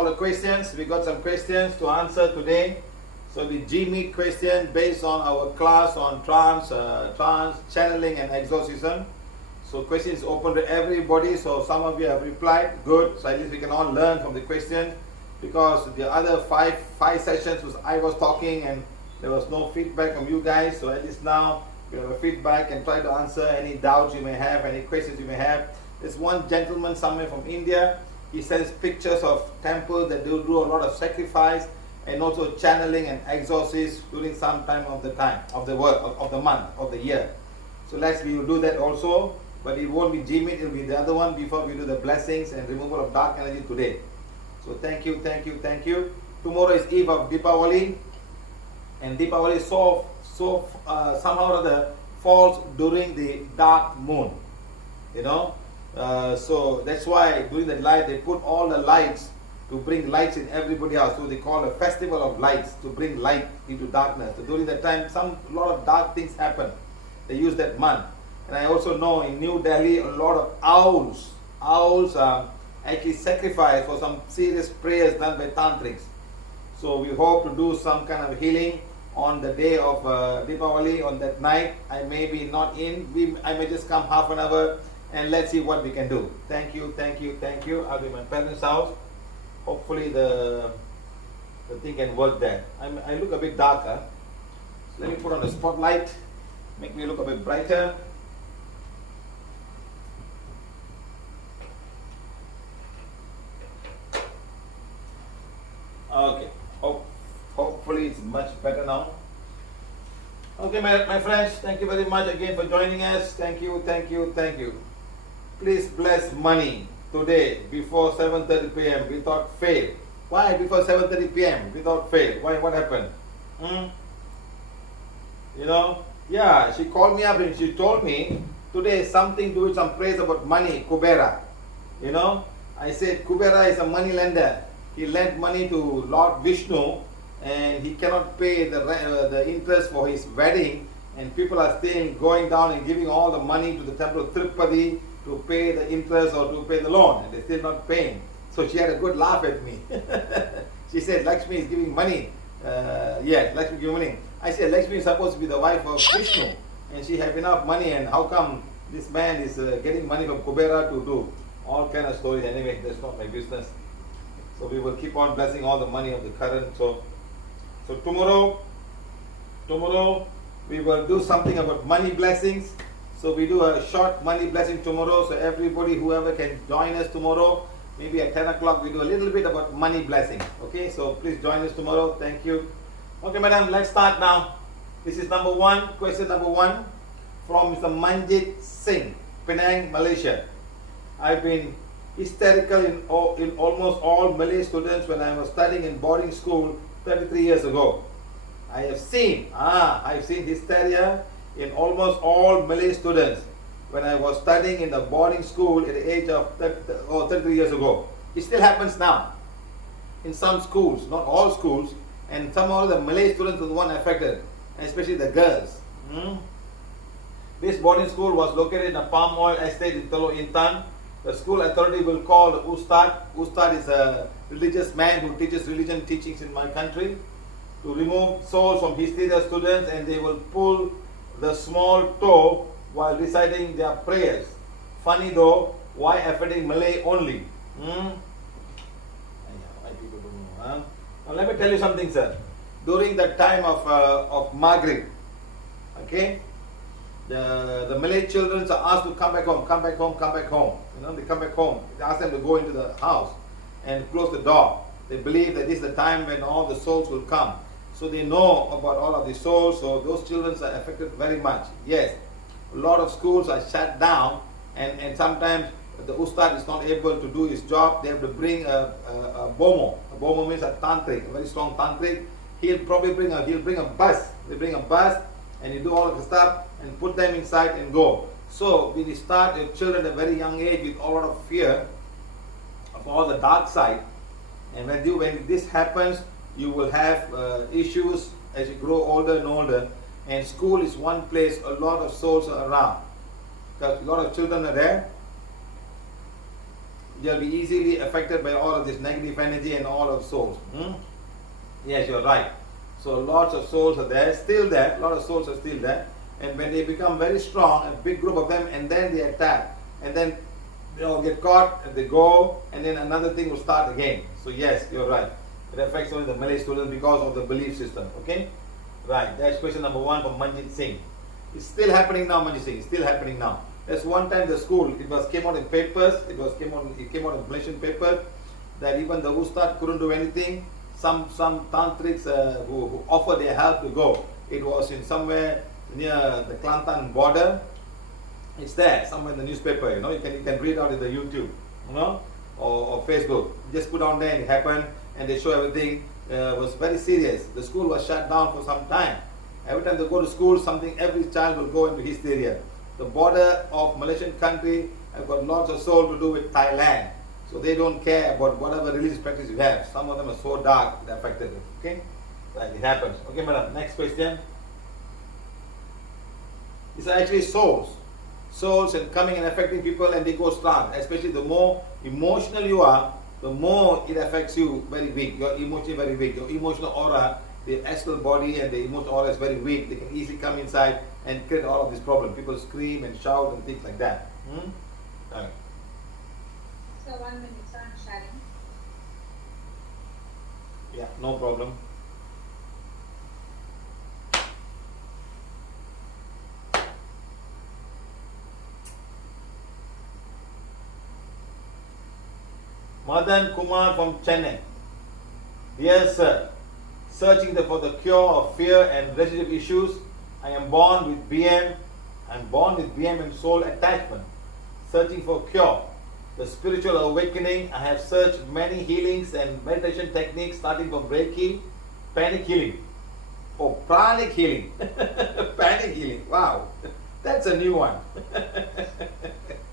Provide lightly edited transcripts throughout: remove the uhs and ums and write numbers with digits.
all the questions. We got some questions to answer today. So the Gmeet question based on our class on trance, channeling and exorcism. So question is open to everybody. So some of you have replied. Good. So at least we can all learn from the questions, because the other five sessions I was talking and there was no feedback from you guys. So at least now we have a feedback and try to answer any doubts you may have, any questions you may have. There's one gentleman somewhere from India. He sends pictures of temples that do a lot of sacrifice and also channeling and exorcism during some time of the month, of the year. So we will do that also, but it won't be Gmeet, it will be the other one before we do the blessings and removal of dark energy today. So thank you. Tomorrow is Eve of Deepavali, and Deepavali somehow or other falls during the dark moon. So that's why during the light they put all the lights to bring lights in everybody's house. So they call a festival of lights to bring light into darkness. So during that time, a lot of dark things happen. They use that month. And I also know in New Delhi, a lot of owls actually sacrifice for some serious prayers done by tantrics. So we hope to do some kind of healing on the day of Deepavali, on that night. I may be not in. I may just come half an hour and let's see what we can do. Thank you. I'll be in my parents' house. Hopefully the thing can work there. I look a bit darker. So let me put on the spotlight. Make me look a bit brighter. Okay. Hopefully it's much better now. Okay, my friends, thank you very much again for joining us. Thank you. Please bless money today before 7:30 p.m. without fail. Why before 7:30 p.m. without fail? Why? What happened? Yeah, she called me up and she told me today something to do with some praise about money, Kubera. I said Kubera is a money lender. He lent money to Lord Vishnu and he cannot pay the interest for his wedding, and people are still going down and giving all the money to the temple of Tirupati to pay the interest or to pay the loan, and they're still not paying. So she had a good laugh at me. She said Lakshmi is giving money. Yes, Lakshmi is giving money. I said Lakshmi is supposed to be the wife of Vishnu and she have enough money, and how come this man is getting money from Kubera to do all kind of stories? Anyway, that's not my business. So we will keep on blessing all the money of the current. So tomorrow we will do something about money blessings. So we do a short money blessing tomorrow. So everybody, whoever can join us tomorrow, maybe at 10 o'clock, we do a little bit about money blessing. Okay, so please join us tomorrow. Thank you. Okay, madam, let's start now. This is question number one from Mr. Manjit Singh, Penang, Malaysia. I've been hysterical in almost all Malay students when I was studying in boarding school 33 years ago. I've seen hysteria in almost all Malay students when I was studying in the boarding school at the age of 33 years ago. It still happens now in some schools, not all schools, and somehow the Malay students are the one affected, especially the girls. This boarding school was located in a palm oil estate in Teluk Intan. The school authority will call the Ustad. Ustad is a religious man who teaches religion teachings in my country, to remove souls from hysteria students, and they will pull the small toe while reciting their prayers. Funny though, why affecting Malay only? Why people don't know? Now let me tell you something, sir. During the time of Maghrib, okay, the Malay children are asked to come back home. They come back home. They ask them to go into the house and close the door. They believe that this is the time when all the souls will come. So they know about all of the souls. So those children are affected very much. Yes, a lot of schools are shut down, and sometimes the Ustad is not able to do his job. They have to bring a bomo. A bomo means a tantric, a very strong tantric. He'll bring a bus. They bring a bus and you do all of the stuff and put them inside and go. So when you start your children at a very young age with a lot of fear of all the dark side, and when this happens, you will have issues as you grow older and older. And school is one place a lot of souls are around, because a lot of children are there. you'll be easily affected by all of this negative energy and all of souls. Yes, you're right. So lots of souls are there, still there, a lot of souls are still there. And when they become very strong, a big group of them, and then they attack, and then they all get caught, and they go, and then another thing will start again. So yes, you're right. It affects only the Malay students because of the belief system. Okay? Right. That's question number 1 from Manjit Singh. It's still happening now, Manjit Singh. It's still happening now. There's one time the school, came out in papers, came out in Malaysian papers, that even the Ustad couldn't do anything. Some tantrics who offered their help to go. It was in somewhere near the Kelantan border. It's there somewhere in the newspaper. You can read out in the YouTube, or Facebook. Just put on there and it happened, and they show everything. It was very serious. The school was shut down for some time. Every time they go to school, every child will go into hysteria. The border of Malaysian country have got lots of soul to do with Thailand. So they don't care about whatever religious practice you have. Some of them are so dark, they affected it. Okay? Right, it happens. Okay, madam, next question. These are actually souls. Souls and coming and affecting people, and they go strong. Especially the more emotional you are, the more it affects you very weak. You're emotionally very weak. Your emotional aura, the astral body and the emotional aura is very weak. They can easily come inside and create all of this problem. People scream and shout and things like that. Right. So 1 minute, so I'm sharing. Yeah, no problem. Madan Kumar from Chennai. Dear sir, searching for the cure of fear and relationship issues. I am born with BM. I'm born with BM and soul attachment. Searching for cure. The spiritual awakening. I have searched many healings and meditation techniques, starting from Reiki, panic healing. Oh, pranic healing. Panic healing. Wow. That's a new one.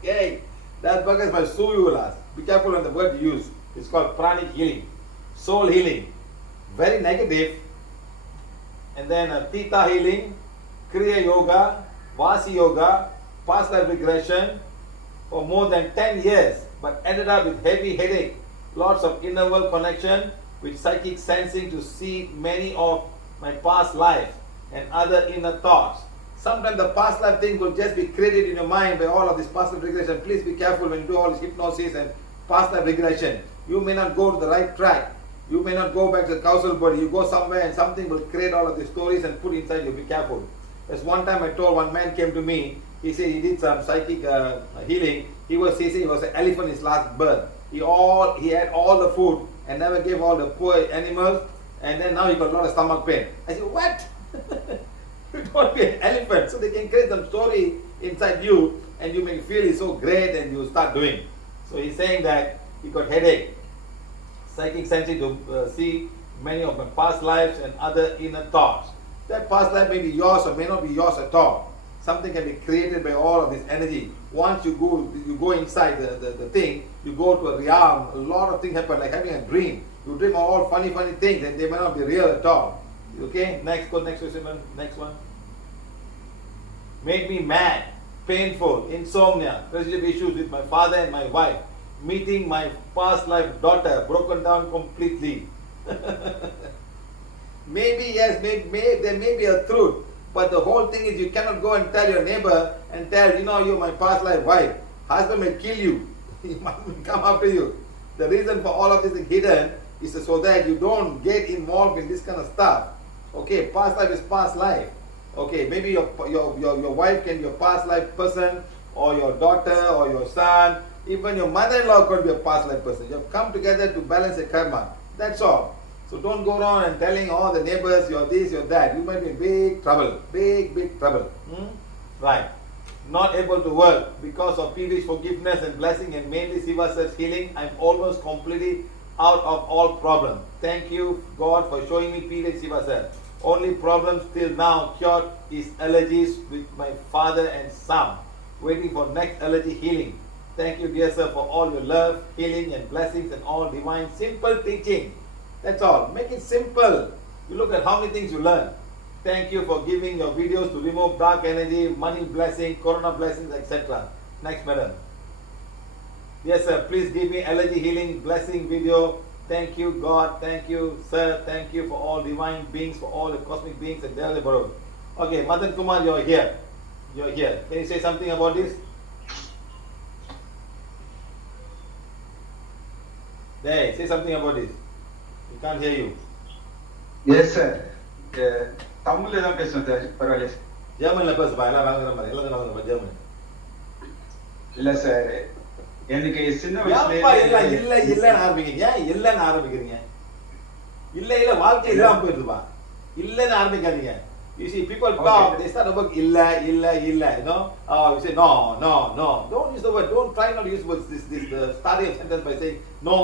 Yay. That because my sue you will ask. Be careful on the word you use. It's called pranic healing. Soul healing. Very negative. And then Theta healing, Kriya Yoga, Vasi Yoga, past life regression for more than 10 years, but ended up with heavy headache, lots of inner world connection with psychic sensing to see many of my past life and other inner thoughts. Sometimes the past life thing will just be created in your mind by all of this past life regression. Please be careful when you do all this hypnosis and past life regression. You may not go to the right track. You may not go back to the causal body. You go somewhere and something will create all of these stories and put inside you. Be careful. There's one time I told one man came to me. He said he did some psychic healing. He was an elephant in his last birth. He had all the food and never gave all the poor animals. And then now he got a lot of stomach pain. I said, what? You don't be an elephant. So they can create some story inside you and you may feel it's so great and you start doing. So he's saying that he got headache. Psychic sensing to see many of my past lives and other inner thoughts. That past life may be yours or may not be yours at all. Something can be created by all of this energy. Once you go inside the thing, you go to a realm, a lot of things happen, like having a dream. You dream of all funny things and they may not be real at all. Okay, next question, next one. Made me mad, painful, insomnia, relationship issues with my father and my wife. Meeting my past life daughter, broken down completely. Maybe, yes, there may be a truth, but the whole thing is you cannot go and tell your neighbor and tell, you're my past life wife. Husband may kill you. He might come after you. The reason for all of this is hidden is so that you don't get involved in this kind of stuff. Okay, past life is past life. Okay, maybe your wife can be your past life person, or your daughter, or your son. Even your mother-in-law could be a past life person. You have come together to balance a karma. That's all. So don't go around and telling all the neighbors you're this, you're that. You might be in big trouble. Big trouble. Right. Not able to work because of PVH forgiveness and blessing and mainly Siva says healing. I'm almost completely out of all problems. Thank you God for showing me PVH Siva sir. Only problem still now cured is allergies with my father and son. Waiting for next allergy healing. Thank you, dear sir, for all your love, healing, and blessings, and all divine simple teaching. That's all. Make it simple. You look at how many things you learn. Thank you for giving your videos to remove dark energy, money blessing, corona blessings, etc. Next, madam. Yes, sir. Please give me allergy healing blessing video. Thank you, God. Thank you, sir. Thank you for all divine beings, for all the cosmic beings and their world. Okay, Madan Kumar, you're here. You're here. Can you say something about this? There, say something about this. We can't hear you. Yes, sir. தமிழ்ல தான் பேசுறேன் sir, பரவாயில்ல sir. ஜெர்மன்ல பேசுப்பா, எல்லாம் வாங்குற மாதிரி, எல்லாத்தையும் வாங்குற German. இல்ல சார், எனக்கு சின்ன ஏப்பா எல்லாம் வயசுல இல்ல இல்லன்னு ஆரம்பிக்கிறீங்க? ஏன் இல்லன்னு ஆரம்பிக்கிறீங்க? இல்ல வாழ்க்கை இல்லாம போயிடுதுப்பா. இல்லன்னு ஆரம்பிக்காதீங்க. You see, people talk, they start about illa, you know. You say no. Don't use the word. Don't try not to use words. This starting a sentence by saying no.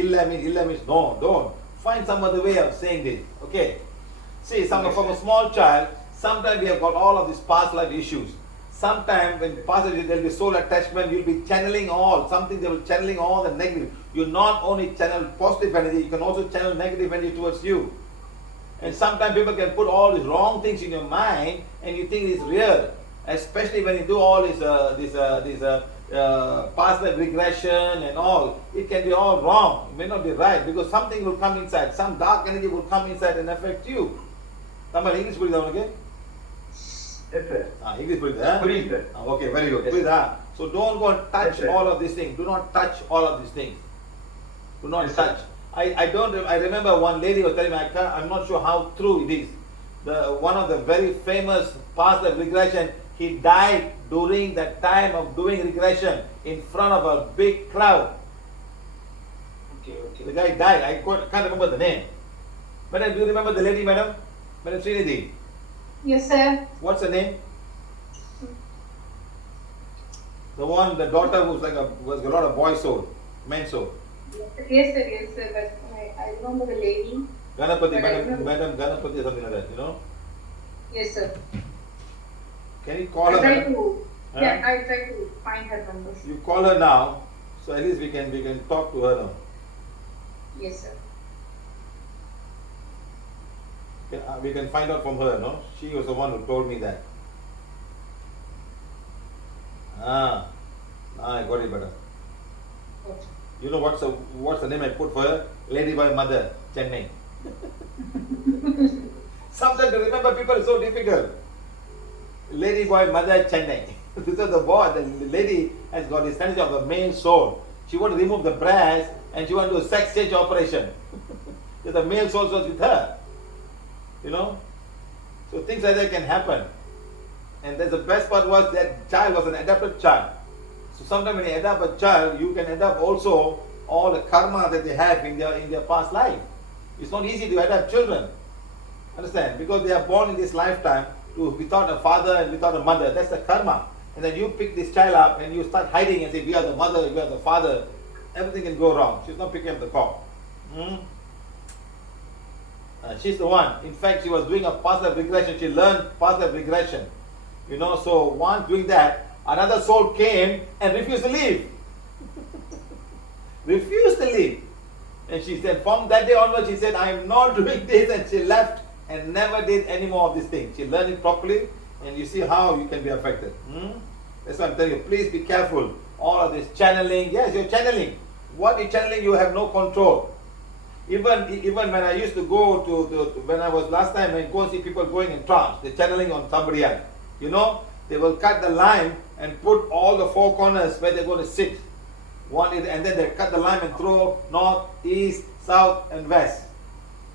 Illa means no. Don't. Find some other way of saying this. Okay. See, from a small child, sometimes we have got all of these past life issues. Sometimes when past life there will be soul attachment, you'll be channeling all. Something they will channeling all the negative. You not only channel positive energy, you can also channel negative energy towards you. And sometimes people can put all these wrong things in your mind and you think it's real. Especially when you do all this past life regression and all. It can be all wrong. It may not be right because something will come inside. Some dark energy will come inside and affect you. Tamil English புரியுதா உனக்கு? Yes, sir. English புரியுதா? புரியுது. Okay, very good. Yes. புரியுதா? So don't go and touch Yes, sir. all of these things. Do not touch all of these things. Do not Yes, sir. touch. I remember one lady was telling me, I'm not sure how true it is. One of the very famous past life regression, he died during that time of doing regression in front of a big crowd. Okay. The guy died. I can't remember the name. Madam, do you remember the lady, madam? Madam Srinidhi. Yes, sir. What's her name? The daughter who's was a lot of boy soul, men soul. Yes, sir. But I remember the lady. Ganapati, But I remember- Madam Ganapati or something like that, you know? Yes, sir. Can you call her? I madam? try to find her number. You call her now, so at least we can talk to her now. Yes, sir. We can find out from her, no? She was the one who told me that. I got it better. Okay. You know what's the name I put for her? Ladyboy Mother, Chennai. Sometimes to remember people is so difficult. Ladyboy Mother, Chennai. This is the boy, the lady has got this tendency of the male soul. She want to remove the breast and she want to do a sex change operation. The male soul was with her. You know? So things like that can happen. And the best part was that child was an adopted child. So sometimes when you adopt a child, you can adopt also all the karma that they have in their past life. It's not easy to adopt children. Understand? Because they are born in this lifetime without a father and without a mother. That's the karma. And then you pick this child up and you start hiding and say, we are the mother, we are the father. Everything can go wrong. She's not picking up the call. She's the one. In fact, she was doing a past life regression. She learned past life regression. You know, so once doing that, another soul came and refused to leave. Refused to leave. And she said, from that day onwards, she said, I am not doing this. And she left and never did any more of these things. She learned it properly, and you see how you can be affected. That's why I'm telling you, please be careful. All of this channeling, yes, you're channeling. What you're channeling, you have no control. Even when I used to go when I was last time, I go and see people going in trance, they're channeling on somebody else. You know, they will cut the line and put all the four corners where they're going to sit. And then they cut the line and throw north, east, south, and west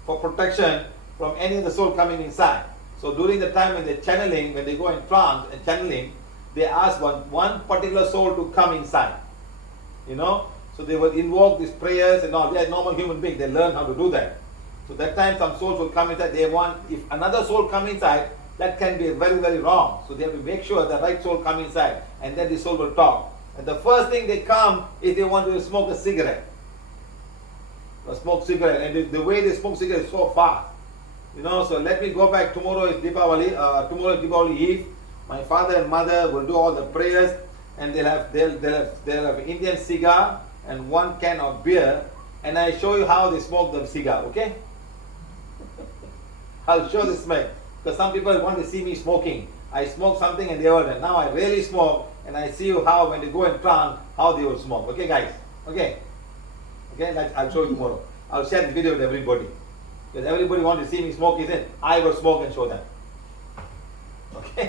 for protection from any of the soul coming inside. So during the time when they're channeling, when they go in trance and channeling, they ask one particular soul to come inside. You know, so they will invoke these prayers and all. They are normal human beings. They learn how to do that. So that time some souls will come inside. If another soul come inside, that can be very, very wrong. So they have to make sure the right soul come inside, and then the soul will talk. And the first thing they come is they want to smoke a cigarette. And the way they smoke cigarette is so fast. You know, so let me go back. Tomorrow is Deepavali Eve. My father and mother will do all the prayers, and they'll have Indian cigar and 1 can of beer, and I show you how they smoke the cigar, okay? I'll show the smell. Because some people want to see me smoking. I smoke something and they will. Now I really smoke, and I see you how when they go in trance, how they will smoke. Okay, guys? Okay? Okay, I'll show you tomorrow. I'll share this video with everybody. Because everybody wants to see me smoke, isn't it? I will smoke and show them. Okay?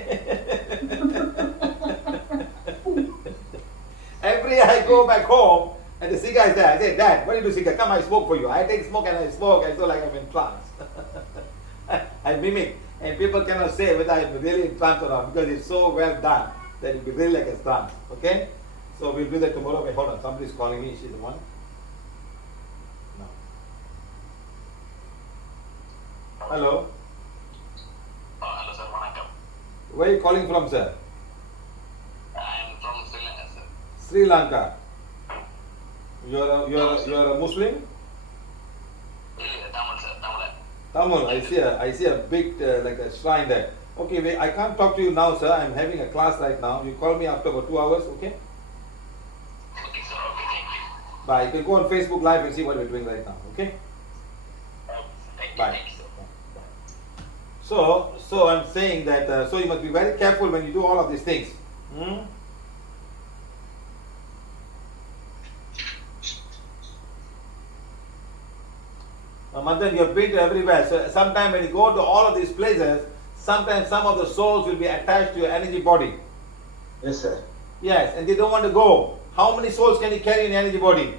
Every day I go back home and the cigar is there. I say, Dad, what do you do cigar? Come, I smoke for you. I take smoke and I smoke. I feel like I'm in trance. I mimic. And people cannot say whether I'm really in trance or not because it's so well done that it will be really like a trance. Okay? So we'll do that tomorrow. Wait, hold on. Somebody's calling me. Is she the one? No. Hello? Hello sir, vanakkam. Where are you calling from, sir? I am from Sri Lanka, sir. Sri Lanka. You're a Muslim? Tamil, sir. Tamil. Tamil. I see a big like a shrine there. Okay, wait, I can't talk to you now, sir. I'm having a class right now. You call me after about 2 hours, okay? Okay, sir. Okay, thank you. Bye. You can go on Facebook Live and see what we're doing right now, okay? Okay, thank you. Bye. Thank you, sir. So I'm saying that so you must be very careful when you do all of these things. Hmm? Madan, you have been to everywhere. So sometimes when you go to all of these places, sometimes some of the souls will be attached to your energy body. Yes, sir. Yes, and they don't want to go. How many souls can you carry in your energy body?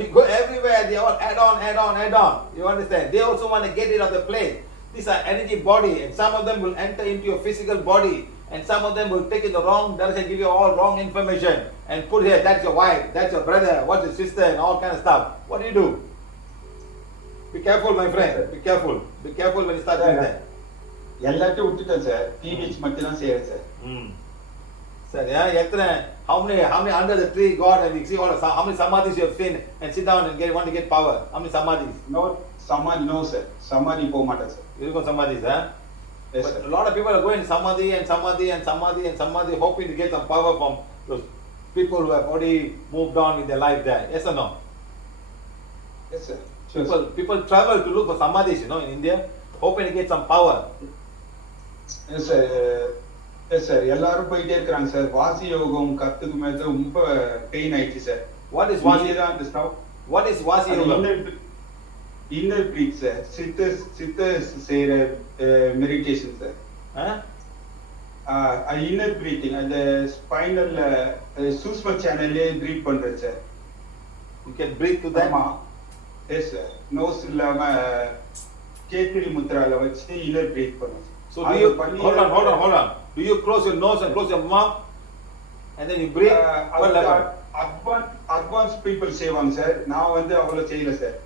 You go everywhere, they all add on. You understand? They also want to get rid of the place. These are energy body, and some of them will enter into your physical body, and some of them will take it the wrong direction, give you all wrong information, and put here, that's your wife, that's your brother, what's your sister, and all kind of stuff. What do? Be careful, my friend. Be careful. Be careful when you start doing that. எல்லாத்தையும் விட்டுட்டேன் sir. PVH மட்டும் தான் செய்யறேன் sir. Sir, yeah, how many under the tree God and you see all how many samadhis you have seen and sit down and want to get power? How many samadhis? No, samadhi no sir. Samadhi போக மாட்டேன் sir. You go samadhis, huh? Yes, But sir. a lot of people are going samadhi, hoping to get some power from those people who have already moved on in their life there. Yes or no? Yes, sir. Sure, sir. People travel to look for samadhis, in India, hoping to get some power. Yes, sir. Yes, sir. எல்லாரும் போயிட்டே இருக்காங்க sir. வாசி யோகம் கத்துக்கு மேல ரொம்ப pain ஆயிடுச்சு sir. What is Vasi? What is Vasi Yoga? Inner breath sir. சித்தர்ஸ் செய்யற meditation sir. Huh? Inner breathing அந்த ஸ்பைனல்ல சூக்ஷ்ம சேனல்லே பிரீத் பண்றேன் sir. You can breathe to that? ஆமா. Yes sir. நோஸ் இல்லாம கேத்திரி முத்ரால வச்சு இன்னர் பிரீத் பண்ணுவேன். So do you hold on. Do you close your nose and close your mouth and then you breathe? What level? Advanced people செய்வாங்க sir. நான் வந்து அவ்வளவு செய்யல sir.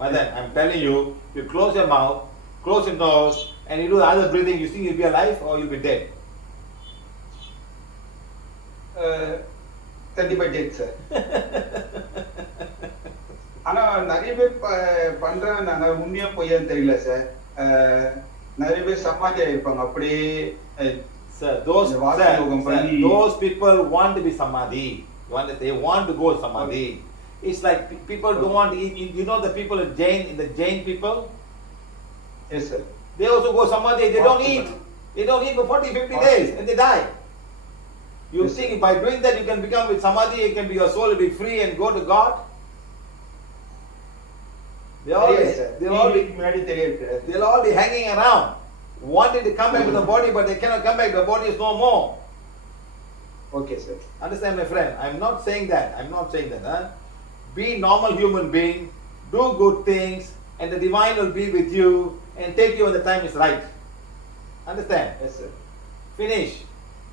Madan, I'm telling you, you close your mouth, close your nose, and you do the other breathing, you think you'll be alive or you'll be dead? 35 days sir. ஆனா நிறைய பேர் பண்றாங்க உண்மையா பொய்யான்னு தெரியல சார். நிறைய பேர் சமாதி ஆயிருப்பாங்க அப்படியே. Sir, those people want to be samadhi. They want to go samadhi. It's like people don't want to eat. You know the people in the Jain people? Yes, sir. They also go samadhi. They don't eat. They don't eat for 40, 50 days and they die. You Yes, think by doing that you can become with samadhi, you can be your soul will be free and go to God? They'll all be hanging around, wanting to come back to the body, but they cannot come back. The body is no more. Okay, sir. Understand, my friend? I'm not saying that. Huh? Be normal human being, do good things, and the divine will be with you and take you when the time is right. Understand? Yes, sir. Finish.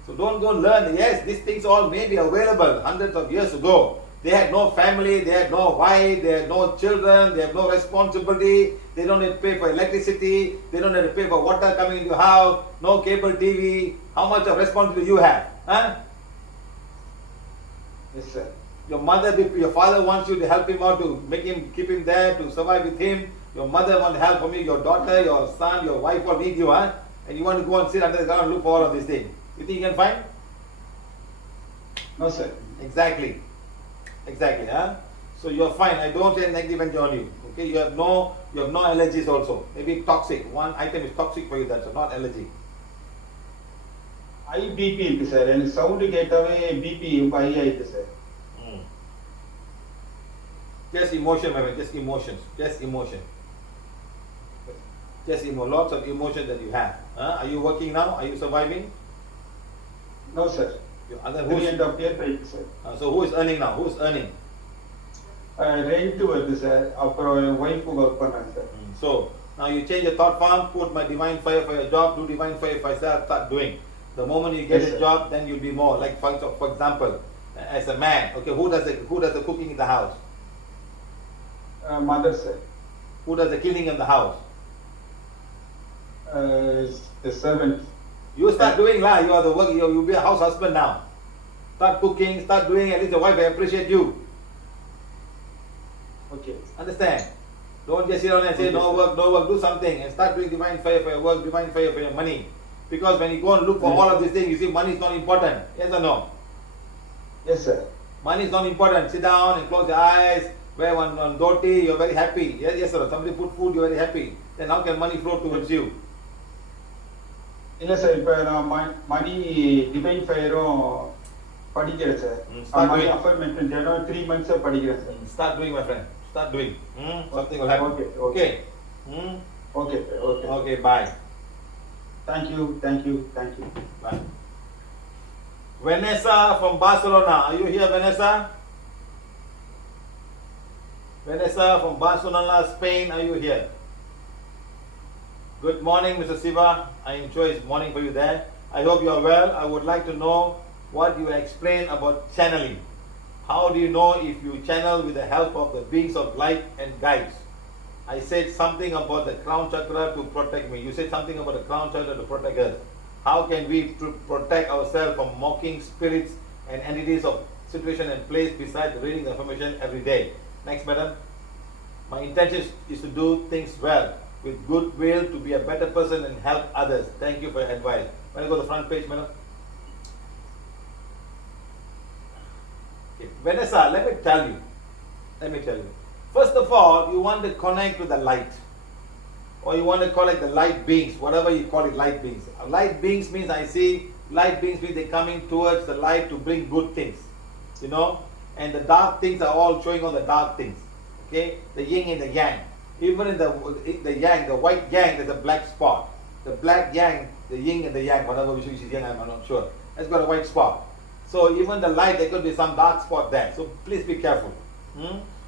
So don't go learn. Yes, these things all may be available hundreds of years ago. They had no family, they had no wife, they had no children, they have no responsibility, they don't need to pay for electricity, they don't need to pay for water coming into your house, no cable TV. How much of responsibility you have? Huh? Yes, sir. Your father wants you to help him out, to keep him there, to survive with him. Your mother wants help from you, your daughter, your son, your wife all need you, huh? And you want to go and sit under the ground and look for all of these things. You think you can find? No, sir. Exactly, huh? So you're fine. I don't say negative energy on you. Okay, you have no allergies also. Maybe toxic. One item is toxic for you, that's not allergy. High BP இருக்கு sir. எனக்கு sound கேட்டாவே BP ரொம்ப high ஆயிடுது sir. Just emotion, my friend. Just emotions. Just emotion. Just lots of emotion that you have. Are you working now? Are you surviving? No sir. Who is, end of year போயிடுச்சு sir. so who is earning now? Who is earning? Rent வருது sir. அப்புறம் wife work பண்றாங்க sir. So now you change your thought form, put my divine fire for your job, do divine fire for yourself, start doing. The moment you get Yes, a sir. job, then you'll be more. Like for example, as a man, okay, who does the cooking in the house? Mother sir. Who does the cleaning in the house? The servant. You start doing lah. You are the work. You'll be a house husband now. Start cooking. Start doing. At least your wife will appreciate you. Okay. Understand? Don't just sit down and say Okay, no sir. work, no work. Do something and start doing divine fire for your work, divine fire for your money. Because when you go and look for Yes. all of these things, you see money is not important. Yes or no? Yes sir. Money is not important. Sit down and close your eyes. Wear one dhoti. You're very happy. Yes sir. Somebody put food. You're very happy. Then how can money flow towards you? இல்ல sir, இப்ப நான் மணி divine ஃபயரும் படிக்கிறேன் sir. start மணி doing. Affirmation general 3 months படிக்கிறேன் sir. Start doing, my friend. Start doing. Something will happen. Okay, Okay. okay. Okay sir. Okay. Okay. Bye. Thank you. Bye. Vanessa from Barcelona. Are you here, Vanessa? Vanessa from Barcelona, Spain. Are you here? Good morning, Mr. Siva. I enjoy this morning for you there. I hope you are well. I would like to know what you explain about channeling. How do you know if you channel with the help of the beings of light and guides? I said something about the crown chakra to protect me. You said something about the crown chakra to protect us. How can we protect ourselves from mocking spirits and entities of situation and place besides reading the information every day? Next, madam. My intention is to do things well, with goodwill, to be a better person and help others. Thank you for your advice. When I go to the front page, madam. Okay. Vanessa, let me tell you. First of all, you want to connect with the light. Or you want to connect the light beings, whatever you call it, light beings. Light beings means, I see, light beings means they're coming towards the light to bring good things. You know? And the dark things are all showing on the dark things. Okay? The yin and the yang. Even in the yang, the white yang, there's a black spot. The black yang, the yin and the yang, whatever which is yang, I'm not sure. It's got a white spot. So even the light, there could be some dark spot there. So please be careful.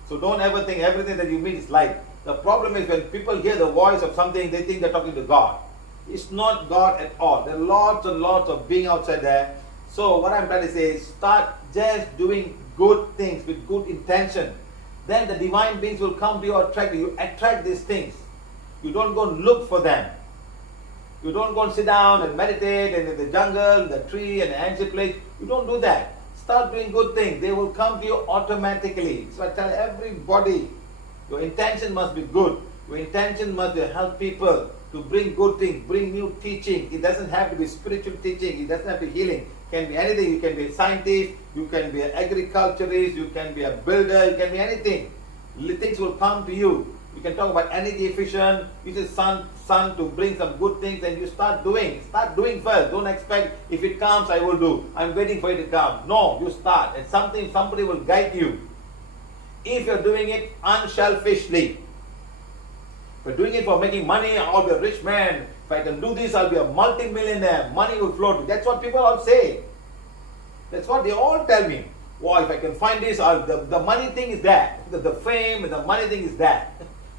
So don't ever think everything that you meet is light. The problem is when people hear the voice of something, they think they're talking to God. It's not God at all. There are lots and lots of being outside there. So what I'm trying to say is start just doing good things with good intention. Then the divine beings will come to you, attract you. You attract these things. You don't go and look for them. You don't go and sit down and meditate and in the jungle, the tree and the ancient place. You don't do that. Start doing good things. They will come to you automatically. So I tell everybody, your intention must be good. Your intention must be to help people, to bring good things, bring new teaching. It doesn't have to be spiritual teaching. It doesn't have to be healing. It can be anything. You can be a scientist. You can be an agriculturist. You can be a builder. You can be anything. Things will come to you. You can talk about energy efficient. Use the sun to bring some good things, and you start doing. Start doing first. Don't expect if it comes, I will do. I'm waiting for it to come. No, you start, and somebody will guide you. If you're doing it unselfishly, if you're doing it for making money, I'll be a rich man. If I can do this, I'll be a multi-millionaire. Money will flow. That's what people all say. That's what they all tell me. Wow, if I can find this, the money thing is there. The fame and the money thing is there.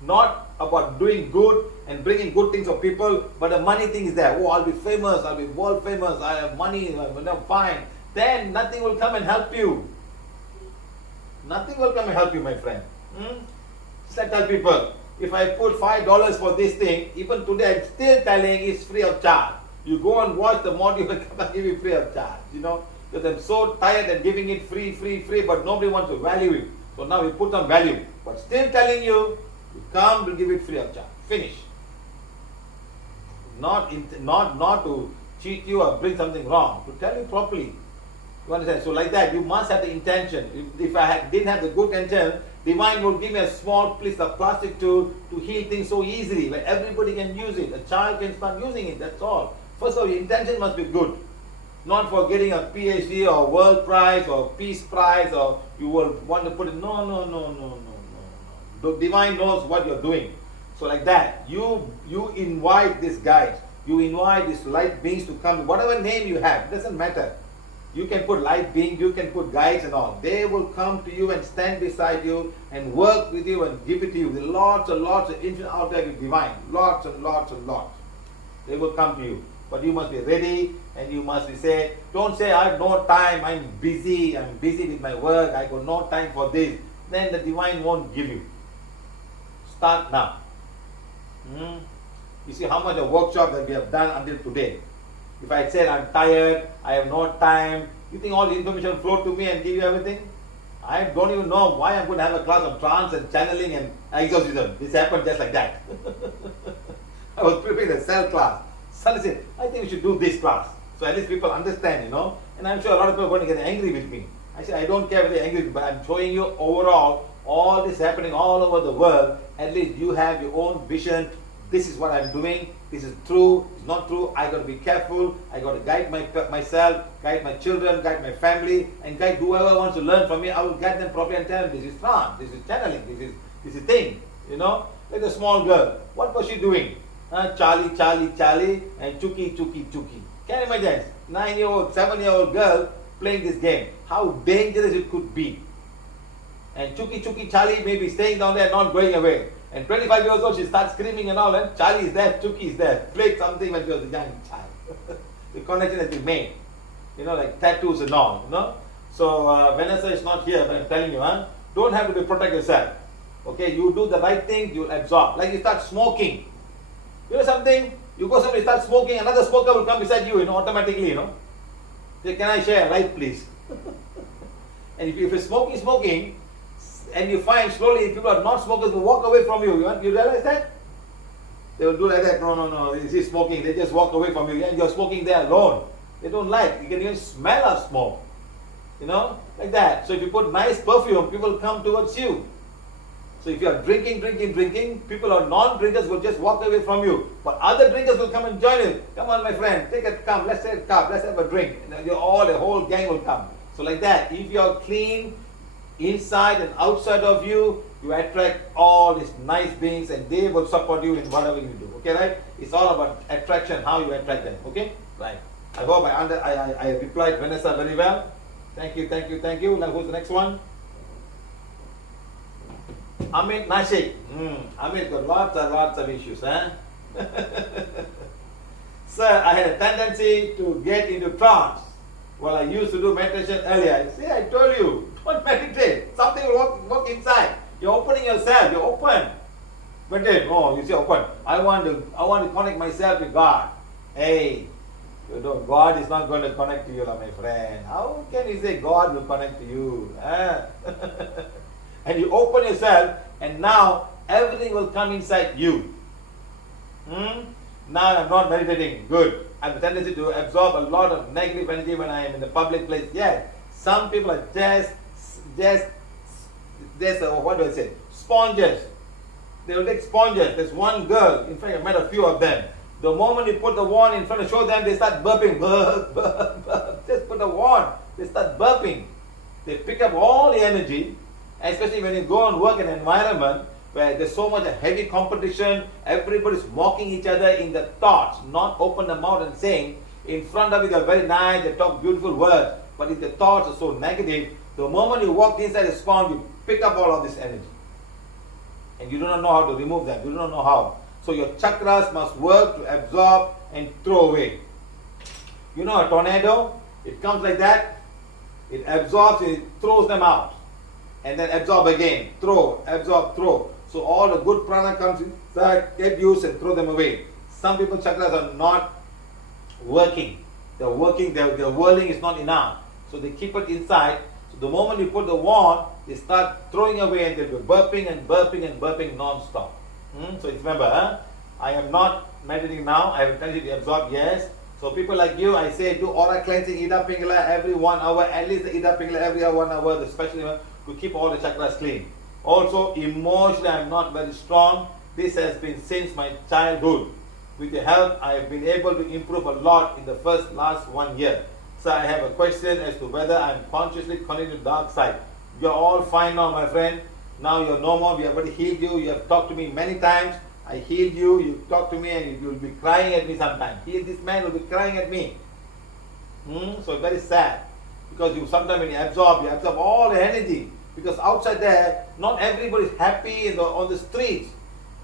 Not about doing good and bringing good things for people, but the money thing is there. Oh, I'll be famous. I'll be world famous. I have money. I'm fine. Then nothing will come and help you. Nothing will come and help you, my friend. So I tell people, if I put $5 for this thing, even today I'm still telling it's free of charge. You go and watch the module and come and give you free of charge. You know, because I'm so tired of giving it free, but nobody wants to value it. So now we put some value. But still telling you, you come to give it free of charge. Finish. Not to cheat you or bring something wrong. To tell you properly. You understand? So like that, you must have the intention. If I didn't have the good intention, Divine will give me a small piece of plastic tool to heal things so easily, where everybody can use it. A child can start using it, that's all. First of all, your intention must be good. Not for getting a PhD or World Prize or Peace Prize, or you will want to put it. No. The Divine knows what you're doing. So like that, you invite these guides, you invite these light beings to come, whatever name you have, it doesn't matter. You can put light being, you can put guides and all. They will come to you and stand beside you and work with you and give it to you. There are lots and lots of infinite out there with Divine. Lots and lots and lots. They will come to you. But you must be ready, and you must be say, don't say I have no time, I'm busy with my work, I got no time for this. Then the Divine won't give you. Start now. You see how much of workshop that we have done until today. If I said I'm tired, I have no time, you think all the information flow to me and give you everything? I don't even know why I'm going to have a class of trance and channeling and exorcism. This happened just like that. I was preparing a cell class. Suddenly said, I think we should do this class. So at least people understand, And I'm sure a lot of people are going to get angry with me. I said, I don't care if they're angry with me, but I'm showing you overall, all this happening all over the world. At least you have your own vision. This is what I'm doing. This is true. It's not true. I got to be careful. I got to guide myself, guide my children, guide my family, and guide whoever wants to learn from me. I will guide them properly and tell them this is trance, this is channeling, this is thing. Like a small girl. What was she doing? Charlie, and Chucky. Can you imagine? 9-year-old, 7-year-old girl playing this game. How dangerous it could be. And Chucky, Charlie may be staying down there, not going away. And 25 years old, she starts screaming and all, and Charlie is there, Chucky is there. Played something when she was a young child. The connection that you made. Like tattoos and all, So Vanessa is not here, but I'm telling you, don't have to protect yourself. Okay, you do the right thing, you'll absorb. Like you start smoking. You know something? You go somewhere, start smoking, another smoker will come beside you, automatically, Say, can I share a light, please? And if you're smoking, and you find slowly people are not smokers will walk away from you. You realize that? They will do like that. No. You see smoking, they just walk away from you. And you're smoking there alone. They don't like. You can even smell of smoke. Like that. So if you put nice perfume, people come towards you. So if you are drinking, people or non-drinkers will just walk away from you. But other drinkers will come and join you. Come on, my friend, come, let's take a cup, let's have a drink. The whole gang will come. So like that, if you are clean, inside and outside of you, you attract all these nice beings and they will support you in whatever you do. Okay, right? It's all about attraction, how you attract them. Okay? Right. I hope I replied Vanessa very well. Thank you. Now who's the next one? Amit Nashik. Amit got lots and lots of issues, Sir, I had a tendency to get into trance. Well, I used to do meditation earlier. See, I told you, don't meditate. Something will work inside. You're opening yourself. You're open. Meditate. Oh, you say open. I want to connect myself to God. Hey, God is not going to connect to you, my friend. How can you say God will connect to you? And you open yourself, and now everything will come inside you. Now I'm not meditating. Good. I have a tendency to absorb a lot of negative energy when I am in the public place. Yes, some people are just what do I say? Sponges. They will take sponges. There's one girl, in fact I met a few of them. The moment you put the wand in front and show them, they start burping. Just put the wand, they start burping. They pick up all the energy, especially when you go and work in an environment where there's so much heavy competition, everybody's mocking each other in the thoughts, not open the mouth and saying, in front of you they're very nice, they talk beautiful words, but if the thoughts are so negative, the moment you walk inside the spawn, you pick up all of this energy. And you do not know how to remove them, you do not know how. So your chakras must work to absorb and throw away. You know a tornado, it comes like that, it absorbs, it throws them out. And then absorb again, throw, absorb, throw. So all the good prana comes inside, get used and throw them away. Some people's chakras are not working. They're working, their whirling is not enough. So they keep it inside. So the moment you put the wand, they start throwing away and they'll be burping non-stop. So it's remember, I am not meditating now, I have a tendency to absorb, yes. So people like you, I say do aura cleansing, Ida Pingala every 1 hour, at least the Ida Pingala every 1 hour, especially to keep all the chakras clean. Also, emotionally, I am not very strong. This has been since my childhood. With your help, I have been able to improve a lot in the last 1 year. So I have a question as to whether I am consciously connected to the dark side. You are all fine now, my friend. Now you are no more. We have already healed you. You have talked to me many times. I healed you. You talk to me and you will be crying at me sometimes. This man will be crying at me. So very sad. Because sometimes when you absorb all the energy. Because outside there, not everybody is happy on the streets.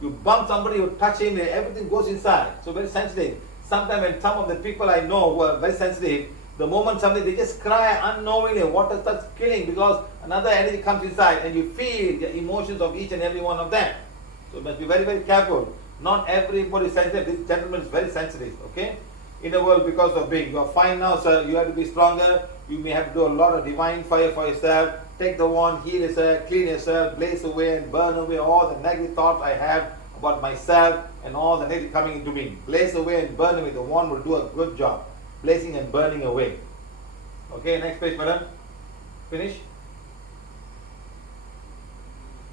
You bump somebody, you touch him, everything goes inside. So very sensitive. Sometimes when some of the people I know who are very sensitive, the moment something, they just cry unknowingly. Water starts killing because another energy comes inside and you feel the emotions of each and every one of them. So you must be very, very careful. Not everybody is sensitive. This gentleman is very sensitive. Okay? In the world, because of being. You are fine now, sir. You have to be stronger. You may have to do a lot of divine fire for yourself. Take the wand, heal yourself, clean yourself, blaze away and burn away all the negative thoughts I have about myself and all the negative coming into me. Blaze away and burn away. The wand will do a good job. Blazing and burning away. Okay, next page, madam. Finish.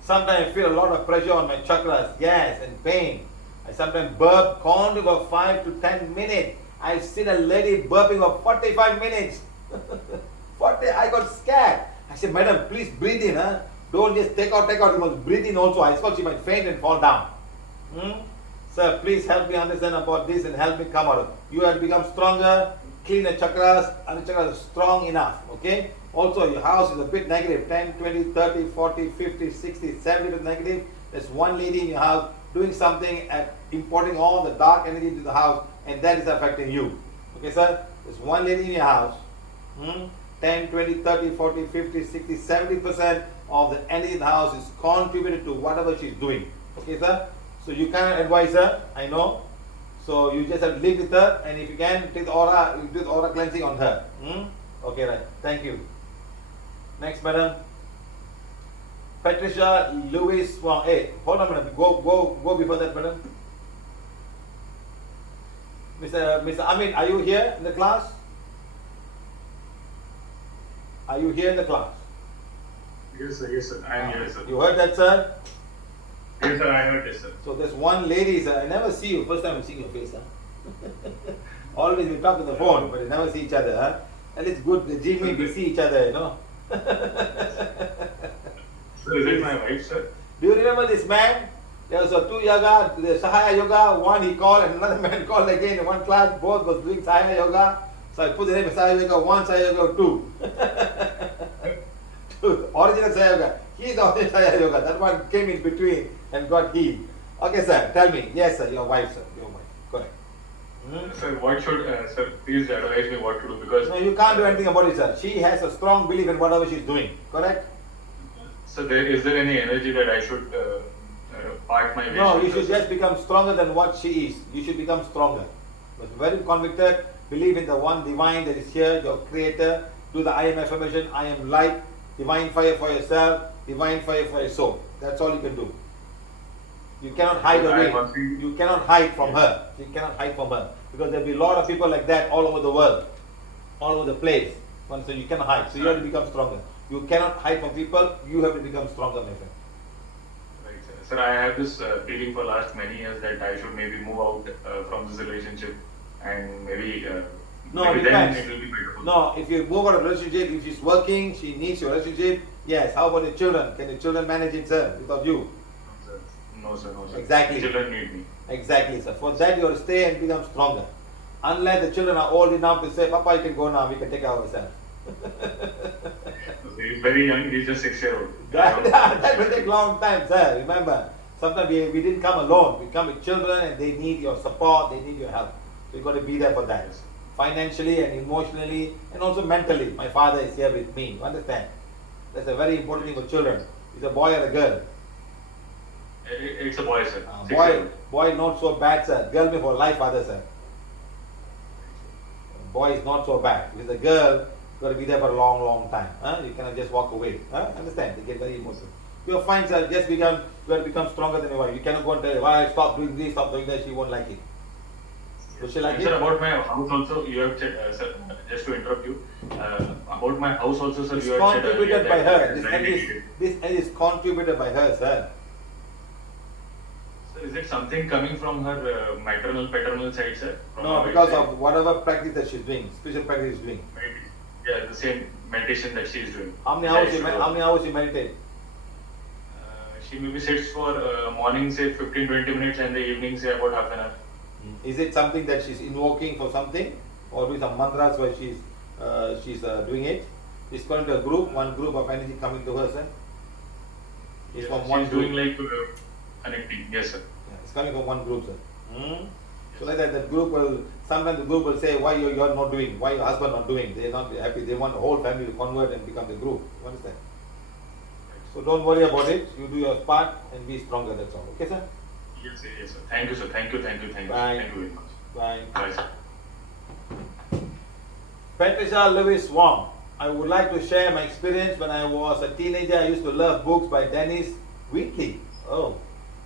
Sometimes I feel a lot of pressure on my chakras, gas and pain. I sometimes burp constantly for 5 to 10 minutes. I've seen a lady burping for 45 minutes. 40, I got scared. I said, madam, please breathe in. Huh? Don't just take out. You must breathe in also. I thought she might faint and fall down. Sir, please help me understand about this and help me come out. You have to become stronger, clean the chakras, and the chakras are strong enough. Okay? Also, your house is a bit negative. 10, 20, 30, 40, 50, 60, 70% negative. There's one lady in your house doing something at importing all the dark energy into the house, and that is affecting you. Okay, sir? There's one lady in your house. 10, 20, 30, 40, 50, 60, 70% of the energy in the house is contributed to whatever she's doing. Okay, sir? So you can't advise her, I know. So you just have to live with her, and if you can, take the aura, you do the aura cleansing on her. Okay, right. Thank you. Next, madam. Patricia Lewis Wong. Hey, hold on a minute. Go before that, madam. Mr. Amit, are you here in the class? Are you here in the class? Yes, sir. I am here, sir. You heard that, sir? Yes, sir, I heard this, sir. So there's one lady, sir. I never see you. First time I'm seeing your face, huh? Always we talk on the phone, but we never see each other, huh? And it's good, the Gmeet, we see each other, you know. So is it my wife, sir? Do you remember this man? There was a 2 yoga, the Sahaya yoga, one he called and another man called again in one class, both was doing Sahaya yoga. So I put the name of Sahaya yoga 1, Sahaya yoga 2. Original Sahaya yoga. He is the original Sahaya yoga. That one came in between and got healed. Okay, sir, tell me. Yes, sir, your wife, sir. Your wife. Correct. Sir, what should, sir, please advise me what to do because... No, you can't do anything about it, sir. She has a strong belief in whatever she's doing. Correct? So is there any energy that I should part my way? No, you should just become stronger than what she is. You should become stronger. But very convicted, believe in the one divine that is here, your creator. Do the I am affirmation, I am light, divine fire for yourself, divine fire for your soul. That's all you can do. You cannot hide away. You cannot hide from her. You cannot hide from her. Because there will be a lot of people like that all over the world, all over the place. So you cannot hide. So you have to become stronger. You cannot hide from people. You have to become stronger, my friend. Right, sir. Sir, I have this feeling for last many years that I should maybe move out from this relationship and maybe No, maybe it then depends. it will be better. No, if you move out of a relationship, if she's working, she needs your relationship. Yes. How about the children? Can the children manage it, sir, without you? No, sir. Exactly. Children need me. Exactly, sir. For that, you have to stay and become stronger. Unless the children are old enough to say, Papa, you can go now. We can take care of ourselves. He's very young. He's just 6-year-old. That will take a long time, sir. Remember, sometimes we didn't come alone. We come with children and they need your support, they need your help. So you've got to be there for that. Financially and emotionally and also mentally. My father is here with me. You understand? That's a very important thing for children. It's a boy or a girl. It's a boy, sir. Boy not so bad, sir. Girl may for life, father, sir. Boy is not so bad. With a girl, you got to be there for a long, long time. You cannot just walk away. Understand? They get very emotional. You're fine, sir. You got to become stronger than your wife. You cannot go and tell her, why stop doing this, stop doing that. She won't like it. Will she like it? Sir, about my house also, you have said, sir, just to interrupt you, About my house also, sir, It's you had said earlier contributed by that her. it is This end is, negative. this end is contributed by her, sir. Sir, is it something coming from her maternal, paternal side, sir? From No, her because side? of whatever practice that she's doing, spiritual practice she's doing. Yeah, the same meditation that she is doing. How many That hours is you, true. how many hours you meditate? She maybe sits for morning, say 15-20 minutes, and the evening, say about half an hour. Is it something that she's invoking for something, or doing some mantras where she's doing it? She's going to a group, one group of energy coming to her, sir. It's from one She's group. doing like connecting. Yes, sir. Yeah, it's coming from one group, sir. So like that group will, sometimes the group will say, why you're not doing, why your husband not doing. They're not happy. They want the whole family to convert and become the group. You understand? So don't worry about it. You do your part and be stronger. That's all. Okay, sir? Yes, sir. Yes, sir. Thank you, sir. Thank you. Thank you. Thank you. Bye. Thank you very much. Bye. Bye, sir. Patricia Lewis Wong. I would like to share my experience when I was a teenager. I used to love books by Dennis Wheatley. Oh,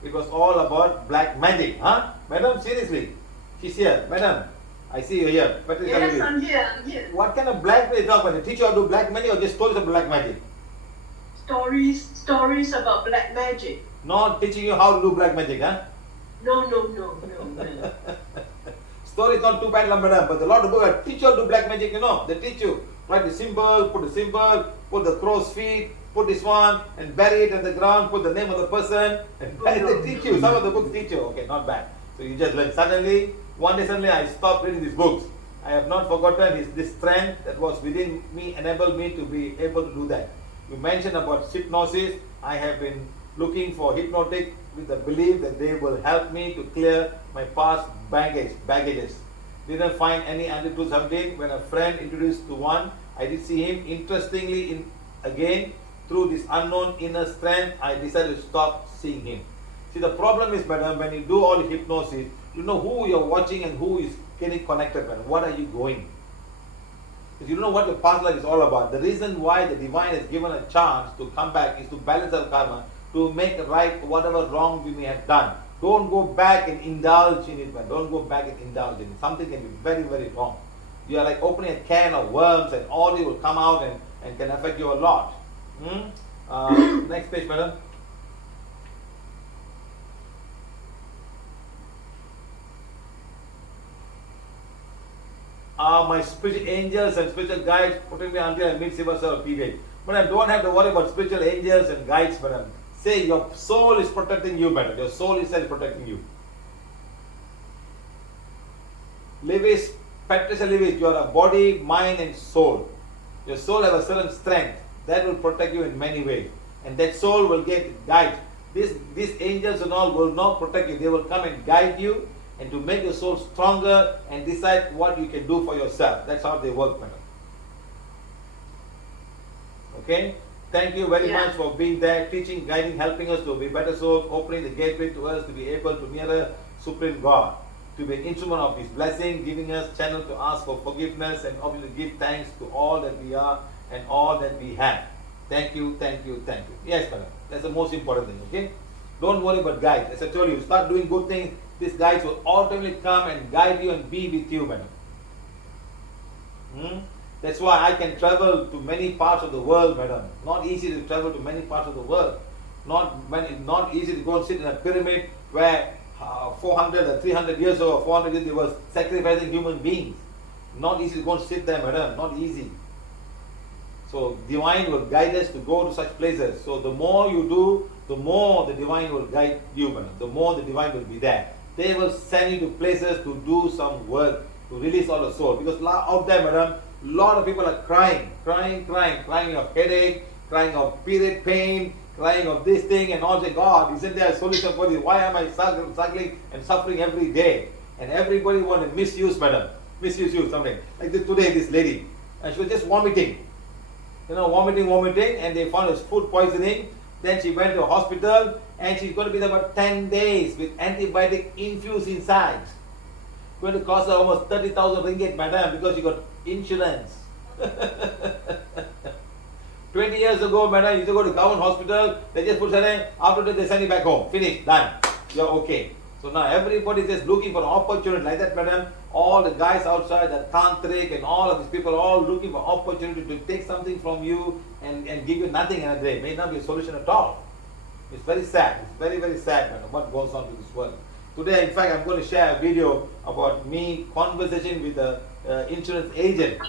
it was all about black magic. Huh? Madam, seriously. She's here. Madam, I see you here. Patricia Yes, Lewis. I'm here. I'm here. What kind of black magic talk about? They teach you how to do black magic or just stories of black magic? Stories about black magic. Not teaching you how to do black magic, huh? No. Story is not too bad, madam, but a lot of books that teach you how to do black magic, you know. They teach you. Write the symbol, put the symbol, put the crow's feet, put this one, and bury it in the ground, put the name of the person, and they teach you. Some of the books teach you. Okay, not bad. So you just learn. One day suddenly I stopped reading these books. I have not forgotten this strength that was within me, enabled me to be able to do that. You mentioned about hypnosis. I have been looking for hypnotic with the belief that they will help me to clear my past baggages. Didn't find any until 2017 when a friend introduced to one. I did see him. Interestingly, again, through this unknown inner strength, I decided to stop seeing him. See, the problem is, madam, when you do all hypnosis, you know who you're watching and who is getting connected, madam. What are you going? Because you don't know what your past life is all about. The reason why the divine has given a chance to come back is to balance our karma, to make right whatever wrong we may have done. Don't go back and indulge in it, man. Don't go back and indulge in it. Something can be very, very wrong. You are like opening a can of worms and all it will come out and can affect you a lot. Next page, madam. My spiritual angels and spiritual guides putting me until I meet Siva.P. But I don't have to worry about spiritual angels and guides, madam. Say your soul is protecting you, madam. Your soul is protecting you. Lewis, Patricia Lewis, you are a body, mind and soul. Your soul have a certain strength that will protect you in many ways. And that soul will get guided. These angels and all will not protect you. They will come and guide you and to make your soul stronger and decide what you can do for yourself. That's how they work, madam. Okay? Thank you very much for being there, teaching, guiding, helping us to be better souls, opening the gateway to us to be able to mirror Supreme God, to be an instrument of His blessing, giving us channel to ask for forgiveness and obviously give thanks to all that we are and all that we have. Thank you, thank you, thank you. Yes, madam. That's the most important thing, okay? Don't worry about guides. As I told you, start doing good things. These guides will ultimately come and guide you and be with you, madam. That's why I can travel to many parts of the world, madam. Not easy to travel to many parts of the world. Not easy to go and sit in a pyramid where 400 or 300 years ago, 400 years, they were sacrificing human beings. Not easy to go and sit there, madam. Not easy. So divine will guide us to go to such places. So the more you do, the more the divine will guide you, madam. The more the divine will be there. They will send you to places to do some work, to release all the soul. Because out there, madam, a lot of people are crying of headache, crying of period pain, crying of this thing and all. Say, God, isn't there a solution for this? Why am I struggling and suffering every day? And everybody want to misuse, madam. Misuse you, something. Like today, this lady, and she was just vomiting. Vomiting, and they found it was food poisoning. Then she went to a hospital, and she's going to be there for 10 days with antibiotic infused inside. Going to cost her almost 30,000 ringgit, madam, because she got insurance. 20 years ago, madam, you used to go to government hospital, they just put her in, after that they send you back home. Finish, done. You're okay. So now everybody is just looking for an opportunity like that, madam. All the guys outside, the tantric and all of these people are all looking for opportunity to take something from you and give you nothing in a day. May not be a solution at all. It's very sad. It's very, very sad, madam, what goes on to this world. Today, in fact, I'm going to share a video about me conversation with the insurance agent.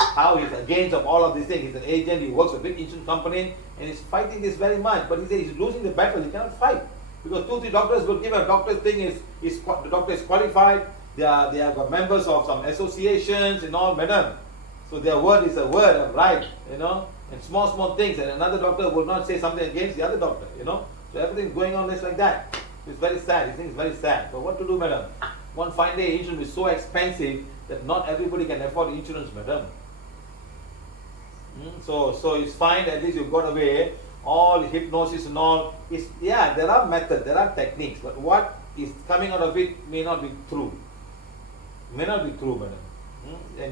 How he's against of all of these things. He's an agent, he works for a big insurance company and he's fighting this very much. But he says he's losing the battle, he cannot fight. Because 2-3 doctors will give a doctor's thing is the doctor is qualified, they have got members of some associations and all, madam. So their word is a word of right, you know, and small things, and another doctor will not say something against the other doctor, you know. So everything is going on just like that. It's very sad, this thing is very sad. But what to do, madam? One fine day insurance is so expensive that not everybody can afford insurance, madam. So it's fine, at least you got away. All hypnosis and all, there are methods, there are techniques, but what is coming out of it may not be true. May not be true, madam.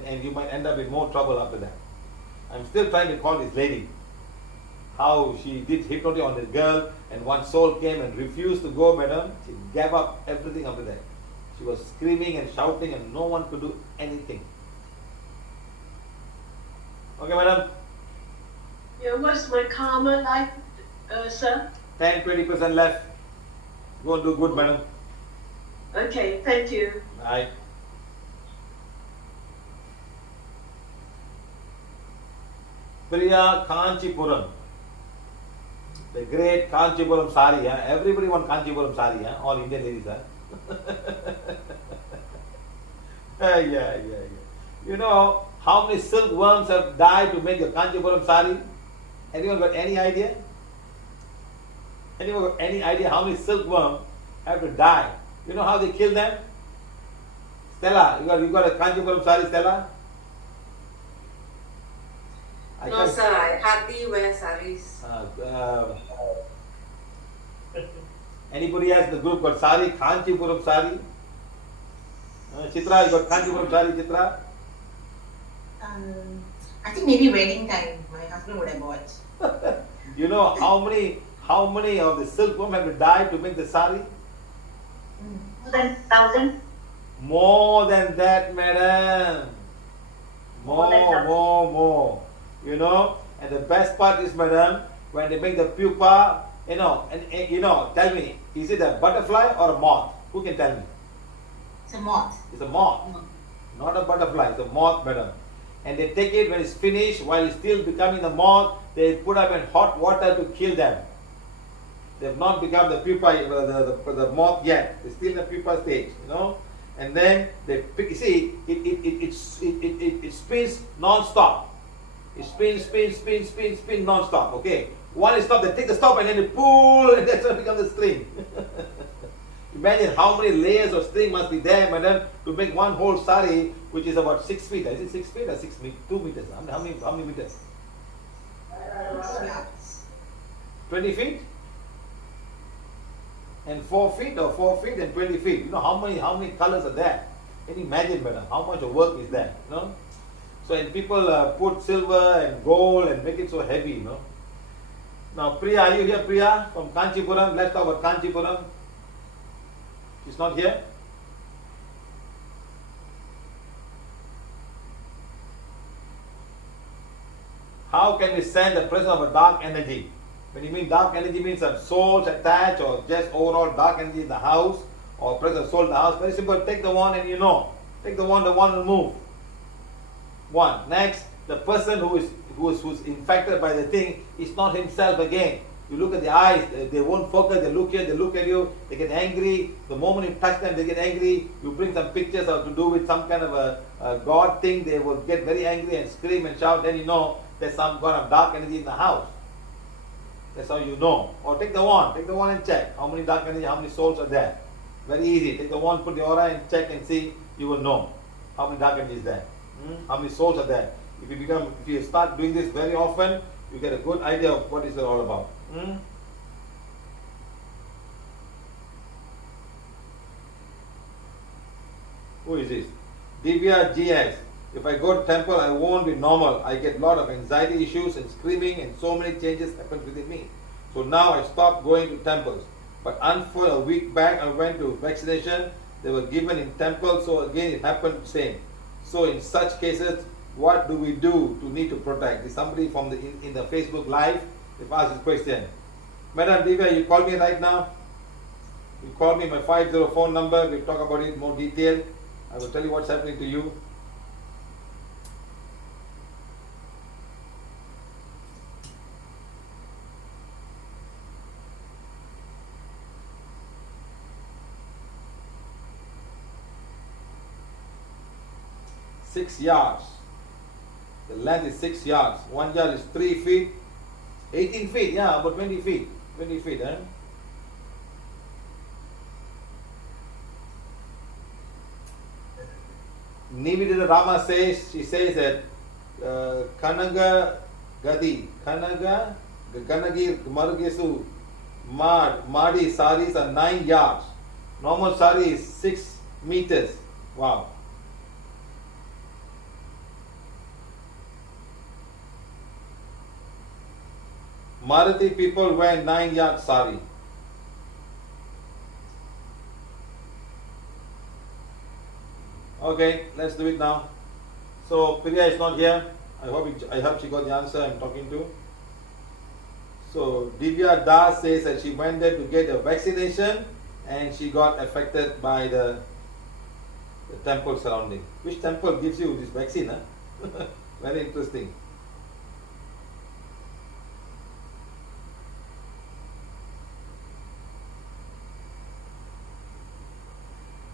And you might end up in more trouble after that. I'm still trying to call this lady. How she did hypnosis on the girl, and one soul came and refused to go, madam. She gave up everything after that. She was screaming and shouting, and no one could do anything. Okay, madam? Yeah, what's my karma like, sir? 10-20% left. Go and do good, madam. Okay, thank you. Right. Priya Kanchipuram. The great Kanchipuram sari. Everybody wants Kanchipuram sari. All Indian ladies. Yeah. You know how many silkworms have died to make a Kanchipuram sari? Anyone got any idea? Anyone got any idea how many silkworms have to die? You know how they kill them? Stella, you got a Kanchipuram sari, Stella? No, sir, I hardly wear saris. Anybody else in the group got sari? Kanchipuram sari? Chitra, you got Kanchipuram sari, Chitra? I think maybe wedding time. My husband would have bought. You know how many of the silkworm have to die to make the sari? More than 1,000. More than that, madam. More. You know, and the best part is, madam, when they make the pupa, you know, and you know, tell me, is it a butterfly or a moth? Who can tell me? It's a moth. It's a moth. Not a butterfly, it's a moth, madam. And they take it when it's finished, while it's still becoming the moth, they put up in hot water to kill them. They have not become the pupa, the moth yet. They're still in the pupa stage, you know. And then they pick. You see, it spins non-stop. It spins non-stop. Okay. One is stop. They take the stop and then they pull, and that's when it becomes the string. Imagine how many layers of string must be there, madam, to make one whole sari, which is about 6 feet. Is it 6 feet or 6 meters? 2 meters. How many meters? 20 feet? And 4 feet, or 4 feet and 20 feet. You know how many colors are there? Can you imagine, madam, how much of work is there? You know? So and people put silver and gold and make it so heavy, you know. Now Priya, are you here, Priya? From Kanchipuram. Let's talk about Kanchipuram. She's not here? How can we sense the presence of a dark energy? When you mean dark energy, means some souls attached or just overall dark energy in the house or presence of soul in the house. Very simple. Take the wand and you know. Take the wand will move. One. Next, the person who's infected by the thing is not himself again. You look at the eyes, they won't focus, they look here, they look at you, they get angry. The moment you touch them, they get angry. You bring some pictures or to do with some kind of a God thing, they will get very angry and scream and shout. Then you know there's some kind of dark energy in the house. That's how you know. Or take the wand and check how many dark energy, how many souls are there. Very easy. Take the wand, put the aura and check and see, you will know how many dark energy is there. How many souls are there. If you start doing this very often, you get a good idea of what is it all about. Who is this? Divya GX. If I go to temple, I won't be normal. I get a lot of anxiety issues and screaming, and so many changes happen within me. So now I stopped going to temples. But for a week back, I went to vaccination. They were given in temple, so again it happened same. So in such cases, what do we do to need to protect? Is somebody from the in the Facebook live? If asked this question, Madam Divya, you call me right now. You call me my 50 phone number. We'll talk about it in more detail. I will tell you what's happening to you. Six yards. The length is 6 yards. 1 yard is 3 feet. 18 feet, yeah, about 20 feet. 20 feet, eh? Nivedita Rama says, she says that Kanagir Margesu Madi saris are 9 yards. Normal sari is 6 meters. Wow. Marathi people wear 9-yard sari. Okay, let's do it now. So Priya is not here. I hope she got the answer I'm talking to. So Divya Das says that she went there to get a vaccination and she got affected by the temple surrounding. Which temple gives you this vaccine? Huh? Very interesting.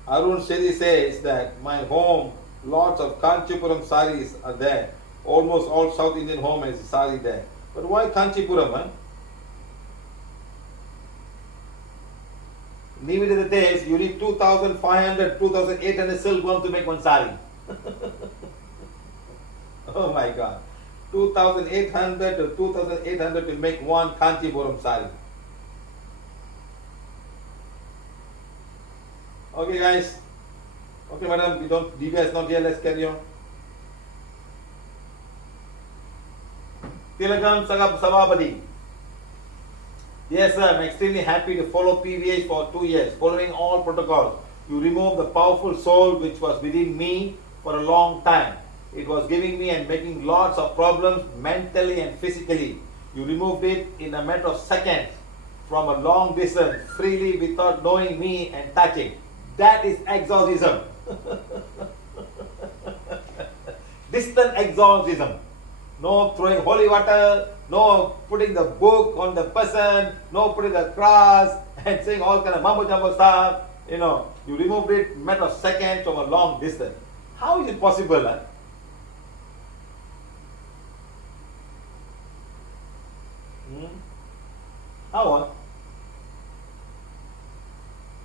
Arun Shetty says that my home, lots of Kanchipuram saris are there. Almost all South Indian home has sari there. But why Kanchipuram? Huh? Nivedita says you need 2,500, 2,800 silkworms to make one sari. Oh my God. 2,800 to 2,800 to make one Kanchipuram sari. Okay guys. Okay madam, Divya is not here, let's carry on. Tilagam Sababadi. Yes sir, I'm extremely happy to follow PVH for 2 years, following all protocols. You removed the powerful soul which was within me for a long time. It was giving me and making lots of problems mentally and physically. You removed it in a matter of seconds from a long distance, freely without knowing me and touching. That is exorcism. Distant exorcism. No throwing holy water, no putting the book on the person, no putting the cross and saying all kind of mumbo jumbo stuff. You know, you removed it in a matter of seconds from a long distance. How is it possible? Huh? How?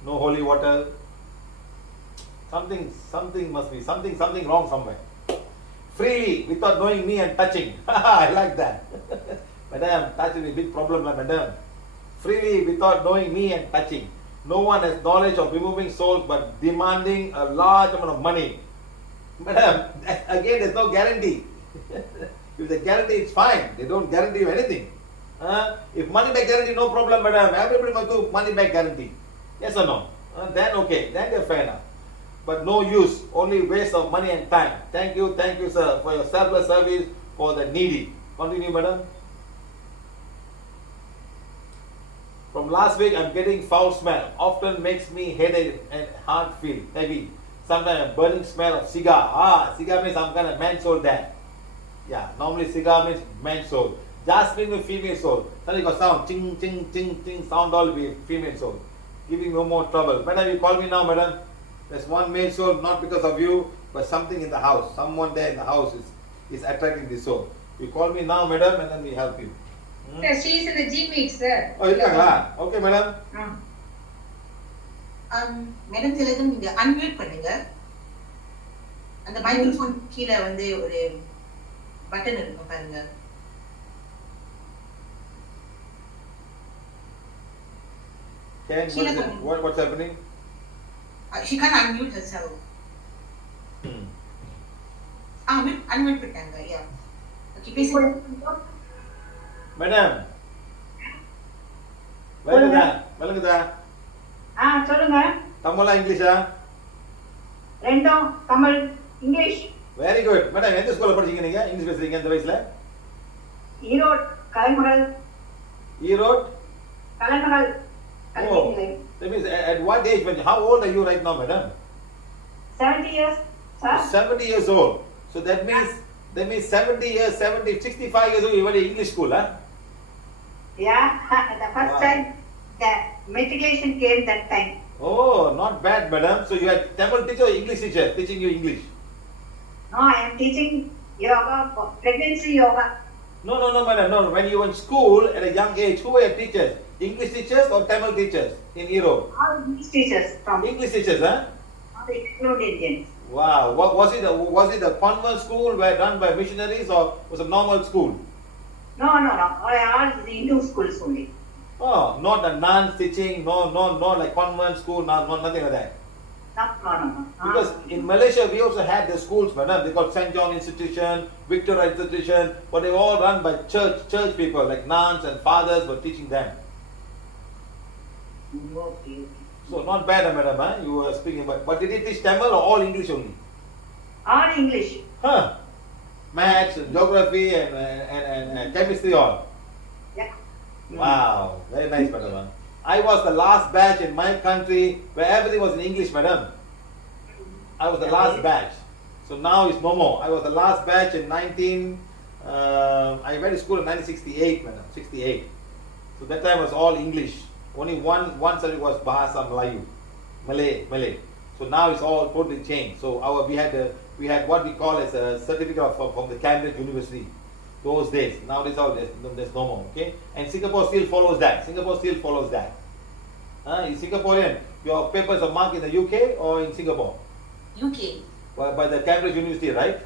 No holy water. Something must be, something wrong somewhere. Freely, without knowing me and touching. I like that. Madam, touch is a big problem, madam. Freely, without knowing me and touching. No one has knowledge of removing souls but demanding a large amount of money. Madam, again, there's no guarantee. If they guarantee, it's fine. They don't guarantee you anything. If money back guarantee, no problem, madam. Everybody must do money back guarantee. Yes or no? Then okay, then they're fair enough. But no use, only waste of money and time. Thank you, sir, for your selfless service for the needy. Continue, madam. From last week, I'm getting foul smell. Often makes me headache and heart feel heavy. Sometimes a burning smell of cigar. Cigar means some kind of man soul there. Yeah, normally cigar means man soul. Jasmine means female soul. Suddenly got sound, ching, ching, ching, ching, sound all will be female soul. Giving no more trouble. Madam, you call me now, madam. There's one male soul, not because of you, but something in the house. Someone there in the house is attracting the soul. You call me now, madam, and then we help you. Sir, she is in the Gmeet, sir. Oh, irukanga? Okay, madam. Madam Tilagam, நீங்க unmute பண்ணுங்க. அந்த microphone கீழ வந்து ஒரு button இருக்கும் பாருங்க. What's happening? She can't unmute herself. Unmute பண்ணிட்டாங்க. Yeah. Okay, பேசுங்க. Madam. Where is that? விளங்குதா? சொல்லுங்க. தமிழா இங்கிலீஷா? ரெண்டும் Tamil English. Very good. Madam எந்த ஸ்கூல்ல படிச்சீங்க நீங்க? இங்கிலீஷ் பேசுறீங்க இந்த வயசுல? ஈரோடு கலைமகள். ஈரோடு கலைமகள். Oh, that means at what age, how old are you right now, madam? 70 years, sir. 70 years old. So that means 70 years, 70, 65 years old, you went to English school, huh? Yeah, the first Wow. time the matriculation came that time. Oh, not bad, madam. So you had Tamil teacher or English teacher teaching you English? No, I am teaching yoga, pregnancy yoga. No, madam, no. When you were in school at a young age, who were your teachers? English teachers or Tamil teachers in Europe? All English teachers from English teachers, huh? all the exclude Indians. Wow. What was it a convent school where run by missionaries or was it a normal school? No. All the Hindu schools only. Oh, not a nun teaching, no, like convent school, no, nothing like that. No. Because in Malaysia we also had the schools, madam. They called St. John Institution, Victoria Institution, but they were all run by church people, like nuns and fathers were teaching them. Okay. So not bad, madam. Huh? You were speaking about, but did you teach Tamil or all English only? All English. Huh? Maths, geography, and chemistry, all. Yeah. Wow, very nice, madam. Huh? I was the last batch in my country where everything was in English, madam. I was the last batch. So now it's no more. I was the last batch in I went to school in 1968, madam, 68. So that time was all English. Only one subject was Bahasa Melayu, Malay. So now it's all totally changed. So we had what we call as a certificate from the Cambridge University. Those days. Nowadays there's no more. Okay? And Singapore still follows that. In Singaporean, your papers are marked in the UK or in Singapore? UK. By the Cambridge University, right?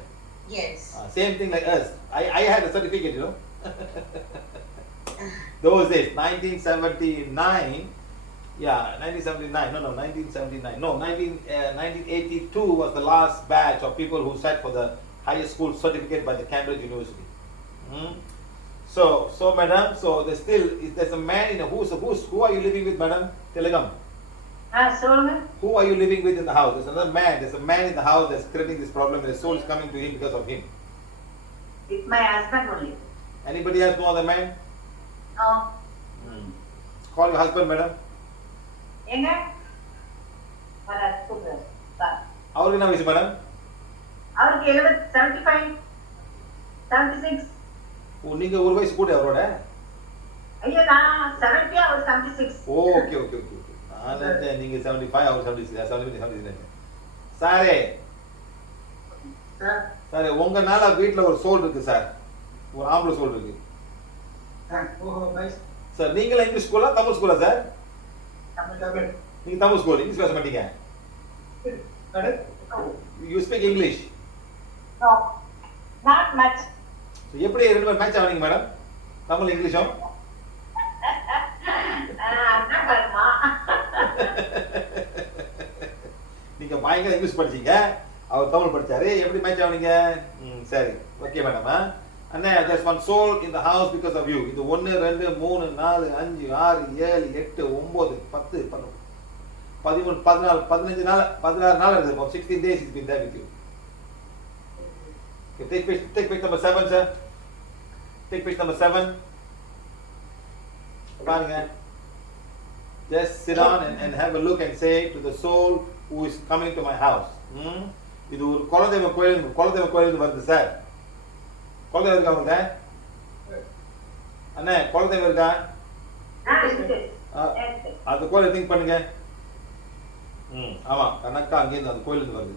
Yes. Same thing like us. I had a certificate, you know. Those days, 1979. Yeah, 1979. No, 1979. No, 1982 was the last batch of people who sat for the higher school certificate by the Cambridge University. So madam, there's a man in the who are you living with, madam? Telegam. சொல்லுங்க. Who are you living with in the house? There's a man in the house that's creating this problem. The soul is coming to him because of him. It's my husband only. Anybody else know the man? No. Call your husband, madam. எங்க? கூப்பிடுறேன். அவருக்கு என்ன வயசு, madam? அவருக்கு 75, 76. நீங்க ஒரு வயசு கூட அவரோட? ஐயோ நான் 70 அவர் 76. ஓகே. நான் நினைச்சேன் நீங்க 75 அவர் 76. 76. சாரே உங்கனால வீட்ல ஒரு சோல் இருக்கு சார். ஒரு ஆம்பளை சோல் இருக்கு. சார் நீங்களா இங்கிலீஷ் ஸ்கூலா தமிழ் ஸ்கூலா சார்? தமிழ். நீங்க தமிழ் ஸ்கூல் இங்கிலீஷ் பேச மாட்டீங்க. You speak English? No. Not much. எப்படி ரெண்டு பேரும் மேட்ச் ஆவீங்க மேடம்? தமிழ் இங்கிலீஷும்? அண்ணா பரமா. நீங்க பயங்கர இங்கிலீஷ் படிச்சீங்க, அவர் தமிழ் படிச்சாரு, எப்படி மேட்ச் ஆவீங்க? சரி, okay madam. Anna, there's one soul in the house because of you. இது 1 2 3 4 5 6 7 8 9 10 11 13 14 15 நாள் 16 நாள் இருக்கு. For 16 days it's been there with you. Okay, take page number 7, sir. Take page number 7. பாருங்க. Just sit down and have a look and say to the soul who is coming to my house. இது ஒரு குலதெய்வ கோயில் வருது sir. குலதெய்வம் இருக்கா உங்கள்ட்ட? அண்ணே, குலதெய்வம் இருக்கா? அந்த கோயிலை திங்க் பண்ணுங்க. ஆமா, கணக்கா அங்கேருந்து அந்த கோயிலிருந்து வருது.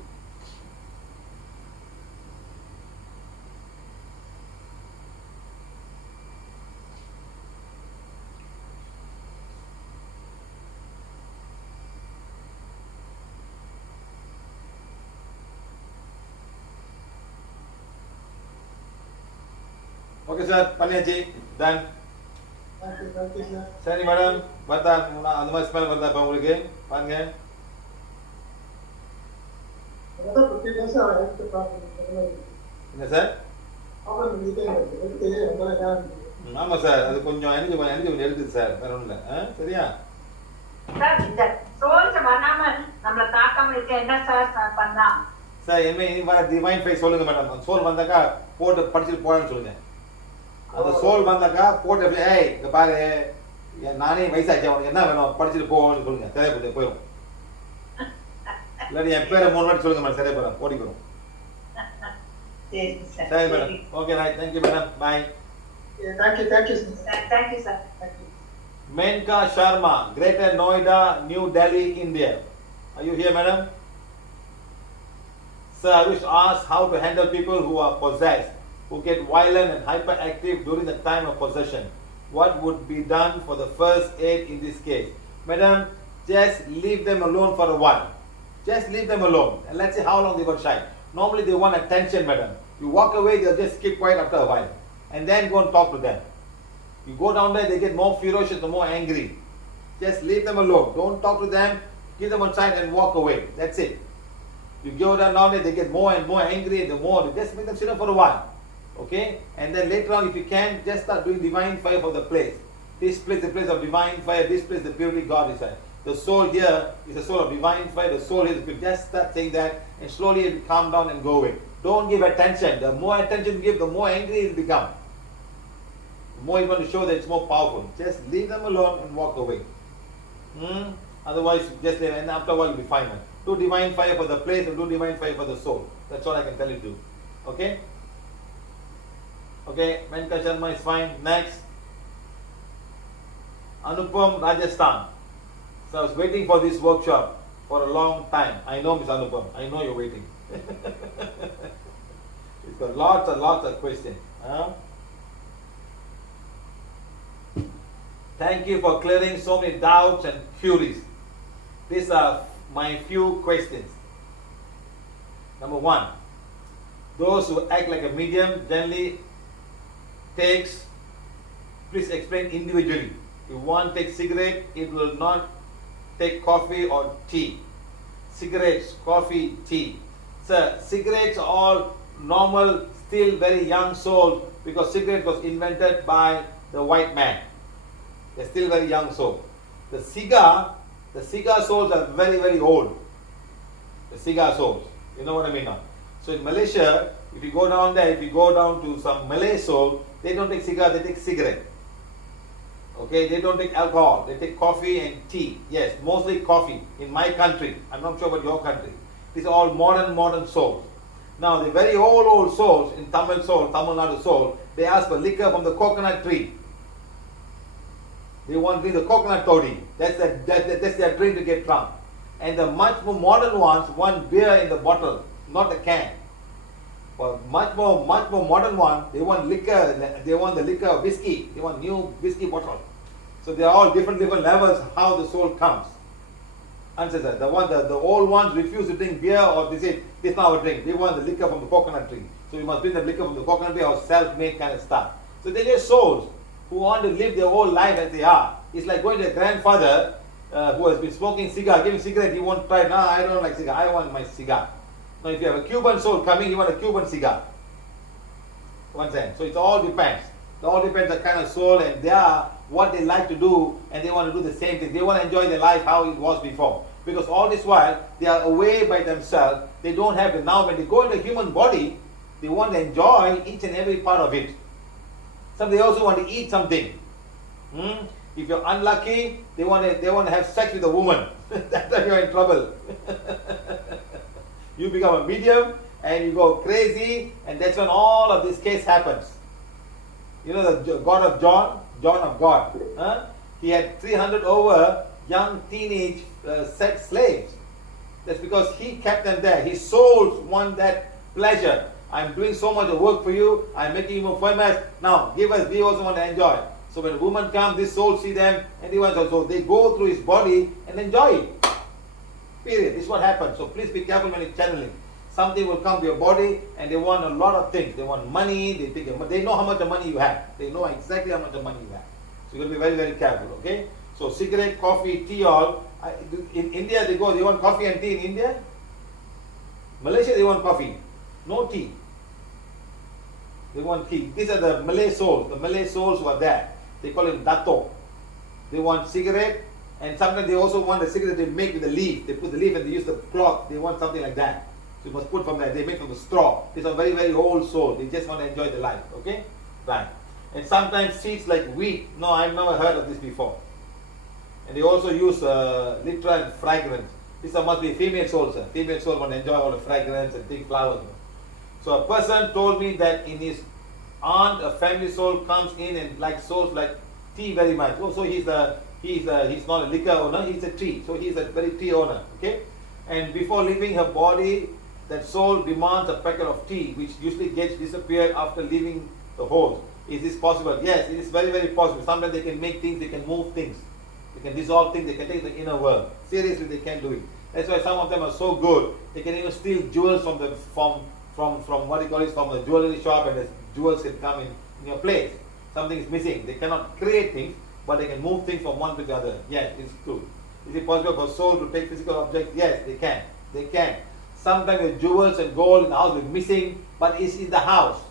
ஓகே சார், பண்ணியாச்சு. டன். சரி மேடம், வருதா அந்த மாதிரி ஸ்மெல் வருதா இப்போ உங்களுக்கு? பாருங்க. என்ன சார்? ஆமா சார், அது கொஞ்சம் எனக்கு கொஞ்சம் எடுக்குது சார், வேற ஒன்றும் இல்லை. சரியா? சார் இந்த சோல்ஸ் வராம நம்மள தாக்காம இருக்க என்ன சார் பண்ணலாம்? சார் என்ன இனி வர டிவைன் ஃபைவ் சொல்லுங்க மேடம். அந்த சோல் வந்தாக்கா போட்டு படிச்சுட்டு போறேன்னு சொல்லுங்க. அந்த சோல் வந்தாக்கா போட்டு ஏய் இங்க பாரு நானே வயசாச்சு அவனுக்கு என்ன வேணும் படிச்சுட்டு போவோம்னு சொல்லுங்க. சரியா போயிடும். இல்லாட்டி என் பேரை 3 வாட்டி சொல்லுங்க மேடம். சரியா போயிடும். ஓடி போயிடும். சரி madam. Okay right. Thank you madam. Bye. Thank you thank you sir. Thank you. Menka Sharma, Greater Noida, New Delhi, India. Are you here, madam? Sir, I wish to ask how to handle people who are possessed, who get violent and hyperactive during the time of possession. What would be done for the first aid in this case? Madam, just leave them alone for a while. Just leave them alone and let's see how long they will shine. Normally they want attention, madam. You walk away, they'll just keep quiet after a while and then go and talk to them. You go down there, they get more ferocious, the more angry. Just leave them alone. Don't talk to them. Give them a sign and walk away. That's it. You go down there, they get more and more angry, and the more, just make them sit down for a while. Okay? And then later on, if you can, just start doing divine fire for the place. This place is the place of divine fire. This place is the purity God is at. The soul here is the soul of divine fire. The soul here is pure. Just start saying that, and slowly it will calm down and go away. Don't give attention. The more attention you give, the more angry it will become. More you want to show that it's more powerful. Just leave them alone and walk away. Otherwise, just leave, and after a while you'll be fine. Do divine fire for the place and do divine fire for the soul. That's all I can tell you to do. Okay? Okay, Menka Sharma is fine. Next. Anupam, Rajasthan. So I was waiting for this workshop for a long time. I know, Miss Anupam. I know you're waiting. It's got lots and lots of questions. Thank you for clearing so many doubts and queries. These are my few questions. Number 1, those who act like a medium generally takes, please explain individually. If one takes cigarette, it will not take coffee or tea. Cigarettes, coffee, tea. Sir, cigarettes are all normal, still very young souls because cigarette was invented by the white man. They're still very young soul. The cigar souls are very, very old. The cigar souls. You know what I mean now? So in Malaysia, if you go down there, if you go down to some Malay soul, they don't take cigar, they take cigarette. Okay, they don't take alcohol, they take coffee and tea. Yes, mostly coffee. In my country, I'm not sure about your country. These are all modern souls. Now the very old souls, in Tamil Nadu soul, they ask for liquor from the coconut tree. They want to drink the coconut toddy. That's their drink to get drunk. And the much more modern ones want beer in the bottle, not a can. For much more modern one, they want liquor. They want the liquor whiskey. They want new whiskey bottle. So they are all different levels how the soul comes. Answer that. The old ones refuse to drink beer, or they say this is not our drink. They want the liquor from the coconut tree. So we must drink the liquor from the coconut tree or self-made kind of stuff. So they are souls who want to live their whole life as they are. It's like going to a grandfather who has been smoking cigar, giving cigarette, he won't try. No, I don't like cigar. I want my cigar. Now, if you have a Cuban soul coming, you want a Cuban cigar. One time. So it all depends. It all depends on the kind of soul and they are what they like to do, and they want to do the same thing. They want to enjoy their life how it was before. Because all this while they are away by themselves. They don't have it. Now when they go into the human body, they want to enjoy each and every part of it. Some they also want to eat something. If you're unlucky, they want to have sex with a woman. That's when you're in trouble. You become a medium and you go crazy, and that's when all of this case happens. You know the God of John of God. He had 300 over young teenage sex slaves. That's because he kept them there. His souls want that pleasure. I'm doing so much work for you. I'm making you more famous. Now give us. We also want to enjoy. So when a woman comes, this soul see them, and they want also they go through his body and enjoy it. Period. This is what happens. So please be careful when you're channeling. Something will come to your body, and they want a lot of things. They want money. They know how much of money you have. They know exactly how much of money you have. So you got to be very, very careful. Okay. So cigarette, coffee, tea, all. In India they want coffee and tea in India. Malaysia they want coffee, no tea. They want tea. These are the Malay souls who are there. They call him Dato. They want cigarette And sometimes they also want the cigarette they make with the leaf. They put the leaf and they use the cloth. They want something like that. So you must put from that. They make from the straw. These are very, very old soul. They just want to enjoy the life. Okay? Right. And sometimes seeds like wheat. No, I've never heard of this before. And they also use literal fragrance. These must be female souls. Female soul want to enjoy all the fragrance and take flowers. So a person told me that in his aunt, a family soul comes in and like souls like tea very much. Oh, so he's not a liquor owner, he's a tea. So he's a very tea owner. Okay? And before leaving her body, that soul demands a packet of tea, which usually gets disappeared after leaving the host. Is this possible? Yes, it is very, very possible. Sometimes they can make things, they can move things. They can dissolve things, they can take the inner world. Seriously, they can do it. That's why some of them are so good. They can even steal jewels from what you call it, from the jewelry shop, and the jewels can come in your place. Something is missing. They cannot create things, but they can move things from one to the other. Yes, it's true. Is it possible for soul to take physical objects? Yes, they can. They can. Sometimes the jewels and gold in the house will be missing, but it's in the house.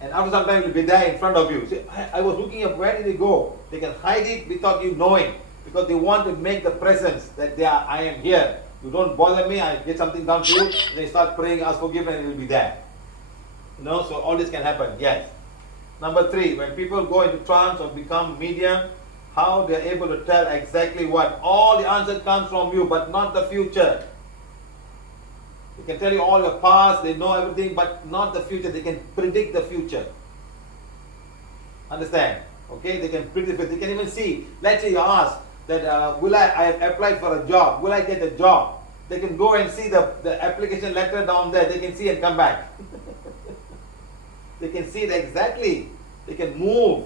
And after some time it will be there in front of you. See, I was looking up, where did it go? They can hide it without you knowing, because they want to make the presence that I am here. You don't bother me, I get something done to you, they start praying, ask forgiveness, and it will be there. So all this can happen, yes. Number 3, when people go into trance or become medium, how they are able to tell exactly what. All the answer comes from you, but not the future. They can tell you all your past, they know everything, but not the future. They can predict the future. Understand? Okay, they can predict it. They can even see. Let's say you ask that, I have applied for a job. Will I get a job? They can go and see the application letter down there. They can see and come back. They can see it exactly. They can move,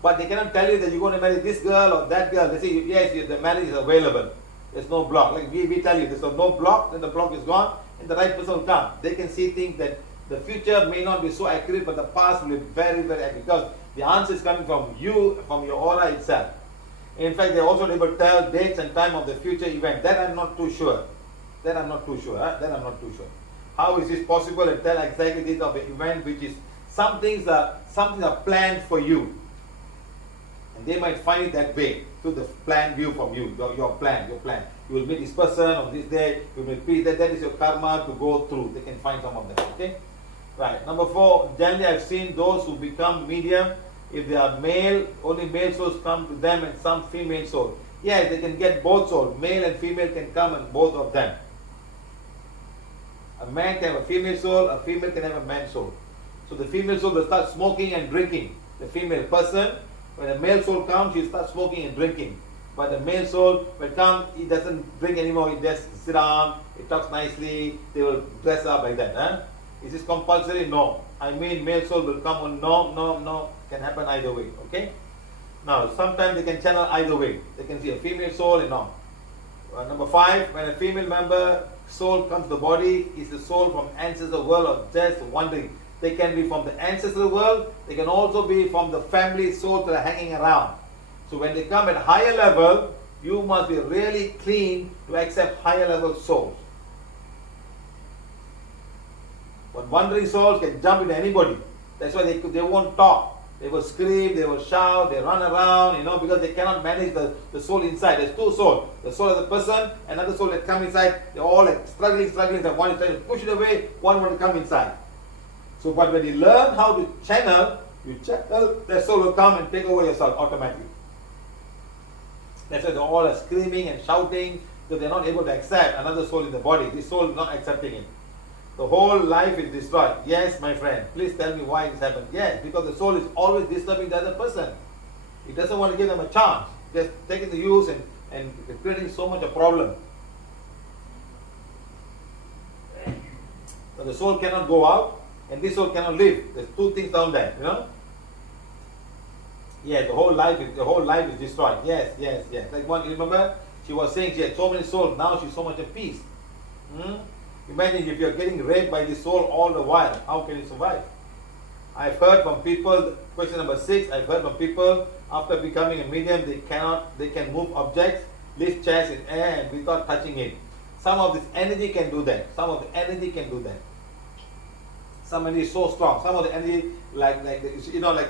but they cannot tell you that you're going to marry this girl or that girl. They say, yes, the marriage is available. There's no block. Like we tell you, there's no block, then the block is gone, and the right person will come. They can see things that the future may not be so accurate, but the past will be very, very accurate, because the answer is coming from you, from your aura itself. In fact, they're also able to tell dates and time of the future event. That I'm not too sure. How is this possible to tell exactly this of the event, which is some things are planned for you, and they might find it that way through the planned view from you, your plan. You will meet this person on this day. You will meet that is your karma to go through. They can find some of them. Okay, right. Number 4. Generally, I've seen those who become medium. If they are male, only male souls come to them, and some female souls. Yes, they can get both souls. Male and female can come, and both of them. A man can have a female soul, a female can have a man's soul. So the female soul will start smoking and drinking. The female person, when a male soul comes, she starts smoking and drinking. But the male soul will come, he doesn't drink anymore, he just sit down, he talks nicely, they will dress up like that. Huh? Is this compulsory? No. I mean, male soul will come on, no, can happen either way. Okay? Now, sometimes they can channel either way. They can see a female soul and all. Number 5, when a female member soul comes to the body, is the soul from ancestral world or just wandering. They can be from the ancestral world, they can also be from the family souls that are hanging around. So when they come at higher level, you must be really clean to accept higher level souls. But wandering souls can jump into anybody. That's why they won't talk. They will scream, they will shout, they run around, because they cannot manage the soul inside. There's 2 souls. The soul of the person, another soul that come inside. They're all like struggling. And one is trying to push it away, one wants to come inside. So, but when you learn how to channel, the soul will come and take over your soul automatically. That's why they all are screaming and shouting, because they're not able to accept another soul in the body. This soul is not accepting it. The whole life is destroyed. Yes, my friend, please tell me why this happened. Yes, because the soul is always disturbing the other person. It doesn't want to give them a chance. Just taking the use and creating so much a problem. So the soul cannot go out, and this soul cannot live. There's 2 things down there, Yeah, the whole life is destroyed. Yes. Like one, you remember, she was saying she had so many souls. Now she's so much at peace. Imagine if you're getting raped by this soul all the while. How can you survive? I've heard from people. Question number 6. I've heard from people after becoming a medium, they can move objects, lift chairs in air, and without touching it. Some of this energy can do that. Some energy is so strong. Some of the energy, like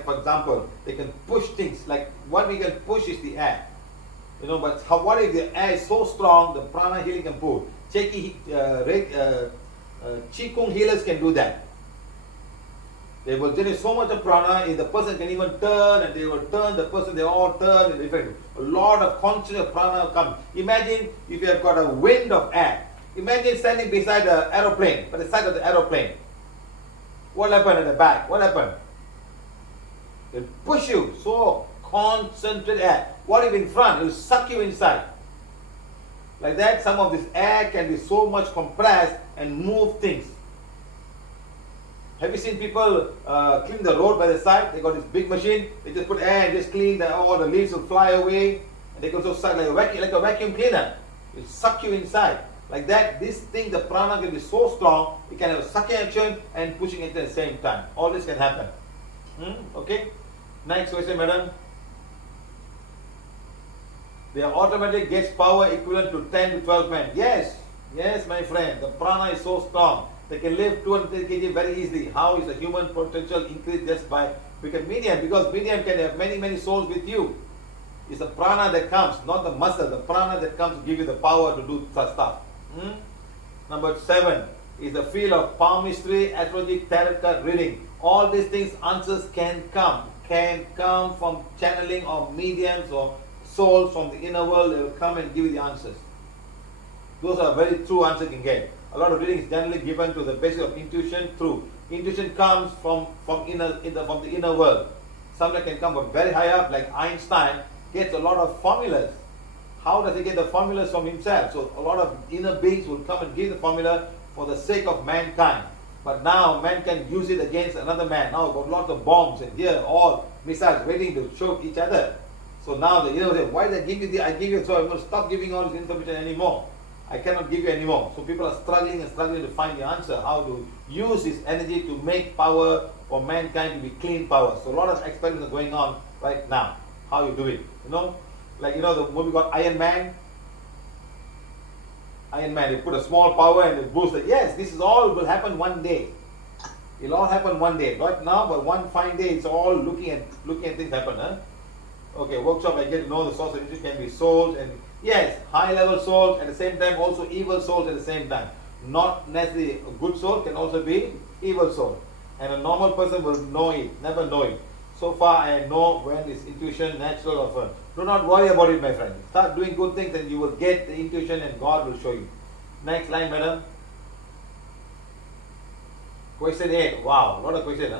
for example, they can push things. Like what we can push is the air. You know, but what if the air is so strong, the prana healing can pull. Qigong healers can do that. They will generate so much of prana, if the person can even turn, and they will turn the person, they all turn in different. A lot of conscious prana comes. Imagine if you have got a wind of air. Imagine standing beside the aeroplane, by the side of the aeroplane. What happened at the back? What happened? It will push you, so concentrated air. What if in front? It will suck you inside. Like that, some of this air can be so much compressed and move things. Have you seen people clean the road by the side? They got this big machine. They just put air and just clean. All the leaves will fly away. And they can also suck like a vacuum cleaner. It will suck you inside. Like that, this thing, the prana can be so strong. It can have a sucking action and pushing it at the same time. All this can happen. Okay. Next question, madam. The automatic gets power equivalent to 10 to 12 men. Yes, my friend. The prana is so strong. They can lift 200 kg very easily. How is the human potential increased just by becoming medium? Because medium can have many souls with you. It's the prana that comes, not the muscle. The prana that comes to give you the power to do such stuff. Number 7 is the field of palmistry, astrology, tarot card reading. All these things, answers can come from channeling or mediums or souls from the inner world. They will come and give you the answers. Those are very true answers you can get. A lot of reading is generally given to the basis of intuition. True. Intuition comes from the inner world. Something can come from very high up, like Einstein gets a lot of formulas. How does he get the formulas from himself? So a lot of inner beings will come and give the formula for the sake of mankind. But now man can use it against another man. Now we've got lots of bombs and here all missiles waiting to shoot each other. So now the inner will say, why did I give you I give you, so I'm going to stop giving all this information anymore. I cannot give you anymore. So people are struggling to find the answer, how to use this energy to make power for mankind to be clean power. So a lot of experiments are going on right now. How you do it, Like the movie called Iron Man. They put a small power and they boost it. Yes, this is all will happen one day. It'll all happen one day. Not now, but one fine day it's all looking at things happen, Okay, workshop I get to know the source of energy can be souls, and yes, high level souls at the same time, also evil souls at the same time. Not necessarily a good soul, can also be evil soul. And a normal person will never know it. So far I know when is intuition natural or fun. Do not worry about it, my friend. Start doing good things and you will get the intuition and God will show you. Next line, madam. Question 8. Wow, what a question,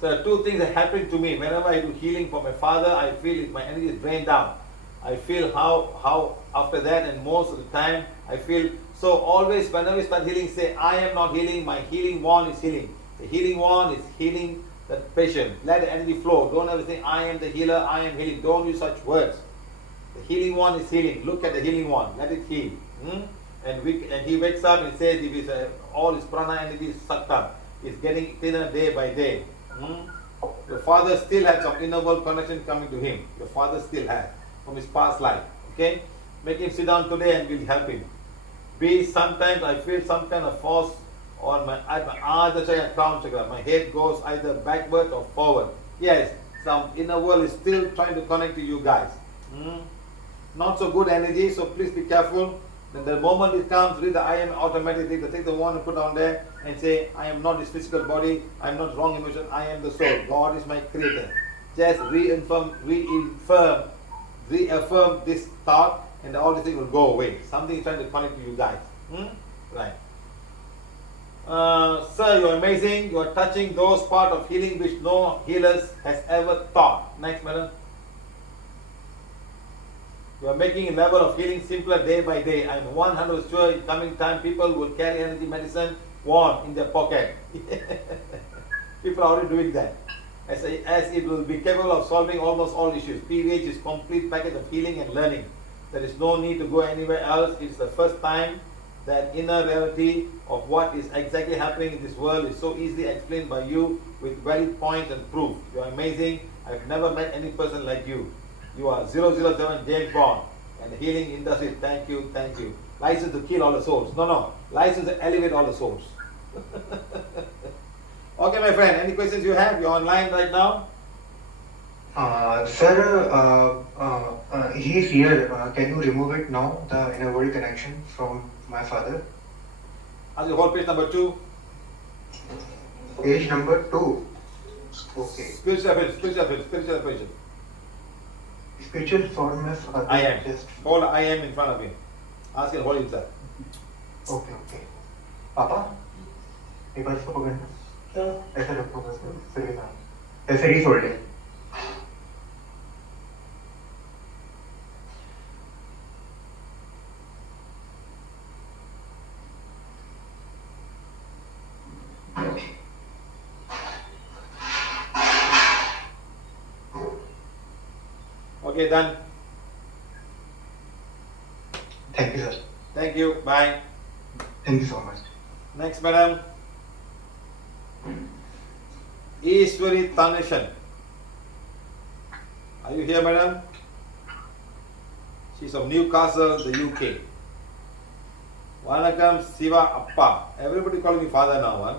So 2 things are happening to me. Whenever I do healing for my father, I feel my energy is drained down. I feel how after that, and most of the time I feel, so always whenever we start healing, say, I am not healing, my healing wand is healing. The healing wand is healing the patient. Let the energy flow. Don't ever say, I am the healer, I am healing. Don't use such words. The healing wand is healing. Look at the healing wand. Let it heal. And he wakes up and says, if all his prana energy is sucked up. It's getting thinner day by day. Your father still has some inner world connection coming to him. Your father still has from his past life. Okay? Make him sit down today and we'll help him. Sometimes I feel some kind of force on my Ajna chakra, crown chakra. My head goes either backward or forward. Yes, some inner world is still trying to connect to you guys. Not so good energy, so please be careful. Then the moment it comes, read the I am automatically, take the wand and put on there and say, I am not this physical body, I am not wrong emotion, I am the soul. God is my creator. Just reaffirm this thought and all these things will go away. Something is trying to connect to you guys. Right. Sir, you are amazing. You are touching those parts of healing which no healers has ever taught. Next, madam. You are making a level of healing simpler day by day. I am 100% sure in coming time people will carry energy medicine wand in their pocket. People are already doing that. As it will be capable of solving almost all issues. PVH is complete package of healing and learning. There is no need to go anywhere else. It's the first time that inner reality of what is exactly happening in this world is so easily explained by you with valid points and proof. You are amazing. I've never met any person like you. You are 007 James Bond and the healing industry. Thank you. License to kill all the souls. No. License to elevate all the souls. Okay, my friend. Any questions you have? You're online right now. Sir, he's here. Can you remove it now, the inner world connection from my father? Ask the whole page number 2. Page number 2. Okay. Spiritual affirmation. Spiritual for my father. I am. Just Hold I am in front of him. Ask him, hold himself. okay, okay. पापा एक बार इसको पकड़ना ऐसा रखो बस फिर भी ना ऐसे ही छोड़ दे Okay, done. Thank you, sir. Thank you. Bye. Thank you so much. Next, madam. Ishwari Tanishan. Are you here, madam? She's from Newcastle, the UK. Vanakam Siva.P. Everybody calling me father now, huh?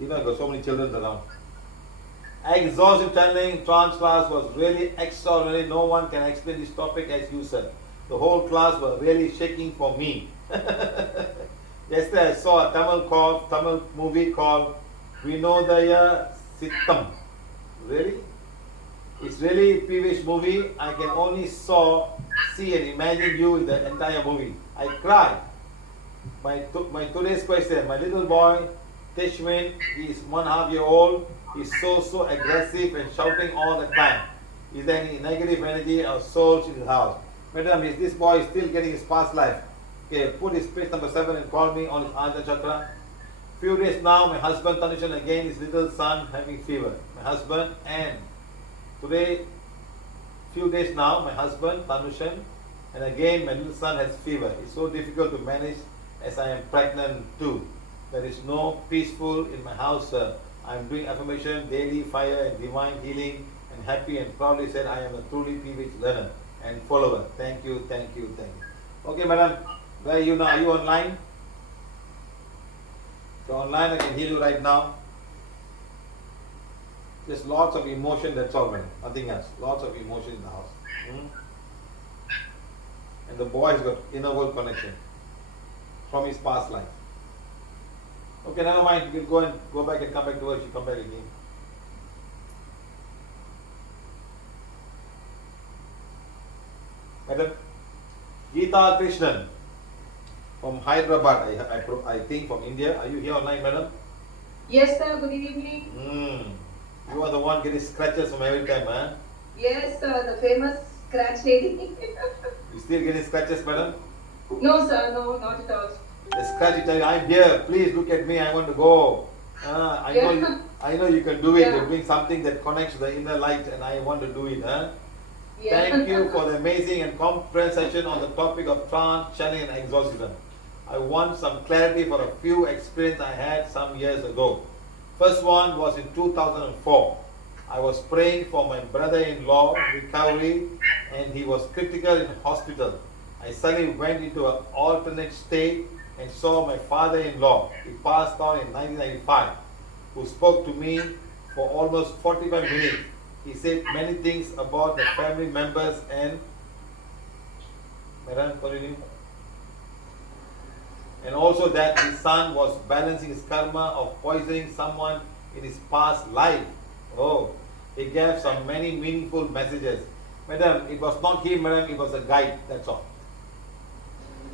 You know, I've got so many children around. Exorcism channeling trance class was really extraordinary. No one can explain this topic as you said. The whole class was really shaking for me. Yesterday I saw a Tamil movie called Vinodaya Sittam. Really? It's really PVH movie. I can only see and imagine you in the entire movie. I cried. My today's question, my little boy, Tishmin, he is 1.5 years old. He's so aggressive and shouting all the time. Is there any negative energy or souls in his house? Madam, is this boy still getting his past life? Okay, put his page number 7 and call me on his Ajna Chakra. Few days now, my husband Tanushan again, his little son having fever. My husband and today, few days now, my husband Tanushan and again my little son has fever. It's so difficult to manage as I am pregnant too. There is no peaceful in my house, sir. I am doing affirmation, daily fire and divine healing and happy and proudly said I am a truly PVH learner and follower. Thank you. Okay, madam, where are you now? Are you online? So online I can heal you right now. Just lots of emotion, that's all, madam. Nothing else. Lots of emotion in the house. And the boy's got inner world connection from his past life. Okay, never mind. We'll go back and come back to her. She'll come back again. Madam, Geeta Krishnan from Hyderabad, I think from India. Are you here online, madam? Yes, sir. Good evening. You are the one getting scratches from every time, huh? Yes, sir. The famous scratch lady. You still getting scratches, madam? No, sir. No, not at all. The scratch tell you, I'm here. Please look at me. I want to go. I know you can do it. Yeah. You're doing something that connects the inner light, and I want to do it, huh? Yeah. Thank you for the amazing and comprehensive session on the topic of trance, channeling and exorcism. I want some clarity for a few experiences I had some years ago. First one was in 2004. I was praying for my brother-in-law recovery and he was critical in hospital. I suddenly went into an alternate state and saw my father-in-law. He passed on in 1995, who spoke to me for almost 45 minutes. He said many things about the family members and also that his son was balancing his karma of poisoning someone in his past life. Oh, he gave some many meaningful messages. Madam, it was not him, madam, it was a guide, that's all.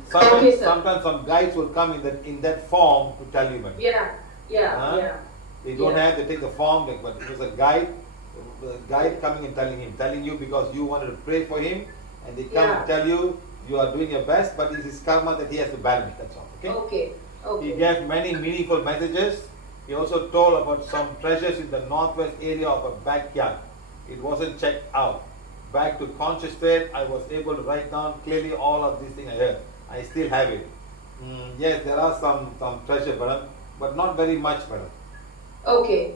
Sometimes some guides will come in that form to tell you, madam. Yeah. They don't have to take the form, but it was a guide coming and telling you because you wanted to pray for him, and they come and tell you are doing your best, but it's his karma that he has to balance, that's all. Okay. He gave many meaningful messages. He also told about some treasures in the northwest area of a backyard. It wasn't checked out. Back to conscious state, I was able to write down clearly all of these things I heard. I still have it. Yes, there are some treasure, madam, but not very much, madam. Okay.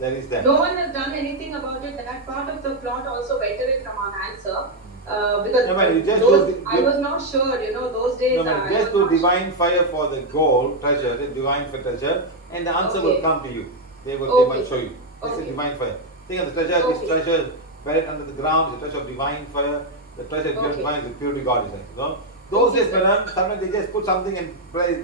There is that. No one has done anything about it. That part of the plot also went away from our hands, sir. Because I was not sure, those days. Just do divine fire for the gold treasure, the divine fire treasure, and the answer will come to you. They might show you. This is divine fire. Think of the treasure, Okay. this treasure is buried under the ground, is the treasure of divine fire. The treasure of Okay. divine is the purity God is like, you know. Those Okay, days, sir. madam, sometimes they just put something and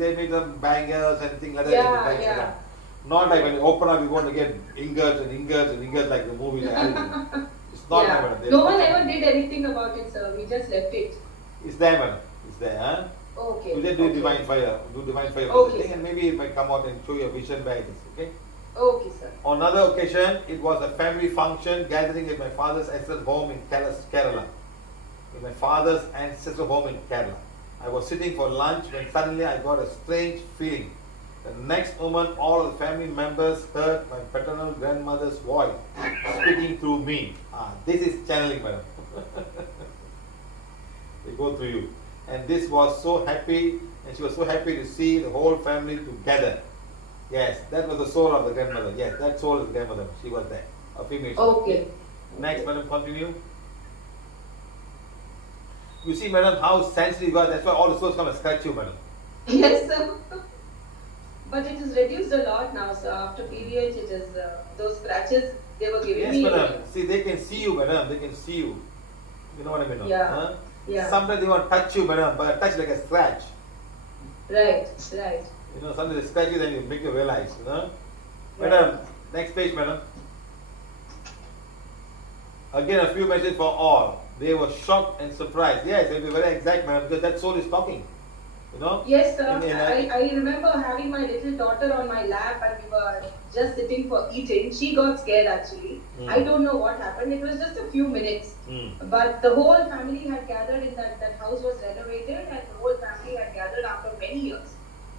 they make them bangers and things like that. Yeah, Like yeah. that. Not like when you open up, you want to get ingots and ingots and ingots like the movies. It's not Yeah. like madam. They No put one something. ever did anything about it, sir. We just left it. It's there, madam. It's there, huh? Okay. You just do Okay. divine fire. Do divine fire for Okay, the thing, sir. and maybe it might come out and show you a vision where it is. Okay. Okay, sir. On another occasion, it was a family function gathering at my father's ancestral home in Kerala. In my father's ancestral home in Kerala. I was sitting for lunch when suddenly I got a strange feeling. The next moment, all the family members heard my paternal grandmother's voice speaking through me. This is channeling, madam. They go through you. And this was so happy, and she was so happy to see the whole family together. Yes, that was the soul of the grandmother. Yes, that soul is the grandmother. She was there. A female soul. Okay. Next, madam, continue. You see, madam, how sensitive you are. That's why all the souls come and scratch you, madam. Yes, sir. But it is reduced a lot now, sir. After PVH, it is those scratches they were giving Yes, me. madam. See, they can see you, madam. They can see you. You know what I mean? No? Yeah. Huh? Yeah. Sometimes they want to touch you, madam, but touch like a scratch. Right, right. You know, sometimes they scratch you, then you make you realize. You know? Right. Madam, next page, madam. Again, a few messages for all. They were shocked and surprised. Yes, they'll be very exact, madam, because that soul is talking. You know? Yes, sir. In I remember having my little daughter on my lap and we were just sitting for eating. She got scared actually. I don't know what happened. It was just a few minutes. But the whole family had gathered in that house was renovated and the whole family had gathered after many years.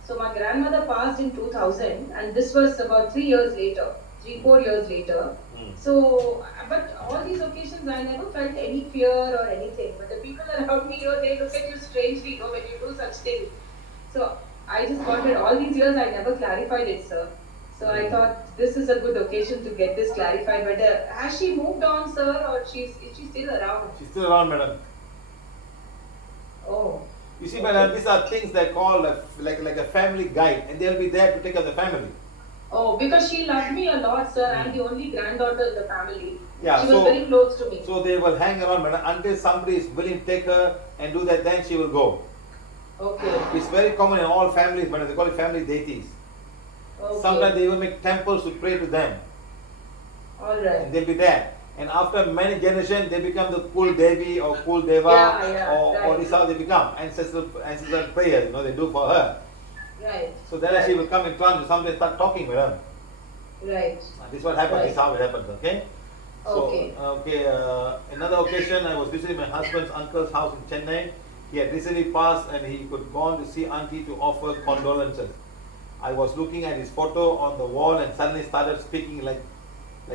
So my grandmother passed in 2000 and this was about 3 years later, 4 years later. So, but all these occasions I never felt any fear or anything. But the people around me, they look at you strangely, when you do such things. So I just got it. All these years I never clarified it, sir. So I thought this is a good occasion to get this clarified. But has she moved on, sir, or is she still around? She's still around, madam. Oh. You see, madam, these are things they call like a family guide, and they'll be there to take care of the family. Oh, because she loved me a lot, sir. I'm the only granddaughter in the family. Yeah, she was very close to me. So they will hang around, madam, until somebody is willing to take her and do that, then she will go. Okay. It's very common in all families, madam. They call it family deities. Okay. Sometimes they even make temples to pray to them. All right. And they'll be there. And after many generations, they become the Kul Devi or Kul Deva, or this is how they become. Ancestral prayers, they do for her. Right. So then she will come in trance, somebody start talking with her. Right. This is what happens, Right. this is how it happens, okay? Okay. So, another occasion, I was visiting my husband's uncle's house in Chennai. He had recently passed and he could go on to see auntie to offer condolences. I was looking at his photo on the wall and suddenly started speaking like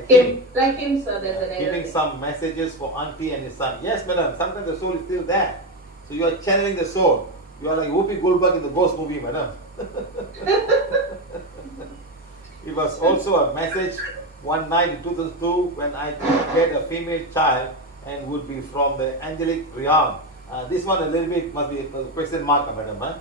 him. Like him, sir, there's an Giving error. some messages for auntie and his son. Yes, madam, sometimes the soul is still there. So you are channeling the soul. You are like Whoopi Goldberg in the ghost movie, madam. It was also a message one night in 2002 when I could get a female child and would be from the angelic realm. This one a little bit must be a question mark, madam. Huh?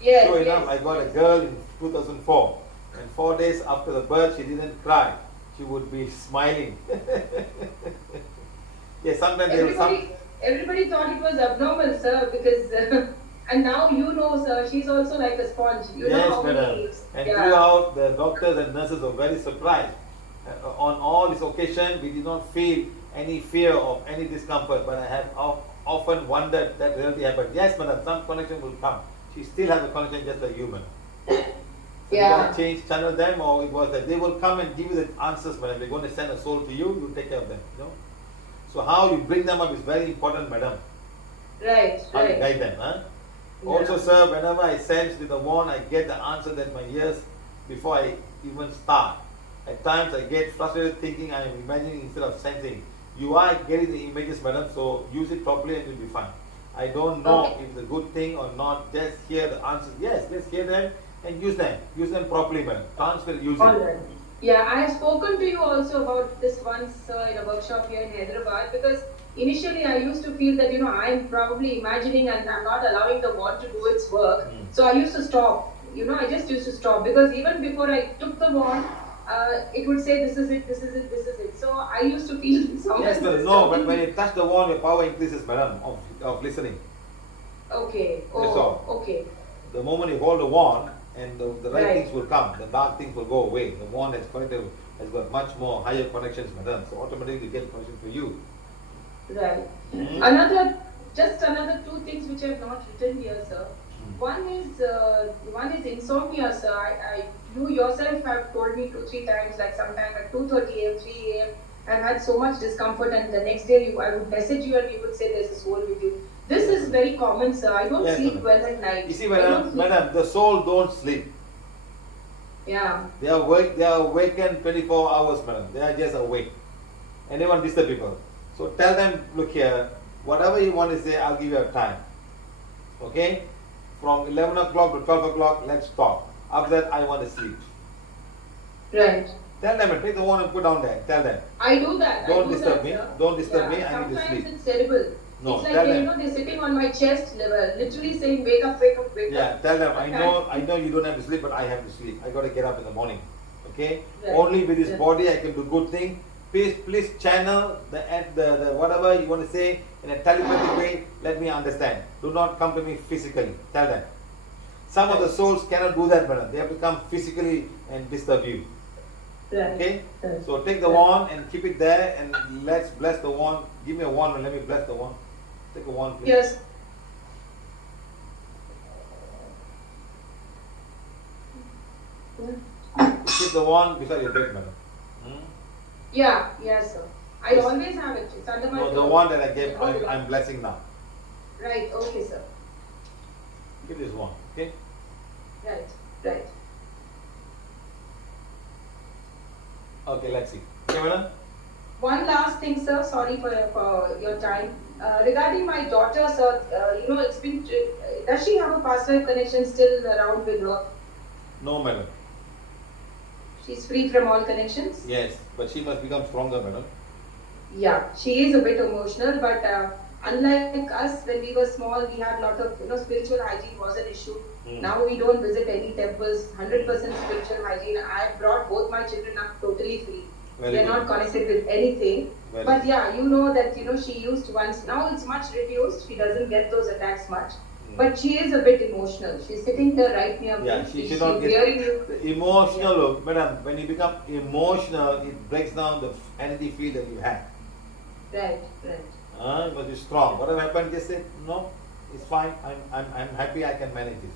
Yes, Sure enough, yes. I got a girl in 2004 and 4 days after the birth she didn't cry. She would be smiling. Yes, sometimes there was some... Everybody thought it was abnormal, sir, because and now sir, she's also like a sponge. You know Yes, how madam. many And throughout, the doctors and nurses were very surprised. On all these occasions, we did not feel any fear of any discomfort, but I have often wondered that really happened. Yes, madam, some connection will come. She still has a connection just like human. So you want to change, channel them, or it was that they will come and give you the answers, madam. They're going to send a soul to you, you take care of them. So how you bring them up is very important, madam. Right, How you right. guide them, huh? Yeah. Also, sir, whenever I sense with the wand, I get the answer that my ears before I even start. At times, I get frustrated thinking I am imagining instead of sensing. You are getting the images, madam, so use it properly and you'll be fine. I don't know if it's a good thing or not. Just hear the answers. Yes, just hear them and use them. Use them properly, madam. Trance will use it. All right. Yeah, I have spoken to you also about this once in a workshop here in Hyderabad, because initially I used to feel that I'm probably imagining and I'm not allowing the wand to do its work. So I used to stop. I just used to stop, because even before I took the wand, it would say this is it, this is it, this is it. So I used to feel someone Yes, madam. is No, talking but when me. you touch the wand, your power increases, madam, of listening. Okay. That's all. Okay. The moment you hold the wand, and the right Right. things will come, the dark things will go away. The wand has connected, has got much more higher connections, madam. So automatically you get connection for you. Right. Hmm? Just another two things which I have not written here, sir. One is insomnia, sir. You yourself have told me 2-3 times, like sometime at 2:30 a.m., 3 a.m. I've had so much discomfort, and the next day I would message you and you would say there's a soul with you. This is very common, sir. I don't Yes, sleep madam. well at night. You see, I don't sleep- madam, the soul don't sleep. Yeah. They are awakened 24 hours, madam. They are just awake. And they want to disturb people. So tell them, look here, whatever you want to say, I'll give you a time. Okay? From 11 o'clock to 12 o'clock, let's talk. After that, I want to sleep. Right. Tell them, take the one and put down there. Tell them. I do that. Don't I do disturb that, me. sir. Don't disturb me. I need to Sometimes sleep. it's terrible. No, it's like tell they, them. they're sitting on my chest level, literally saying, wake up, wake up, wake Yeah, up. tell them, I Sometimes- know you don't have to sleep, but I have to sleep. I got to get up in the morning. Okay? Right. Only with this Yeah. body I can do good thing. Please channel the whatever you want to say in a telepathic way. Let me understand. Do not come to me physically. Tell them. Some of the souls cannot do that, madam. They have to come physically and disturb you. Right. Okay? Right. So take the Right. wand and keep it there, and let's bless the wand. Give me a wand and let me bless the wand. Take a wand, please. Yes. Keep the wand beside your bed, madam. Hmm? Yeah, yes, sir. I Yes. always have it. It's under my No, the pillow. one that I gave, Oh, yeah. I'm blessing now. Right, okay, sir. Give this one, okay? Right, right. Okay, let's see. Okay, madam? One last thing, sir. Sorry for your time. Regarding my daughter, sir, it's been. Does she have a past life connection still around with her? No, madam. She's free from all connections? Yes, but she must become stronger, madam. Yeah, she is a bit emotional, but unlike us, when we were small, we had a lot of, spiritual hygiene was an issue. Now we don't visit any temples, 100% spiritual hygiene. I brought both my children up totally free. Very They're good. not connected with anything. Very But good. yeah, you know that, she used once. Now it's much reduced. She doesn't get those attacks much. But she is a bit emotional. She's sitting there right near me. Yeah, she should She's not get hearing you. the emotional, madam. When you become emotional, it breaks down the energy field that you have. Right, right. But you're strong. Whatever happened, just say no. It's fine. I'm happy. I can manage this.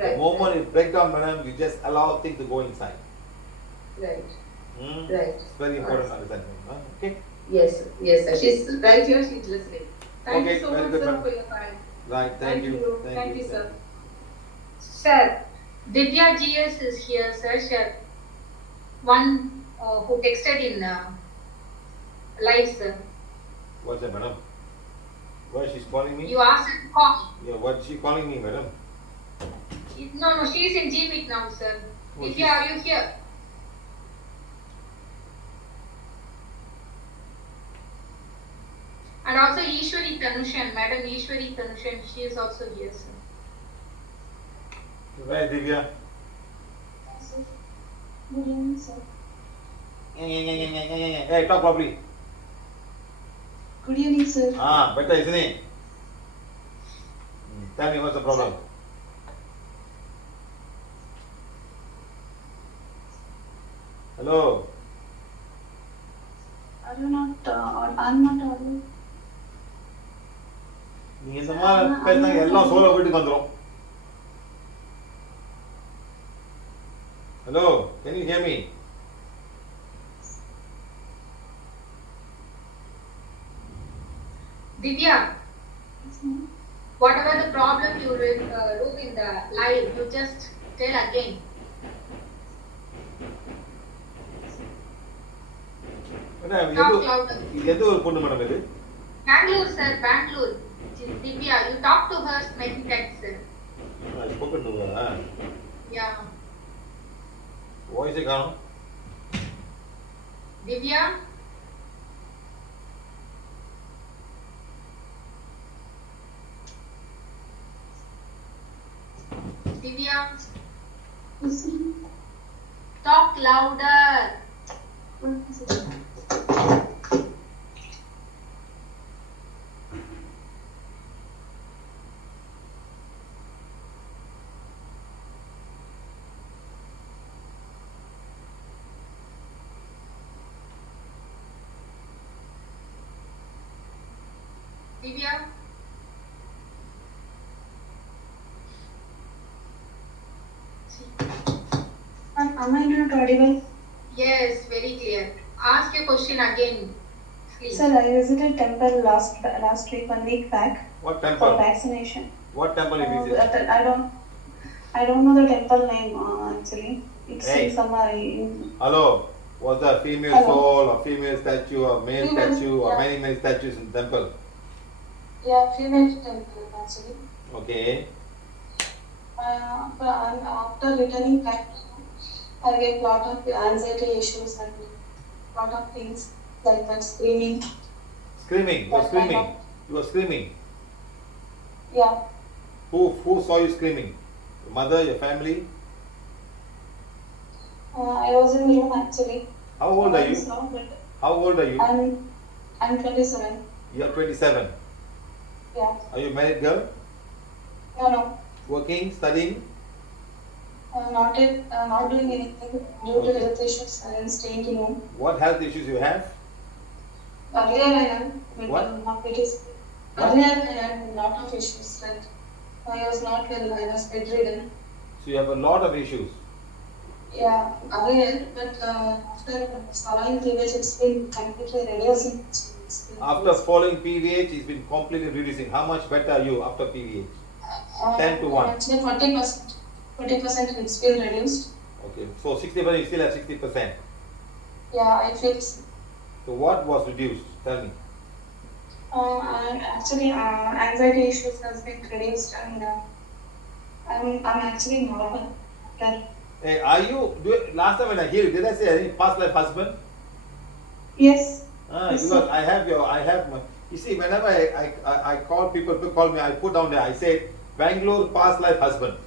Right. The moment it breaks down, madam, you just allow things to go inside. Right. Hmm? Right. It's very important to understand. Okay. Yes, sir. Yes, sir. She's right here. She's listening. Thank Okay, you so very much, good, sir, ma'am. for your time. Right. Thank you. Thank you, sir. Sir, Divya GS is here, sir. One who texted in live, sir. What's that, madam? Why she's calling me? You asked her to call. Yeah, what she calling me, madam? No, she's in Gmeet now, sir. Oh, Divya, she's- are you here? And also Ishwari Tanushan, Madam Ishwari Tanushan, she is also here, sir. Where Divya? Good evening, sir. Hey, talk properly. Good evening, sir. Better, isn't it? Tell me what's the problem. Hello. Are you not, I'm not audible. நீ இந்த மாதிரி பேசினா எல்லாம் solo வீட்டுக்கு வந்துரும். Hello, can you hear me? Divya, whatever the problem you wrote in the live, you just tell again. Talk louder. எந்த ஒரு பொண்ணு மேடம் இது? Bangalore, sir, Bangalore. Divya, you talk to her many times, sir. spoken to her. Yeah. வாய்ஸே காணோம். Divya? Divya? Talk Talk louder. Divya? Am I not audible? Yes, very clear. Ask your question again, please. Sir, I visited temple last week, 1 week back. What For temple? vaccination. What temple you visited? I don't know the temple name actually. It's Hey. in some. Hello. Was there a female Hello. soul, or female statue, or male Female, statue, or yeah. many statues in the temple? Yeah, female temple actually. Okay. But after returning back, I get lot of anxiety issues and lot of things like that, screaming. Screaming. You were That kind screaming. of- You were screaming. Yeah, Who saw you screaming? Your mother, your family? I was in room actually. How old are you? So, but How old are you? I'm 27. You are 27. Yeah. Are you a married girl? No. Working, studying? Not doing anything due to health issues. I am staying in home. What health issues you have? Earlier I had, but What? now it is. What? Earlier I had a lot of issues. Like I was not well. I was bedridden. So you have a lot of issues. Yeah, earlier, but after following PVH, it's been completely reducing. After following PVH, it's been completely reducing. How much better are you after PVH? 10 to 1. Actually, 40%. 40% it's been reduced. Okay, so 60%, you still have 60%. Yeah, I feel. So what was reduced? Tell me. And actually, anxiety issues has been reduced, and I'm actually normal. Okay. Hey, last time when I hear you, did I say any past life husband? Yes. Because sir. I have my, you see, whenever I call people call me, I put down there, I say, Bangalore past life husband.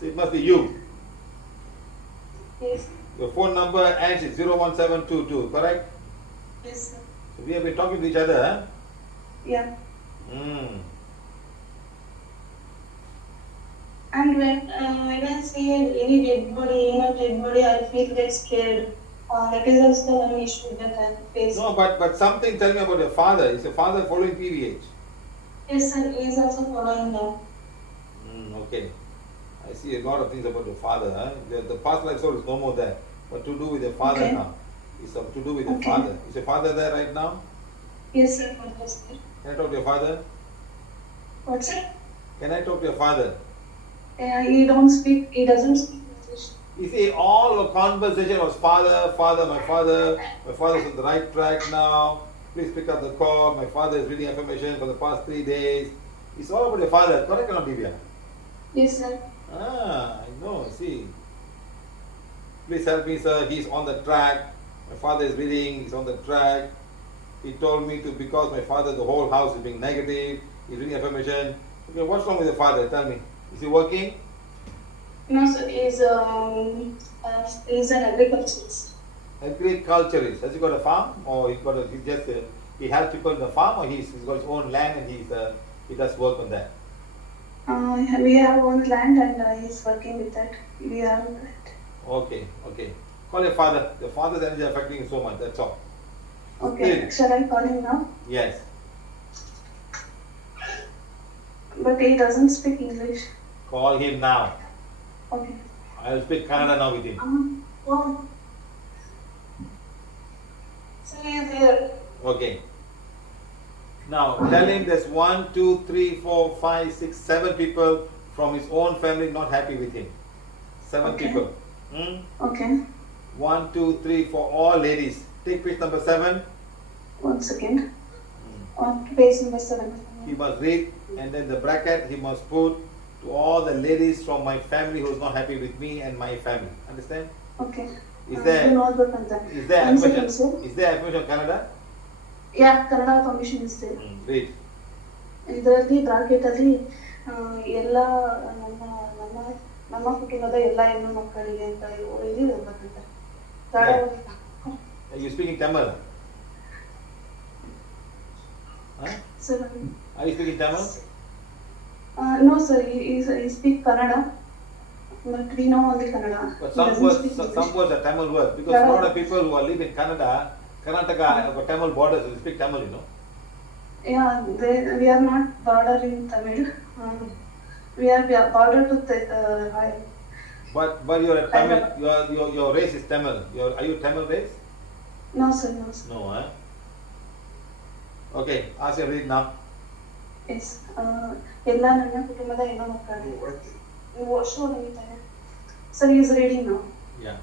So it must be you. Yes. Your phone number ends in 01722, correct? Yes, sir. So we have been talking to each other, huh? Yeah. Mm. And when I see any dead body, I feel get scared. That is also one issue that I face. No, but something, tell me about your father. Is your father following PVH? Yes, sir. He is also following now. Okay. I see a lot of things about your father. Huh? The past life soul is no more there. What to do with your father Okay. now? It's up to do with your Okay. father. Is your father there right now? Yes, sir. What was there? Can I talk to your father? What, sir? Can I talk to your father? He doesn't speak English. You see, all the conversation was father, my father's on the right track now. Please pick up the call. My father is reading affirmation for the past 3 days. It's all about your father, correct or not, Divya? Yes, sir. I know, see. Please help me, sir. He's on the track. My father is reading, he's on the track. He told me to, because my father, the whole house is being negative, he's reading affirmation. Okay, what's wrong with your father? Tell me. Is he working? No, sir. He's an agriculturist. Agriculturist. Has he got a farm, or he helps people in the farm, or he's got his own land and he does work on that? We have own land and he's working with that. We have that. Okay. Call your father. Your father's energy affecting you so much. That's all. Okay. Shall I call him now? Yes. But he doesn't speak English. Call him now. Okay. I will speak Kannada now with him. Oh. So he is here. Okay. Now tell him there's 1, 2, 3, 4, 5, 6, 7 people from his own family not happy with him. 7 Okay. people. Okay. 1, 2, 3, 4, all ladies. Take page number 7. 1 second. On page number 7. He must read, and then the bracket he must put to all the ladies from my family who's not happy with me and my family. Understand? Okay. Is there affirmation? Is there affirmation Kannada? Yeah, Kannada permission is there. Read. ಇದರಲ್ಲಿ bracket ಅಲ್ಲಿ ಎಲ್ಲ ನಮ್ಮ ನಮ್ಮ ಕುಟುಂಬದ ಎಲ್ಲ ಹೆಣ್ಣು ಮಕ್ಕಳಿಗೆ ಅಂತ ಹೇಳಿ ಬರ್ತಿದ್ದಾರೆ. You speaking Tamil? Huh? Sir, Are you speaking Tamil? no sir, he speak Kannada, but we know only Kannada. But some words are Tamil words because a lot of people who are live in Canada, Karnataka have a Tamil borders, they speak Tamil, you know. Yeah, we are not border in Tamil. We are border to But you are a Tamil. Your race is Tamil. Are you Tamil race? No sir, no sir. No, huh? Okay, ask your read now. Yes, ಎಲ್ಲ ನನ್ನ ಕುಟುಂಬದ ಹೆಣ್ಣು ಮಕ್ಕಳಿಗೆ ವರ್ಷ ನಡೀತಾರೆ. Sir, he is reading now. Yeah.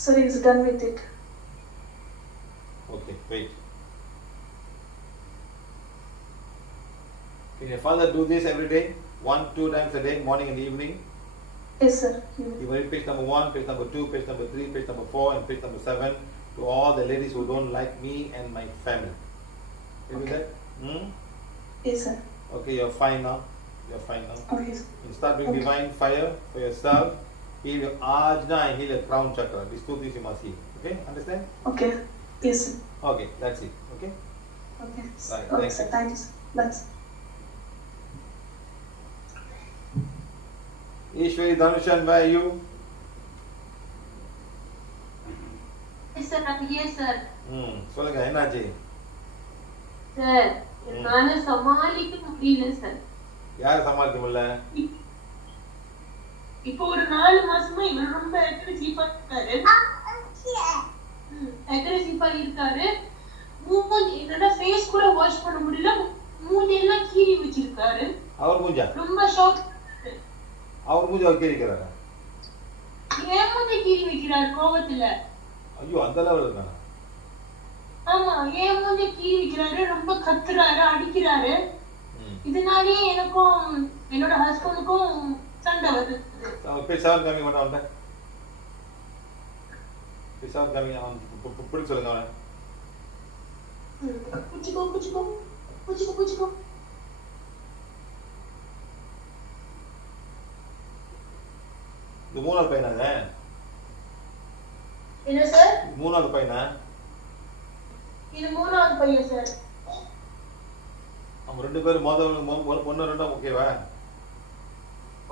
Sir, he is done with it. Okay, wait. Can your father do this every day? 1-2 times a day, morning and evening? Yes sir. You will read page number 1, page number 2, page number 3, page number 4 and page number 7 to all the ladies who don't like me and my family. You do that? Yes sir. Okay, you're fine now. You're fine now. Okay. You start with divine fire for yourself. Heal your ajna and heal your crown chakra. These two things you must heal. Okay? Understand? Okay. Yes sir. Okay, that's it. Okay? Okay. Right, Okay thank sir, you. thank you sir. That's Ishwari Dhanushan, where are you? Yes sir, I'm here sir. சொல்லுங்க என்னாச்சு? Sir, என்னால சமாளிக்க முடியல sir. யார் சமாளிக்க முடியல? இப்போ ஒரு 4 மாசமா இவர் ரொம்ப அக்ரெசிவா இருக்காரு. அக்ரெசிவா இருக்காரு. என்னோட ஃபேஸ் கூட வாஷ் பண்ண முடியல. மூஞ்சி எல்லாம் கீறி வச்சிருக்காரு. அவர் மூஞ்சா? ரொம்ப ஷாக். அவர் மூஞ்சி அவர் கீறிக்கிறாரா? ஏன் மூஞ்சி கீறி வைக்கிறார் கோவத்துல? ஐயோ அந்த லெவல் இருக்கானா? ஆமா, ஏன் மூஞ்சி கீறி வைக்கிறாரு, ரொம்ப கத்துறாரு, அடிக்கிறாரு. இதனாலேயே எனக்கும் என்னோட ஹஸ்பண்டுக்கும் சண்டை வருது. பேசாம காமி மட்டும் அவன்கிட்ட பேசாம காமி அவன் பிடி சொல்லுங்க அவன். புச்சிக்கோ புச்சிக்கோ புச்சிக்கோ புச்சிக்கோ. இது மூணாவது பையனா? என்ன சார்? மூணாவது பையனா? இது மூணாவது பையன் சார். நம்ம ரெண்டு பேரும் ஒன்னு ரெண்டும் ஓகேவா?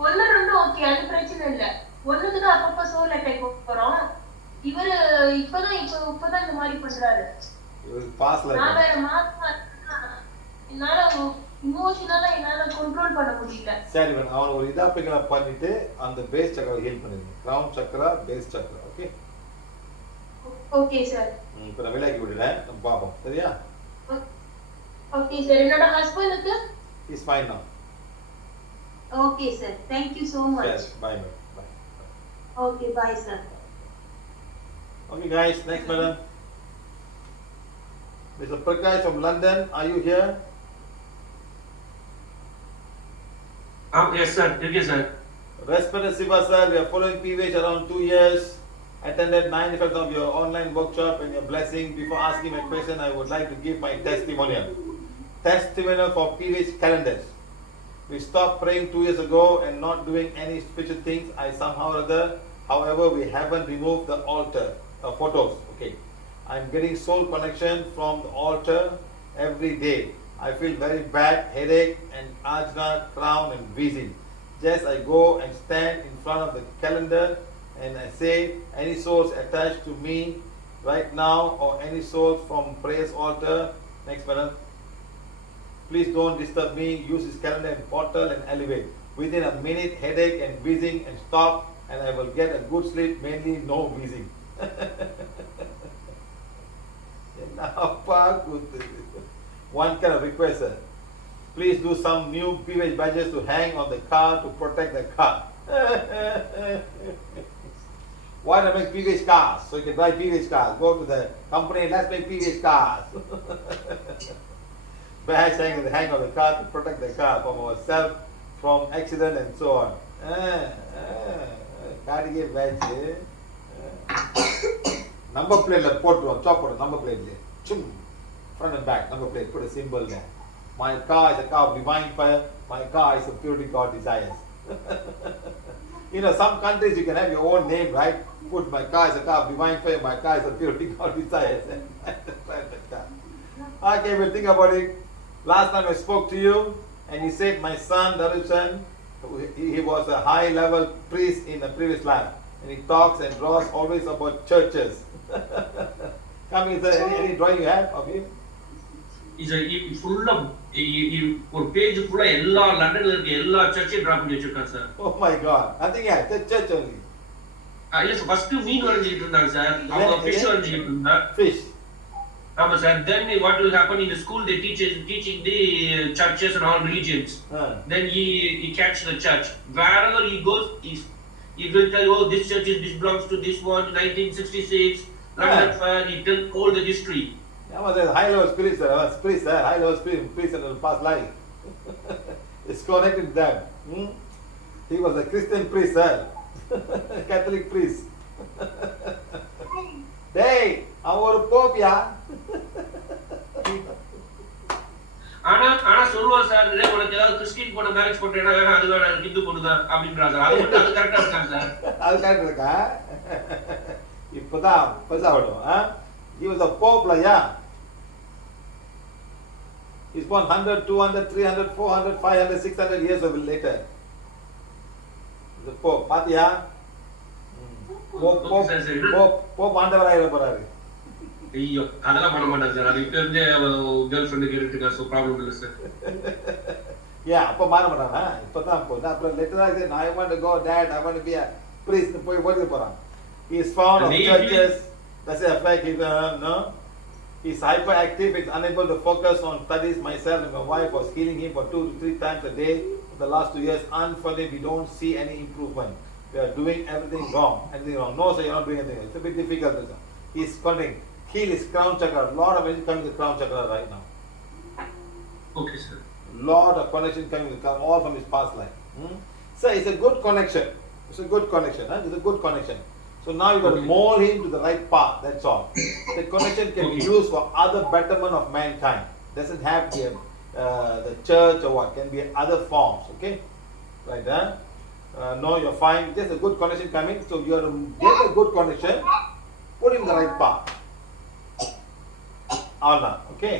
ஒன்னு ரெண்டும் ஓகே, அது பிரச்சனை இல்ல. ஒண்ணுக்கு தான் அப்பப்ப சோல் அட்டாக் போறோம். இவரு இப்பதான் இந்த மாதிரி பண்றாரு. இவரு பாஸ்ல நான் வேற மாசமா என்னால இமோஷனலா என்னால கண்ட்ரோல் பண்ண முடியல. சரி மேடம், அவன் ஒரு இதாப்பிங்களா பண்ணிட்டு அந்த பேஸ் சக்கரை ஹீல் பண்ணிடுங்க. Crown chakra, base chakra. Okay okay sir. இப்போ நான் விலைக்கு விடுறேன், நம்ம பாப்போம். சரியா? Okay sir. என்னோட ஹஸ்பண்டுக்கு is fine now. Okay sir. Thank you so much. Yes, bye madam. Bye. Okay, bye sir. Okay guys, next madam. Mr. Prakash from London, are you here? Yes sir, yes sir. Respected Siva sir, we are following PVH around 2 years. Attended 9 effects of your online workshop and your blessing. Before asking my question, I would like to give my testimonial. Testimonial for PVH calendars. We stopped praying 2 years ago and not doing any spiritual things. I somehow or other, however, we haven't removed the altar photos. Okay, I'm getting soul connection from the altar every day. I feel very bad, headache and ajna, crown and wheezing. Just I go and stand in front of the calendar and I say, any souls attached to me right now or any souls from prayers altar. Next madam. Please don't disturb me. Use this calendar and portal and elevate. Within a minute, headache and wheezing and stop, and I will get a good sleep. Mainly no wheezing. One kind of request, sir. Please do some new PVH badges to hang on the car to protect the car. Why not make PVH cars? So you can buy PVH cars. Go to the company, let's make PVH cars. Badge hang on the car to protect the car from ourselves, from accident and so on. Cardiac badge. Number plate, put one, chop on number plate. Front and back, number plate, put a symbol there. My car is a car of divine fire. My car is a purity God desires. You know, some countries you can have your own name, right? Put my car is a car of divine fire. My car is a purity God desires. Okay, we'll think about it. Last time I spoke to you, and you said my son Darshan, he was a high-level priest in the previous life, and he talks and draws always about churches. Come, is there any drawing you have of him? Is a full of ஒரு page ஃபுல்லா எல்லா லண்டன்ல இருக்க எல்லா சர்ச்சையும் draw பண்ணி வச்சிருக்காங்க sir. Oh my God, nothing else, just church only. இல்ல sir, first மீன் வரைஞ்சிட்டு இருந்தாங்க சார், அவங்க ஃபிஷ் வரைஞ்சிட்டு இருந்தாங்க. Fish. ஆமா sir. Then what will happen in the school, they teaching the churches and all religions. Then he catch the church. Wherever he goes, he will tell, oh, this church this belongs to this one, 1966, London Fair. He tell all the history. That was a high-level spirit, sir. High-level spirit in the past life. It's connected to them. He was a Christian priest, sir. Catholic priest. Hey, our Pope, yeah. ஆனா சொல்லுவா sir, இல்ல உனக்கு ஏதாவது Christian பொண்ணு marriage பண்றேன்னா வேணாம், அது வேணாம், ஹிந்து பொண்ணு தான் அப்படின்றாங்க சார். அது மட்டும் அது கரெக்டா இருக்காங்க சார். அது கரெக்டா இருக்கா? இப்பதான் வரும். He was a Pope, yeah. He's born 100, 200, 300, 400, 500, 600 years later. The Pope, பாத்தியா? Pope ஆண்டவராயிர போறாரு. ஐயோ, அதெல்லாம் பண்ண மாட்டாங்க சார். அது இப்ப இருந்தே கேர்ள் ஃப்ரெண்ட் கேட்டுருக்கா, சோ ப்ராப்ளம் இல்ல சார். அப்ப மாற மாட்டானா? இப்பதான் போகுது. அப்புறம் லேட்டரா I want to go, dad, I want to be a priest. போய் ஓடி போறான். He is fond of churches. That's the effect. He's hyperactive. He's unable to focus on studies. Myself and my wife was healing him for 2 to 3 times a day for the last 2 years. Unfortunately, we don't see any improvement. We are doing everything wrong. No, sir, you're not doing anything. It's a bit difficult. Sir. He's calling. Heal his crown chakra. A lot of energy coming to the crown chakra right now. Okay, sir. Lot of connection coming to all from his past life. So it's a good connection. It's a good connection. It's a good connection. So now you got to mold him to the right path. That's all. The connection can be used for other betterment of mankind. Doesn't have to be the church or what. Can be other forms. Okay, right? No, you're fine. There's a good connection coming. So you have to get a good connection. Put him in the right path. Or not. Okay.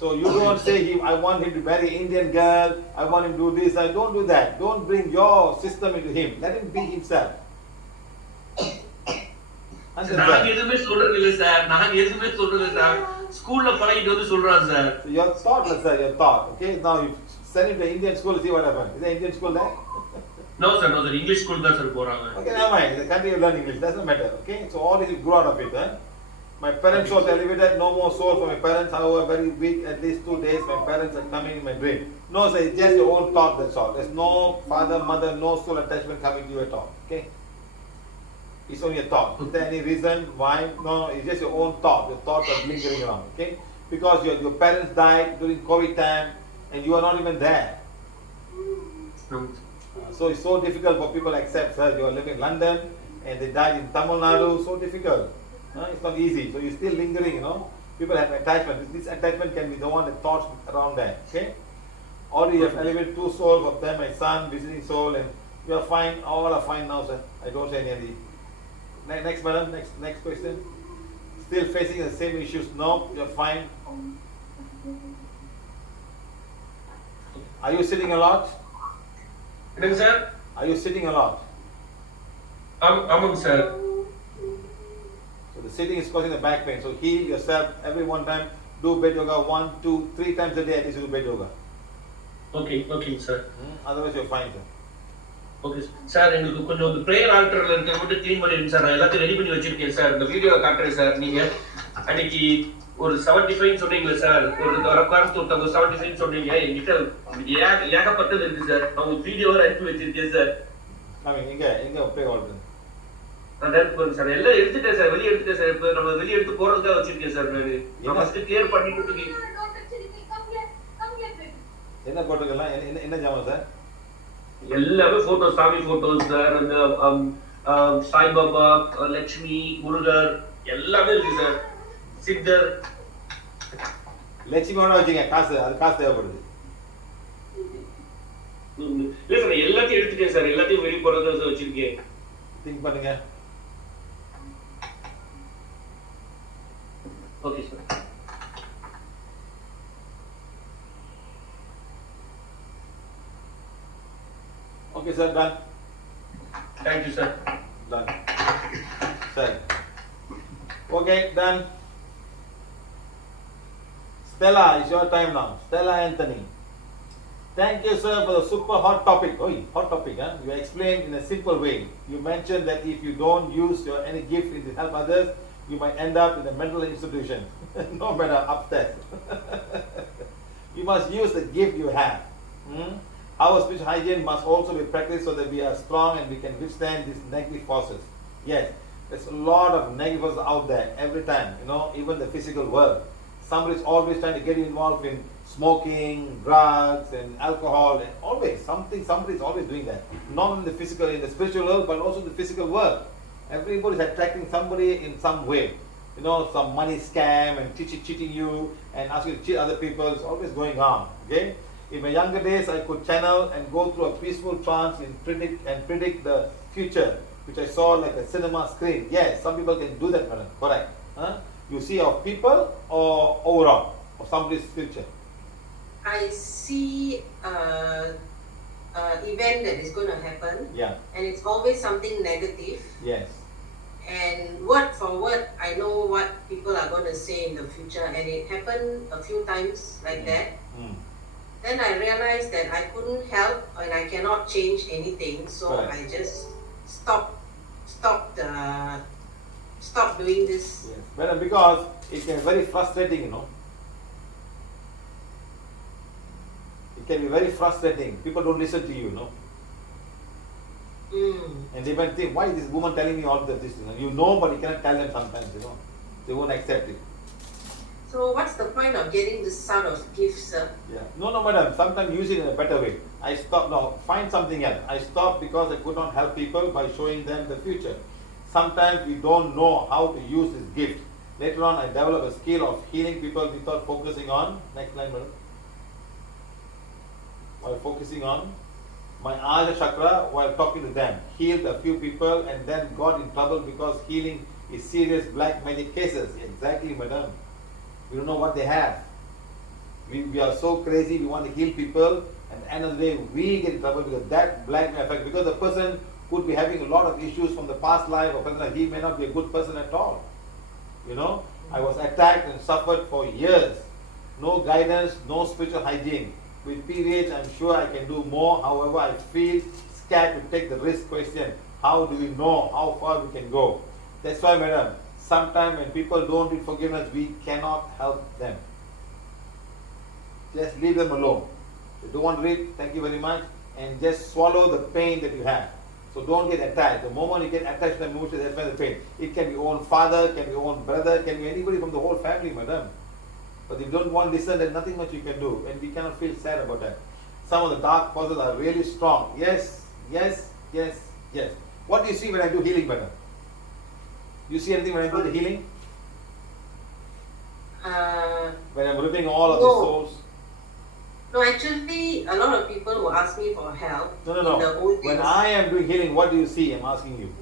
So you don't say I want him to marry Indian girl. I want him to do this. I don't do that. Don't bring your system into him. Let him be himself. நான் எதுமே சொல்றது இல்ல sir. ஸ்கூல்ல பழகிட்டு வந்து சொல்றான் sir. Your thought, sir, your thought. Okay, now you send him to Indian school, see what happens. Is there Indian school there? No sir, English school தான் sir போறாங்க. Okay, never mind. The country you learn English, doesn't matter. Okay, so all this you grow out of it. My parents was elevated, no more soul for my parents. However, very weak, at least 2 days, my parents are coming in my dream. No sir, it's just your own thought, that's all. There's no father, mother, no soul attachment coming to you at all. Okay. It's only a thought. Is there any reason why? No, it's just your own thought. Your thoughts are lingering around. Okay, because your parents died during COVID time, and you are not even there. So it's so difficult for people to accept. Sir, you are living in London, and they died in Tamil Nadu. So difficult. It's not easy. So you're still lingering. People have attachment. This attachment can be the one that thoughts around that. Okay. Already you have elevated 2 souls of them. My son, visiting soul, and you are fine. All are fine now, sir. I don't say any of these. Next, madam. Next question. Still facing the same issues? No, you're fine. Are you sitting a lot? Yes, sir. Are you sitting a lot? I'm sir. So the sitting is causing the back pain. So heal yourself every one time. Do bed yoga 1, 2, 3 times a day. At least you do bed yoga. Okay, sir. Otherwise you're fine, sir. Okay sir, எங்களுக்கு கொஞ்சம் இந்த prayer ஆல்டர்ல இருக்க மட்டும் clean பண்ணிடுங்க sir. நான் எல்லாத்தையும் ready பண்ணி வச்சிருக்கேன் சார். இந்த வீடியோவை காட்டுறேன் சார். நீங்க அன்னைக்கு ஒரு 75 சொன்னீங்களே சார், ஒரு கோயம்புத்தூர் 75 சொன்னீங்க. என்கிட்ட ஏகப்பட்டது இருக்கு சார். நான் ஒரு வீடியோவை அனுப்பி வச்சிருக்கேன் சார். எங்க போய் வாழ்க்கை சார் எல்லாம் எடுத்துட்டேன் சார், வெளியே எடுத்துட்டேன் சார். இப்போ நம்ம வெளியே எடுத்து போறதுக்காக வச்சிருக்கேன் சார். நான் ஃபர்ஸ்ட் கிளியர் பண்ணி கொடுத்துருக்கேன். என்ன போட்டுக்கலாம், என்ன ஜாமான் சார்? எல்லாமே போட்டோ, சாமி போட்டோஸ் சார். அந்த சாய்பாபா, லட்சுமி, முருகர் எல்லாமே இருக்கு சார். சித்தர். லட்சுமியோட வச்சுங்க, காசு தேவைப்படுது. இல்ல சார், எல்லாத்தையும் எடுத்துட்டேன் சார். எல்லாத்தையும் வெளியே போறதுக்காக வச்சிருக்கேன். திங்க் பண்ணுங்க. Okay sir. Okay, sir, done. Thank you, sir. Done. Sir. Okay, done. Stella, it's your time now. Stella Anthony. Thank you, sir, for the super hot topic. Oh, hot topic, huh? You explained in a simple way. You mentioned that if you don't use your any gift to help others, you might end up in a mental institution. No matter upstairs. You must use the gift you have. Our spiritual hygiene must also be practiced so that we are strong and we can withstand these negative forces. Yes, there's a lot of negative forces out there every time, even the physical world. Somebody's always trying to get you involved in smoking, drugs and alcohol, and always, somebody's always doing that. Not in the physical, in the spiritual world, but also in the physical world. Everybody's attracting somebody in some way. Some money scam and cheating you and asking you to cheat other people. It's always going on, okay? In my younger days, I could channel and go through a peaceful trance and predict the future, which I saw like a cinema screen. Yes, some people can do that, madam. Correct. You see of people or overall, of somebody's future? I see event that is going to happen. Yeah. And it's always something negative. Yes. And word for word, I know what people are going to say in the future, and it happened a few times like that. Then I realized that I couldn't help and I cannot change anything, so I just stopped doing this. Yes. Well, because it can be very frustrating, It can be very frustrating. People don't listen to you, And they might think, why is this woman telling me all this? You know, but you cannot tell them sometimes, They won't accept it. So what's the point of getting this sort of gifts, sir? Yeah. No, madam. Sometimes use it in a better way. I stopped now. Find something else. I stopped because I could not help people by showing them the future. Sometimes we don't know how to use this gift. Later on, I developed a skill of healing people without focusing on, next line, madam. While focusing on my Ajna chakra while talking to them. Healed a few people and then got in trouble because healing is serious black magic cases. Exactly, madam. We don't know what they have. We are so crazy, we want to heal people, and at the end of the day, we get in trouble because that black effect, because the person could be having a lot of issues from the past life, or he may not be a good person at all. I was attacked and suffered for years. No guidance, no spiritual hygiene. With PVH, I'm sure I can do more. However, I feel scared to take the risk question. How do we know how far we can go? That's why, madam, sometimes when people don't need forgiveness, we cannot help them. Just leave them alone. If you don't want to read, thank you very much. And just swallow the pain that you have. So don't get attached. The moment you get attached to the emotion, that's when the pain. It can be your own father, can be your own brother, can be anybody from the whole family, madam. But if you don't want to listen, there's nothing much you can do. And we cannot feel sad about that. Some of the dark forces are really strong. Yes. What do you see when I do healing, madam? You see anything when I do the healing? When I'm ripping all of the souls? No, actually, a lot of people will ask me for help. No. In the old When days. I am doing healing, what do you see? I'm asking you.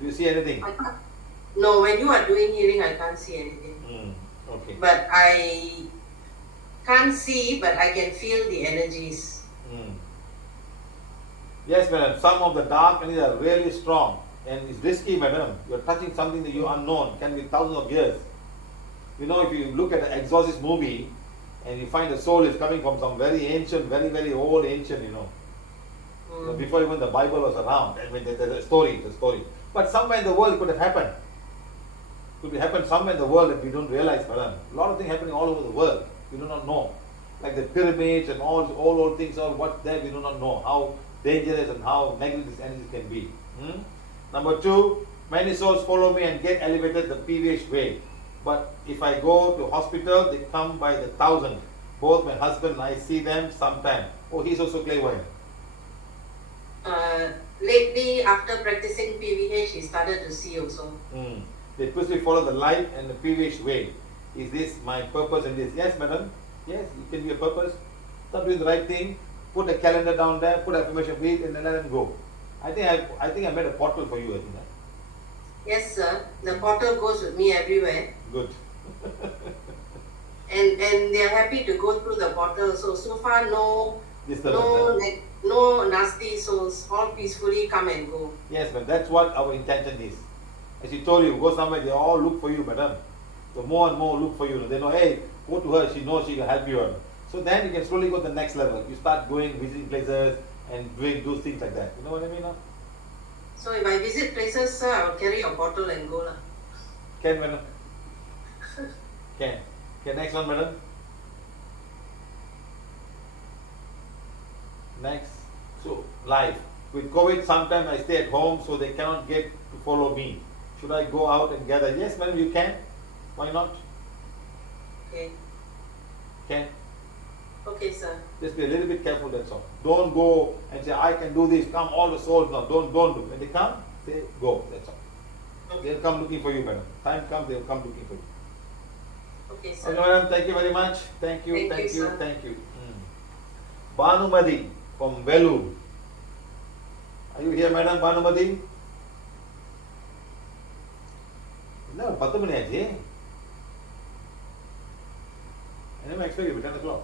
Do you see anything? No, when you are doing healing, I can't see anything. Okay. But I can't see, but I can feel the energies. Yes, madam. Some of the dark energies are really strong. And it's risky, madam. You're touching something that you unknown. Can be thousands of years. If you look at the Exorcism movie, and you find the soul is coming from some very ancient, very, very old ancient, before even the Bible was around. I mean, there's a story. But somewhere in the world it could have happened. Could be happen somewhere in the world that we don't realize, madam. A lot of things happening all over the world. We do not know. Like the pyramids and all things, all what's there, we do not know how dangerous and how negative this energy can be. Number 2, many souls follow me and get elevated the PVH way. But if I go to hospital, they come by the thousands. Both my husband and I see them sometime. Oh, he's also clairvoyant. Lately, after practicing PVH, he started to see also. They pushly follow the light and the PVH way. Is this my purpose in this? Yes, madam. Yes, it can be a purpose. Start doing the right thing. Put a calendar down there. Put affirmation week and then let them go. I think I made a portal for you. I think. Yes, sir. The portal goes with me everywhere. Good. and they are happy to go through the portal. So far, no nasty souls. All peacefully come and go. Yes, but that's what our intention is. As you told you, go somewhere, they all look for you, madam. So more and more look for you. They know, hey, go to her, she knows she can help you. So then you can slowly go to the next level. You start going, visiting places and do things like that. You know what I mean? Huh? So if I visit places, sir, I will carry a bottle and go. Can, madam? Can. Okay, next one, madam. Next. So, life. With COVID, sometimes I stay at home so they cannot get to follow me. Should I go out and gather? Yes, madam, you can. Why not? Okay. Can. Okay, sir. Just be a little bit careful, that's all. Don't go and say, I can do this, come all the souls. No, don't do. When they come, say, go, that's all. Okay. They'll come looking for you, madam. Time comes, they'll come looking for you. Okay, sir. Okay, madam, thank you very much. Thank you. Sir. Thank you. Bhanumati from Vellore. Are you here, madam, Bhanumati? No, 10 மணி ஆச்சு. Anyway, expect you 10 o'clock.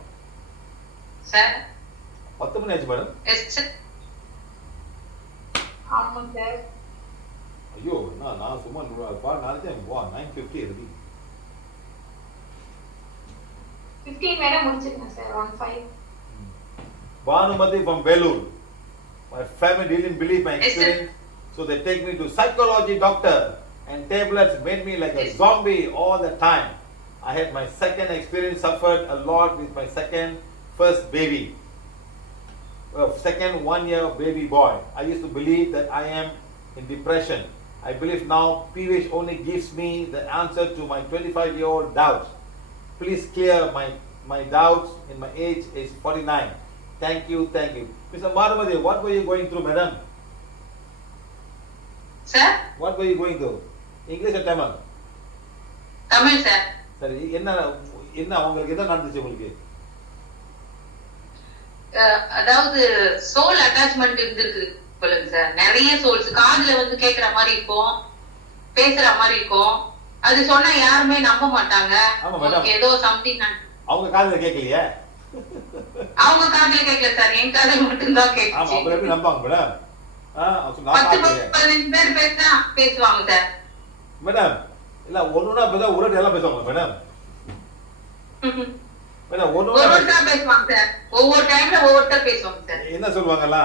Sir? 10 மணி ஆச்சு, madam. Yes, sir. ஆமாம் sir. ஐயோ, நான் சும்மா நாளைக்கு 9:50 இருக்கு. 15 வேற முடிச்சிருக்கேன் sir 15. Bhanumati from Vellore. My family didn't believe my experience, so they take me to psychology doctor and tablets made me like a zombie all the time. I had my second experience, suffered a lot with my first baby. Second 1 year baby boy. I used to believe that I am in depression. I believe now PVH only gives me the answer to my 25-year-old doubts. Please clear my doubts in my age is 49. Thank you. Mr. Bhanumati, what were you going through, madam? Sir? What were you going through? English or Tamil? Tamil, sir. சரி, என்ன உங்களுக்கு என்ன நடந்துச்சு உங்களுக்கு? அதாவது soul attachment இருந்திருக்கு சொல்லுங்க sir. நிறைய சோல்ஸ் காதுல வந்து கேக்குற மாதிரி இருக்கும், பேசுற மாதிரி இருக்கும். அது சொன்னா யாருமே நம்ப மாட்டாங்க. ஏதோ சம்திங். அவங்க காதுல கேட்கலையே? அவங்க காதுல கேட்கல சார், என் காதுல மட்டும் தான் கேக்குது. ஆமா, அப்புறம் எப்படி நம்பாங்க மேடம்? 10-15 பேர் பேசுவாங்க சார். மேடம், இல்ல ஒண்ணுனா பேச ஒரே எல்லாம் பேசுவாங்க மேடம். மேடம் ஒவ்வொருத்தரா பேசுவாங்க சார். ஒவ்வொரு டைம்ல ஒவ்வொருத்தர் பேசுவாங்க சார். என்ன சொல்வாங்கல?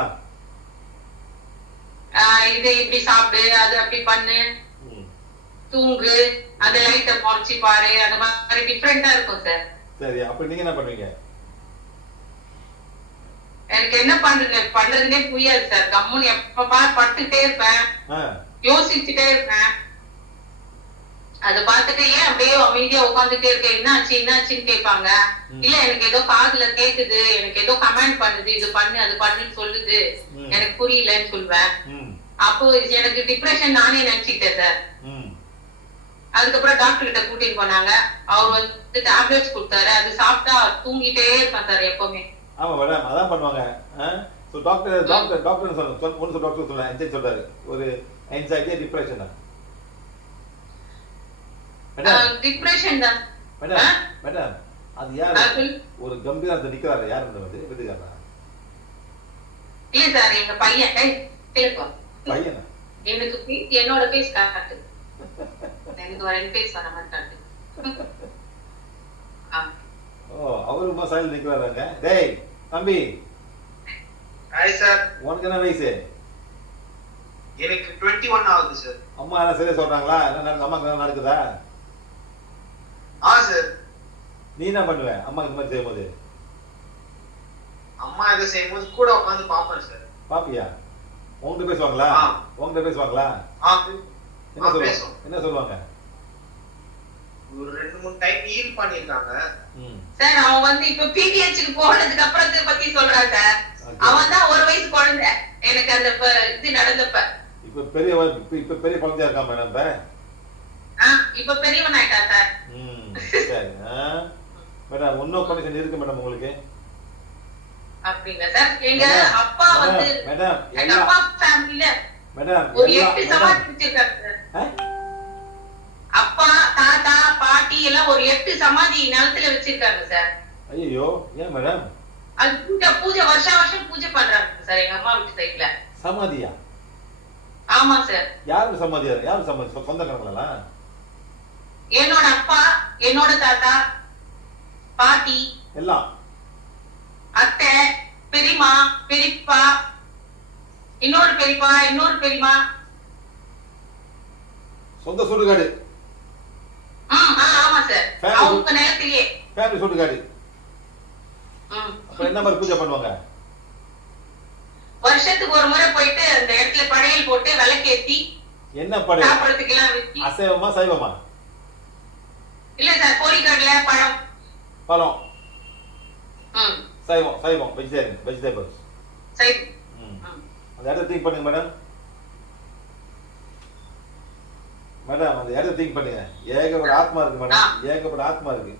இது இப்படி சாப்பிடு, அது அப்படி பண்ணு, தூங்கு, அந்த லைட்ட பொறுச்சி பாரு, அந்த மாதிரி டிஃபரெண்டா இருக்கும் சார். சரி, அப்ப நீங்க என்ன பண்ணுவீங்க? எனக்கு என்ன பண்றதுன்னே புரியாது சார். கம்முன்னு எப்ப படுத்துட்டே இருப்பேன், யோசிச்சுட்டே இருப்பேன். அதை பார்த்துட்டு ஏன் அப்படியே அமைதியா உட்காந்துட்டே இருக்க, என்னாச்சுன்னு கேட்பாங்க. இல்ல எனக்கு ஏதோ காதுல கேக்குது, எனக்கு ஏதோ கமெண்ட் பண்ணுது, இது பண்ணு அது பண்ணுன்னு சொல்லுது, எனக்கு புரியலன்னு சொல்லுவேன். அப்போ எனக்கு டிப்ரெஷன் நானே நினைச்சுக்கிட்டேன் சார். அதுக்கப்புறம் டாக்டர் கிட்ட கூட்டிட்டு போனாங்க. அவர் வந்து டேப்லெட்ஸ் கொடுத்தாரு, அது சாப்பிட்டா தூங்கிட்டே இருப்பேன் சார் எப்பவுமே. ஆமா மேடம், அதான் பண்ணுவாங்க. சோ டாக்டர் டாக்டர் சொல்றாரு ஒரு anxiety டிப்ரெஷன் தான். டிப்ரெஷன் தான் மேடம். அது யாரு? ஒரு கம்பீரத்தை நிக்கிறாரு, யாரு வந்து வீட்டுக்காரரா? இல்ல சார், எங்க பையன். கேளுப்பா. பையனா? எனக்கு என்னோட பேஸ் காட்டு. எனக்கு ஒரு பேஸ் வர மாதிரி காட்டு. அவரு மசாயில் நிக்கிறாருங்க. டேய் தம்பி. Hi sir. உனக்கு என்ன வயசு? எனக்கு 21 ஆகுது சார். அம்மா என்ன சரியா சொல்றாங்களா? என்ன அம்மாக்கு என்ன நடக்குதா? சார். நீ என்ன பண்ணுவ அம்மா இந்த மாதிரி செய்யும்போது? அம்மா இதை செய்யும்போது கூட உட்காந்து பாப்பேன் சார். பாப்பியா? உங்ககிட்ட பேசுவாங்களா? உங்ககிட்ட பேசுவாங்களா? என்ன சொல்லுவாங்க? என்ன சொல்லுவாங்க? ஒரு 2-3 டைம் ஹீல் பண்ணிருக்காங்க. சார் அவன் வந்து இப்ப பிவிஹெச்க்கு போனதுக்கு அப்புறத்தை பத்தி சொல்றான் சார். அவன் தான் 1 வயசு குழந்தை எனக்கு அந்த இது நடந்தப்ப. இப்ப பெரிய குழந்தையா இருக்கா மேடம்? இப்ப பெரியவன் ஆயிட்டா சார். சரி. மேடம் இன்னும் கண்டிஷன் இருக்கு மேடம் உங்களுக்கு. அப்படிங்க சார். எங்க அப்பா வந்து மேடம் எங்க அப்பா ஃபேமிலில மேடம் ஒரு 8 சமாதி வச்சிருக்காங்க சார். அப்பா தாத்தா பாட்டி எல்லாம் ஒரு 8 சமாதி நிலத்துல வச்சிருக்காங்க சார். ஐயோ ஏன் மேடம்? அது பூஜை வருஷம் பூஜை பண்றாங்க சார் எங்க அம்மா வீட்டு சைடுல. சமாதியா? ஆமா சார். யாரு சமாதியா? யாரு சமாதி? சொந்தக்காரங்களா? என்னோட அப்பா, என்னோட தாத்தா, பாட்டி எல்லாம், அத்தை, பெரியம்மா, பெரியப்பா, இன்னொரு பெரியம்மா. சொந்த சுடுகாடு. ஆமா சார். அவங்க நிலத்திலேயே ஃபேமிலி சுடுகாடு. அப்ப என்ன மாதிரி பூஜை பண்ணுவாங்க? வருஷத்துக்கு ஒரு முறை போயிட்டு அந்த இடத்துல படையல் போட்டு விளக்கேத்தி என்ன படையல்? சாப்பிடுறதுக்கு எல்லாம் வச்சு. அசைவமா சைவமா? இல்ல சார், கோழிக்கடலை, பழம். சைவம் வெஜிடபிள்ஸ். அந்த இடத்த திங்க் பண்ணுங்க மேடம். அந்த இடத்த திங்க் பண்ணுங்க. ஏகப்பட்ட ஆத்மா இருக்கு மேடம். ஏகப்பட்ட ஆத்மா இருக்கு.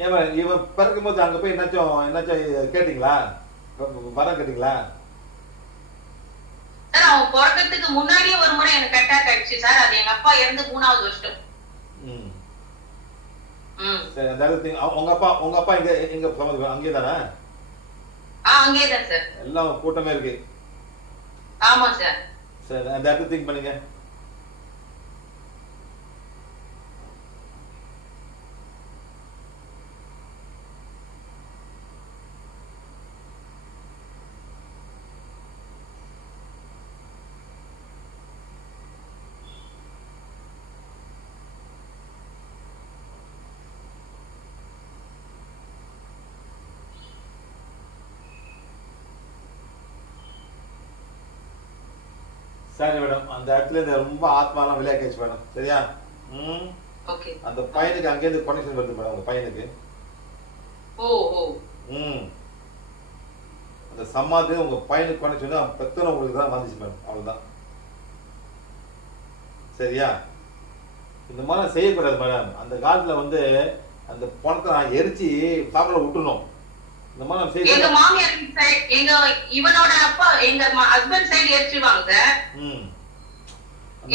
ஏன் மேடம் இவன் பிறக்கும் போது அங்க போய் என்னாச்சும் கேட்டீங்களா? வரம் கேட்டீங்களா? சார் அவன் பிறக்கிறதுக்கு முன்னாடியே ஒரு முறை எனக்கு அட்டாக் ஆயிடுச்சு சார். அது எங்க அப்பா இறந்து 3வது வருஷம். சரி, அந்த இடத்துல உங்க அப்பா எங்க சமாதி? அங்கே தானே? அங்கே தான் சார். எல்லாம் கூட்டமே இருக்கு. ஆமா சார். சரி, அந்த இடத்த திங்க் பண்ணுங்க. சரி மேடம், அந்த இடத்துல இந்த ரொம்ப ஆத்மாலாம் விளையாடிச்சு மேடம். சரியா? அந்த பையனுக்கு அங்கேருந்து கனெக்ஷன் வருது மேடம். உங்க பையனுக்கு அந்த சமாதி உங்க பையனுக்கு கனெக்ஷன் பெத்தனை உங்களுக்கு தான் வந்துச்சு மேடம். அவ்வளவுதான். சரியா? இந்த மாதிரி செய்யக்கூடாது மேடம். அந்த காலத்துல வந்து அந்த பணத்தை நான் எரிச்சு சாப்பிட விட்டுணும். இந்த மாதிரி நம்ம செய்ய எங்க மாமியார் சைடு எங்க இவனோட அப்பா எங்க ஹஸ்பண்ட் சைடு எரிச்சுவாங்க சார்.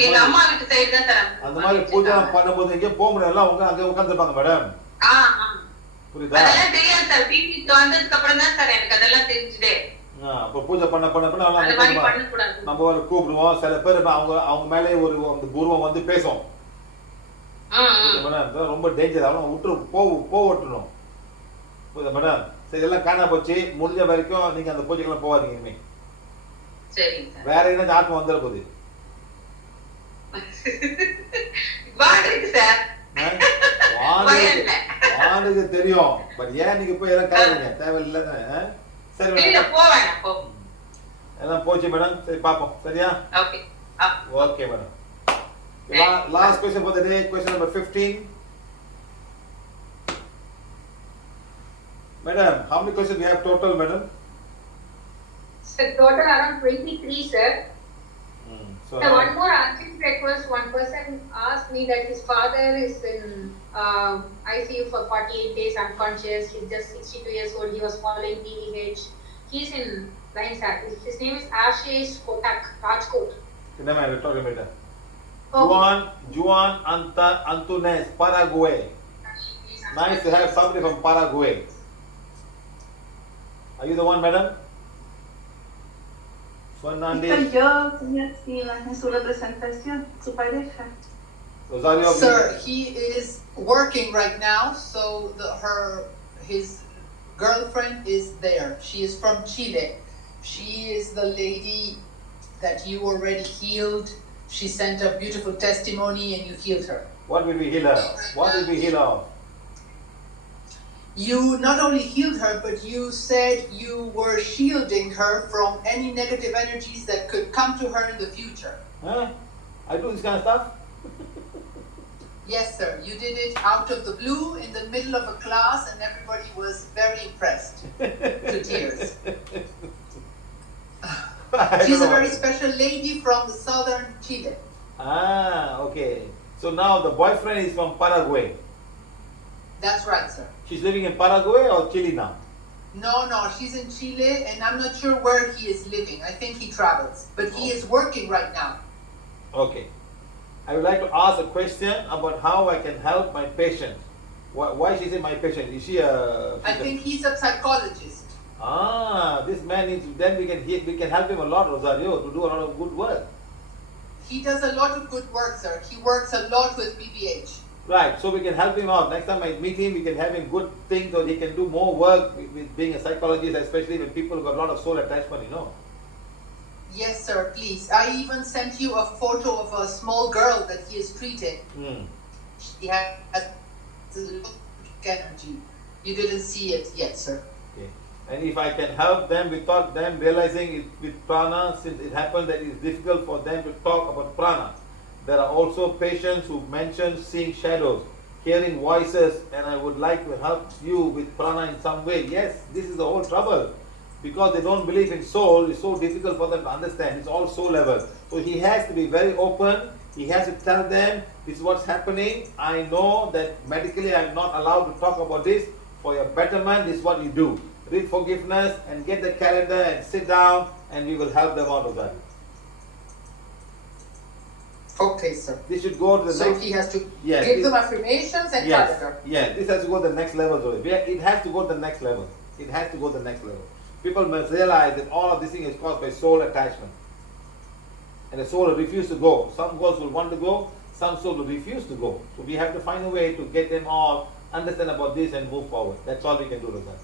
எங்க அம்மா வீட்டு சைடு தான் சார். அந்த மாதிரி பூஜை பண்ணும்போது எங்க போக முடியல. அவங்க அங்க உட்கார்ந்துப்பாங்க மேடம். புரியுதா? அதெல்லாம் தெரியாது சார். பிபிக்கு வந்ததுக்கு அப்புறம் தான் சார் எனக்கு அதெல்லாம் தெரிஞ்சதே. அப்ப பூஜை பண்ண நம்ம கூப்பிடுவோம். சில பேர் அவங்க மேலே ஒரு அந்த பூர்வம் வந்து பேசும். ரொம்ப டேஞ்சர். அவன் விட்டு போகட்டணும். புரியுதா மேடம்? சரி, எல்லாம் காணா போச்சு. முடிஞ்ச வரைக்கும் நீங்க அந்த பூஜைக்கெல்லாம் போவாதீங்க இனிமே. வேற என்ன ஆத்மா வந்துட போகுது. வானுக்கு தெரியும். பட் ஏன் நீங்க போய் எல்லாம் காரணீங்க? தேவையில்லை தானே. சரி எல்லாம் போச்சு மேடம். சரி பாப்போம். சரியா? Okay madam. Last question for the day, question number 15. Madam, how many questions we have total, madam? So total around 23, sir. So one more urgent request. One person asked me that his father is in ICU for 48 days unconscious. He's just 62 years old. He was following PVH. He's in Lions Act. His name is Ashish Kotak, Rajkot. Can I talk about that? Juan Antunes, Paraguay. Nice to have somebody from Paraguay. Are you the one, madam? Fernandez. Yo, en su representación, su pareja. Rosario. Sir, he is working right now, so his girlfriend is there. She is from Chile. She is the lady that you already healed. She sent a beautiful testimony and you healed her. What will we heal her of? What will we heal her of? You not only healed her, but you said you were shielding her from any negative energies that could come to her in the future. Huh? I do this kind of stuff? Yes, sir. You did it out of the blue in the middle of a class, and everybody was very impressed to tears. She's a very special lady from the southern Chile. Ah, okay. So now the boyfriend is from Paraguay. That's right, sir. She's living in Paraguay or Chile now? No, she's in Chile, and I'm not sure where he is living. I think he travels, but he is working right now. Okay. I would like to ask a question about how I can help my patient. Why she say my patient? Is she a... I think he's a psychologist. Ah, this man needs... Then we can help him a lot, Rosario, to do a lot of good work. He does a lot of good work, sir. He works a lot with PVH. Right, so we can help him out. Next time I meet him, we can have him good things so he can do more work with being a psychologist, especially when people got a lot of soul attachment, you know. Yes, sir, please. I even sent you a photo of a small girl that he is treating. She has energy. You didn't see it yet, sir. Okay. And if I can help them without them realizing it with Prana, since it happened that it's difficult for them to talk about Prana. There are also patients who mention seeing shadows, hearing voices, and I would like to help you with Prana in some way. Yes, this is the whole trouble. Because they don't believe in soul, it's so difficult for them to understand. It's all soul level. So he has to be very open. He has to tell them, this is what's happening. I know that medically I'm not allowed to talk about this. For your betterment, this is what you do. Read forgiveness and get the calendar and sit down and we will help them out of that. Okay, sir. This should go to the so next... he has to give them affirmations and calendar. Yeah, this has to go to the next level. It has to go to the next level. It has to go to the next level. People must realize that all of this thing is caused by soul attachment. And the soul will refuse to go. Some souls will want to go, some souls will refuse to go. So we have to find a way to get them all understand about this and move forward. That's all we can do to them.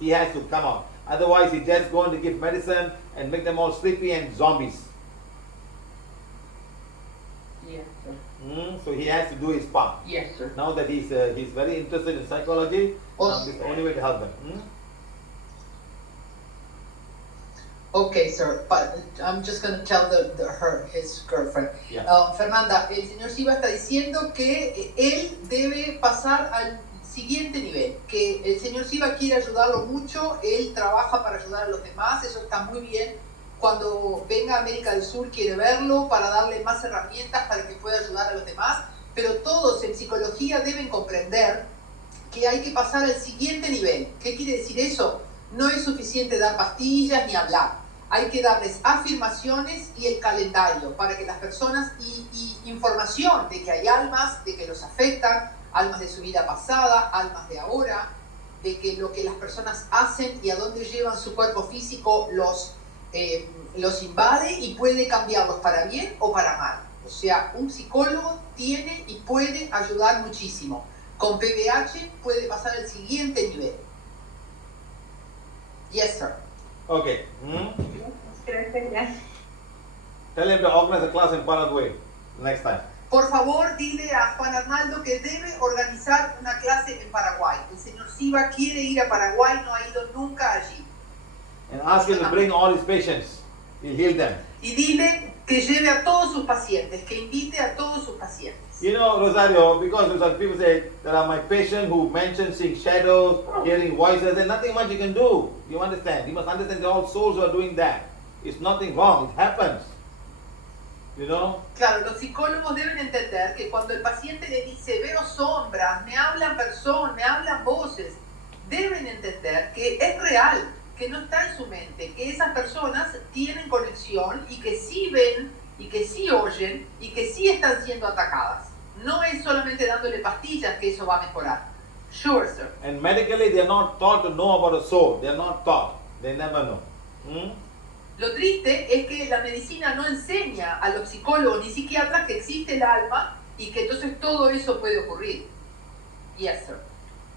He has to come out. Otherwise, he's just going to give medicine and make them all sleepy and zombies. Yes, sir. So he has to do his part. Yes, sir. Now that he's very interested in psychology, this is the only way to help them. Okay, sir, but I'm just going to tell his girlfriend. Yeah. Fernanda, el señor Siva está diciendo que él debe pasar al siguiente nivel, que el señor Siva quiere ayudarlo mucho, él trabaja para ayudar a los demás, eso está muy bien. Cuando venga a América del Sur quiere verlo para darle más herramientas para que pueda ayudar a los demás, pero todos en psicología deben comprender que hay que pasar al siguiente nivel. ¿Qué quiere decir eso? No es suficiente dar pastillas ni hablar. Hay que darles afirmaciones y el calendario para que las personas y información de que hay almas, de que los afectan, almas de su vida pasada, almas de ahora, de que lo que las personas hacen y a dónde llevan su cuerpo físico los invade y puede cambiarlos para bien o para mal. O sea, un psicólogo tiene y puede ayudar muchísimo. Con PVH puede pasar al siguiente nivel. Yes, sir. Okay. Tell him to organize a class in Paraguay next time. Por favor, dile a Juan Arnaldo que debe organizar una clase en Paraguay. El señor Siva quiere ir a Paraguay, no ha ido nunca allí. And ask him to bring all his patients. He'll heal them. Y dile que lleve a todos sus pacientes, que invite a todos sus pacientes. You know, Rosario, because some people say, there are my patients who mention seeing shadows, hearing voices, and nothing much you can do. You understand? You must understand that all souls are doing that. It's nothing wrong. It happens. You know? Claro, los psicólogos deben entender que cuando el paciente le dice, veo sombras, me hablan personas, me hablan voces, deben entender que es real, que no está en su mente, que esas personas tienen conexión y que sí ven y que sí oyen y que sí están siendo atacadas. No es solamente dándole pastillas que eso va a mejorar. Sure, sir. And medically, they are not taught to know about a soul. They are not taught. They never know. Lo triste es que la medicina no enseña a los psicólogos ni psiquiatras que existe el alma y que entonces todo eso puede ocurrir. Yes, sir.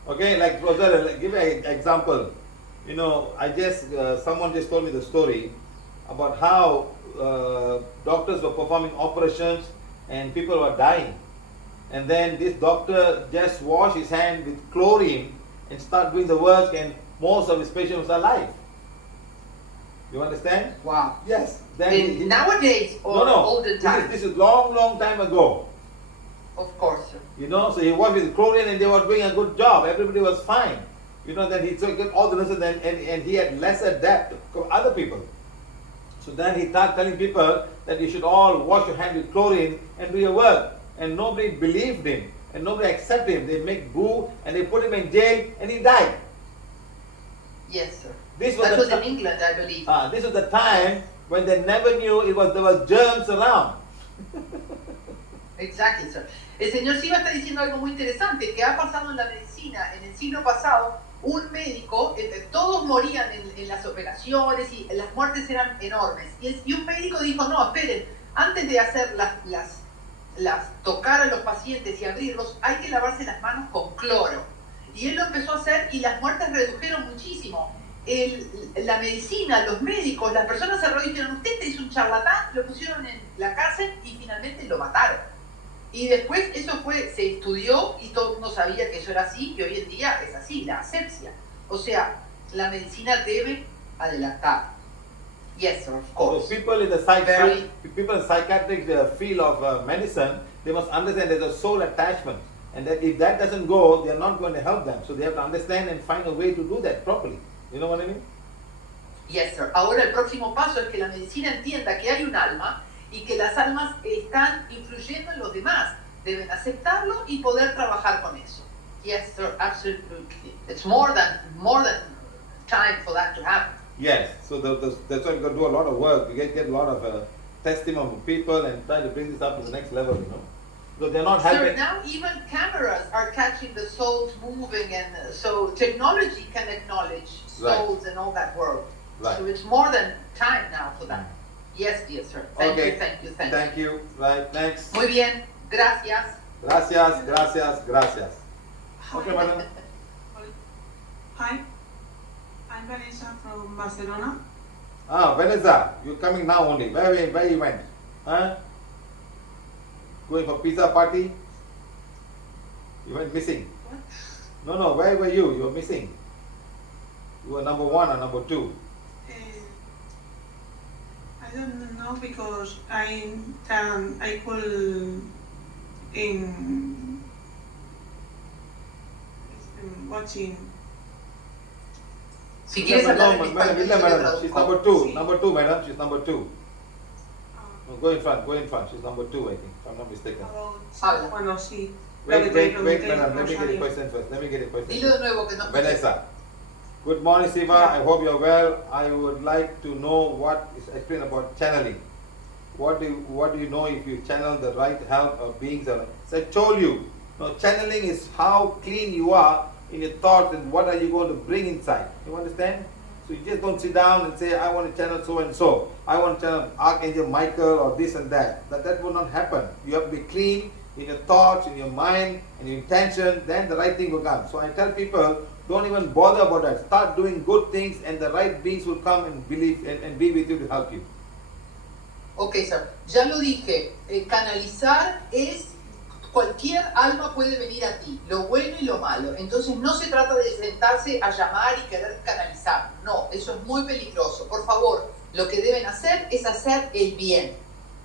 Okay, like Rosario, give an example. You know, someone just told me the story about how doctors were performing operations and people were dying. And then this doctor just washed his hand with chlorine and started doing the work, and most of his patients are alive. You understand? Wow. Yes. And nowadays or older times? This is long time ago. Of course. You know, so he washed with chlorine and they were doing a good job. Everybody was fine. You know, then he took all the nurses and he had lesser debt to other people. So then he started telling people that you should all wash your hand with chlorine and do your work. And nobody believed him and nobody accepted him. They make boo and they put him in jail and he died. Yes, sir. That was in England, I believe. This was the time when they never knew there was germs around. Exactly, sir. El señor Siva está diciendo algo muy interesante que ha pasado en la medicina. En el siglo pasado, un médico, todos morían en las operaciones y las muertes eran enormes. Y un médico dijo, no, esperen, antes de hacer tocar a los pacientes y abrirlos, hay que lavarse las manos con cloro. Y él lo empezó a hacer y las muertes redujeron muchísimo. La medicina, los médicos, las personas se dijeron, usted es un charlatán, lo pusieron en la cárcel y finalmente lo mataron. Y después eso se estudió y todo el mundo sabía que eso era así, y hoy en día es así, la asepsia. O sea, la medicina debe adelantar. Yes, sir, of course. So people in the psychiatric field of medicine, they must understand there's a soul attachment. And that if that doesn't go, they're not going to help them. So they have to understand and find a way to do that properly. You know what I mean? Yes, sir. Ahora el próximo paso es que la medicina entienda que hay un alma y que las almas están influyendo en los demás. Deben aceptarlo y poder trabajar con eso. Yes, sir, absolutely. It's more than time for that to happen. Yes, so that's why we're going to do a lot of work. We get a lot of testimony from people and try to bring this up to the next level, you know. So they're not helping. Sir, now even cameras are catching the souls moving, and so technology can acknowledge souls and all that world. Right. So it's more than time now for that. Yes, dear sir. Thank you. Thank you. Right, next. Muy bien. Gracias. Gracias. Okay, madam. Hi, I'm Vanessa from Barcelona. Vanessa, you're coming now only. Where you went? Huh? Going for pizza party? You went missing. What? No, where were you? You were missing. You were number 1 or number 2? I don't know because I could in watching. Si quieres hablar en español, madam, she's number 2. Number 2, madam. She's number 2. No, go in front. She's number 2, I think, if I'm not mistaken. Bueno, sí. Wait, madam. Let me get a question first. Dilo de nuevo que no. Vanessa. Good morning, Siva. I hope you're well. I would like to know what is explained about channeling. What do you know if you channel the right help of beings? So I told you, channeling is how clean you are in your thoughts and what are you going to bring inside. You understand? So you just don't sit down and say, I want to channel so and so. I want to channel Archangel Michael or this and that. That will not happen. You have to be clean in your thoughts, in your mind, and your intention. Then the right thing will come. So I tell people, don't even bother about that. Start doing good things and the right beings will come and believe and be with you to help you. Ok, sir. Ya lo dije. Canalizar es cualquier alma puede venir a ti, lo bueno y lo malo. Entonces no se trata de sentarse a llamar y querer canalizar. No, eso es muy peligroso. Por favor, lo que deben hacer es hacer el bien.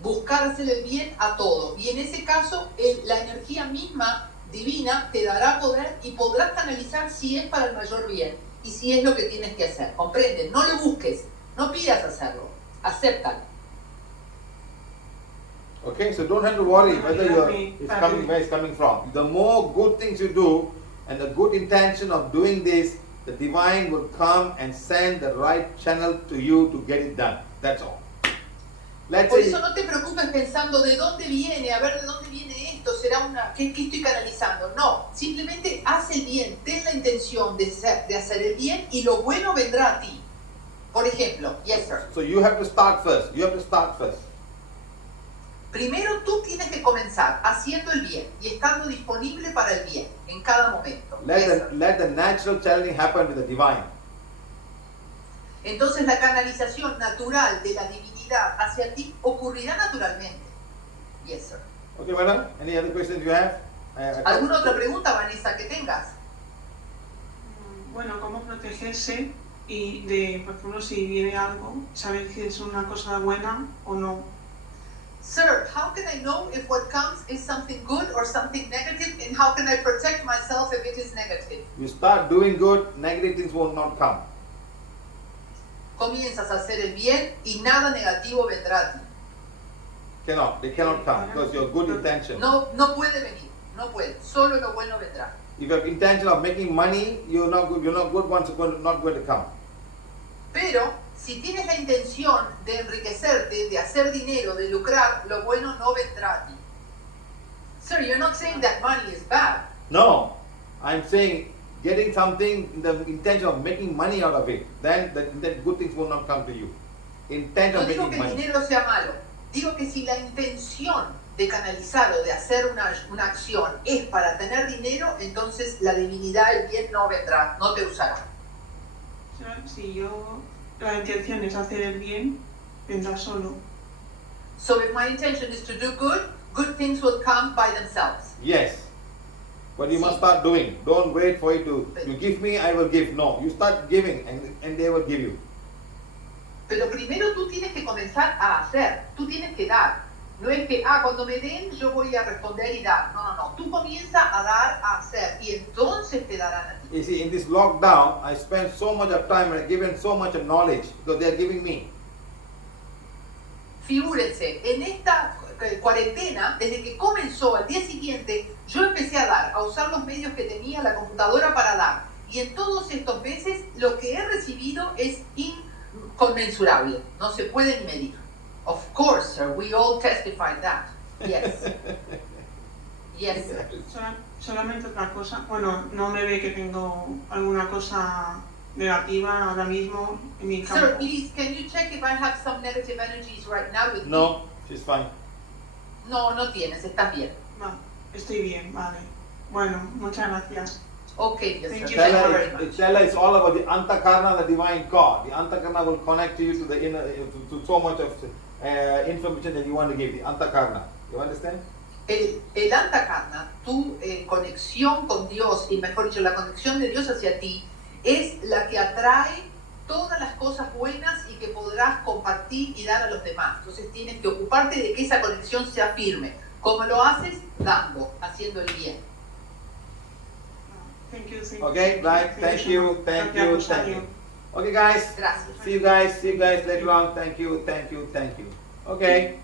Buscar hacer el bien a todos. Y en ese caso, la energía misma divina te dará poder y podrás canalizar si es para el mayor bien y si es lo que tienes que hacer. ¿Comprenden? No lo busques, no pidas hacerlo, acéptalo. Okay, so don't have to worry whether where it's coming from. The more good things you do and the good intention of doing this, the divine will come and send the right channel to you to get it done. That's all. Por eso no te preocupes pensando de dónde viene, a ver de dónde viene esto, será ¿qué estoy canalizando? No, simplemente haz el bien, ten la intención de hacer el bien y lo bueno vendrá a ti. Por ejemplo, yes sir. So you have to start first. Primero tú tienes que comenzar haciendo el bien y estando disponible para el bien en cada momento. Let the natural channeling happen with the divine. entonces la canalización natural de la divinidad hacia ti ocurrirá naturalmente. Yes, sir. Okay, madam. Any other questions you have? ¿Alguna otra pregunta, Vanessa, que tengas? Bueno, ¿cómo protegerse y de, por ejemplo, si viene algo, saber si es una cosa buena o no? Sir, how can I know if what comes is something good or something negative, and how can I protect myself if it is negative? You start doing good, negative things will not come. Comienzas a hacer el bien y nada negativo vendrá a ti. They cannot come because your good intention. No puede venir, no puede. Solo lo bueno vendrá. If you have intention of making money, you're not good ones are not going to come. Pero si tienes la intención de enriquecerte, de hacer dinero, de lucrar, lo bueno no vendrá a ti. Sir, you're not saying that money is bad. No, I'm saying getting something in the intention of making money out of it, then the good things will not come to you. Intention No of digo making que el money. dinero sea malo. Digo que si la intención de canalizar o de hacer una acción es para tener dinero, entonces la divinidad, el bien no vendrá, no te usará. O sea, si yo, la intención es hacer el bien, vendrá solo. So if my intention is to do good, good things will come by themselves. Yes. But you must start doing. Don't wait for it to, you give me, I will give. No, you start giving and they will give you. Pero primero tú tienes que comenzar a hacer, tú tienes que dar. No es que, cuando me den yo voy a responder y dar. No. Tú comienzas a dar, a hacer y entonces te darán a ti. You see, in this lockdown, I spent so much of time and given so much of knowledge because they are giving me. Figúrense, en esta cuarentena, desde que comenzó al día siguiente, yo empecé a dar, a usar los medios que tenía la computadora para dar. Y en todos estos meses, lo que he recibido es inconmensurable. No se puede ni medir. Of course, sir, we all testified that. Yes. Yes, sir. Solamente otra cosa, bueno, no me ve que tengo alguna cosa negativa ahora mismo en mi campo. Sir, please, can you check if I have some negative energies right now with me? No, she's fine. No tienes, estás bien. No, estoy bien, vale. Bueno, muchas gracias. Okay, yes, Thank sir. you Thank so you very much. much. Stella is all about the Antakarna, the divine core. The Antakarna will connect you to the inner, to so much of information that you want to give. The Antakarna. You understand? El Antakarna, tu conexión con Dios, y mejor dicho, la conexión de Dios hacia ti, es la que atrae todas las cosas buenas y que podrás compartir y dar a los demás. Entonces tienes que ocuparte de que esa conexión sea firme. ¿Cómo lo haces? Dando, haciendo el bien. Thank you. Okay, right. Thank you. Okay, guys. Gracias. See you guys later on. Thank you. Okay.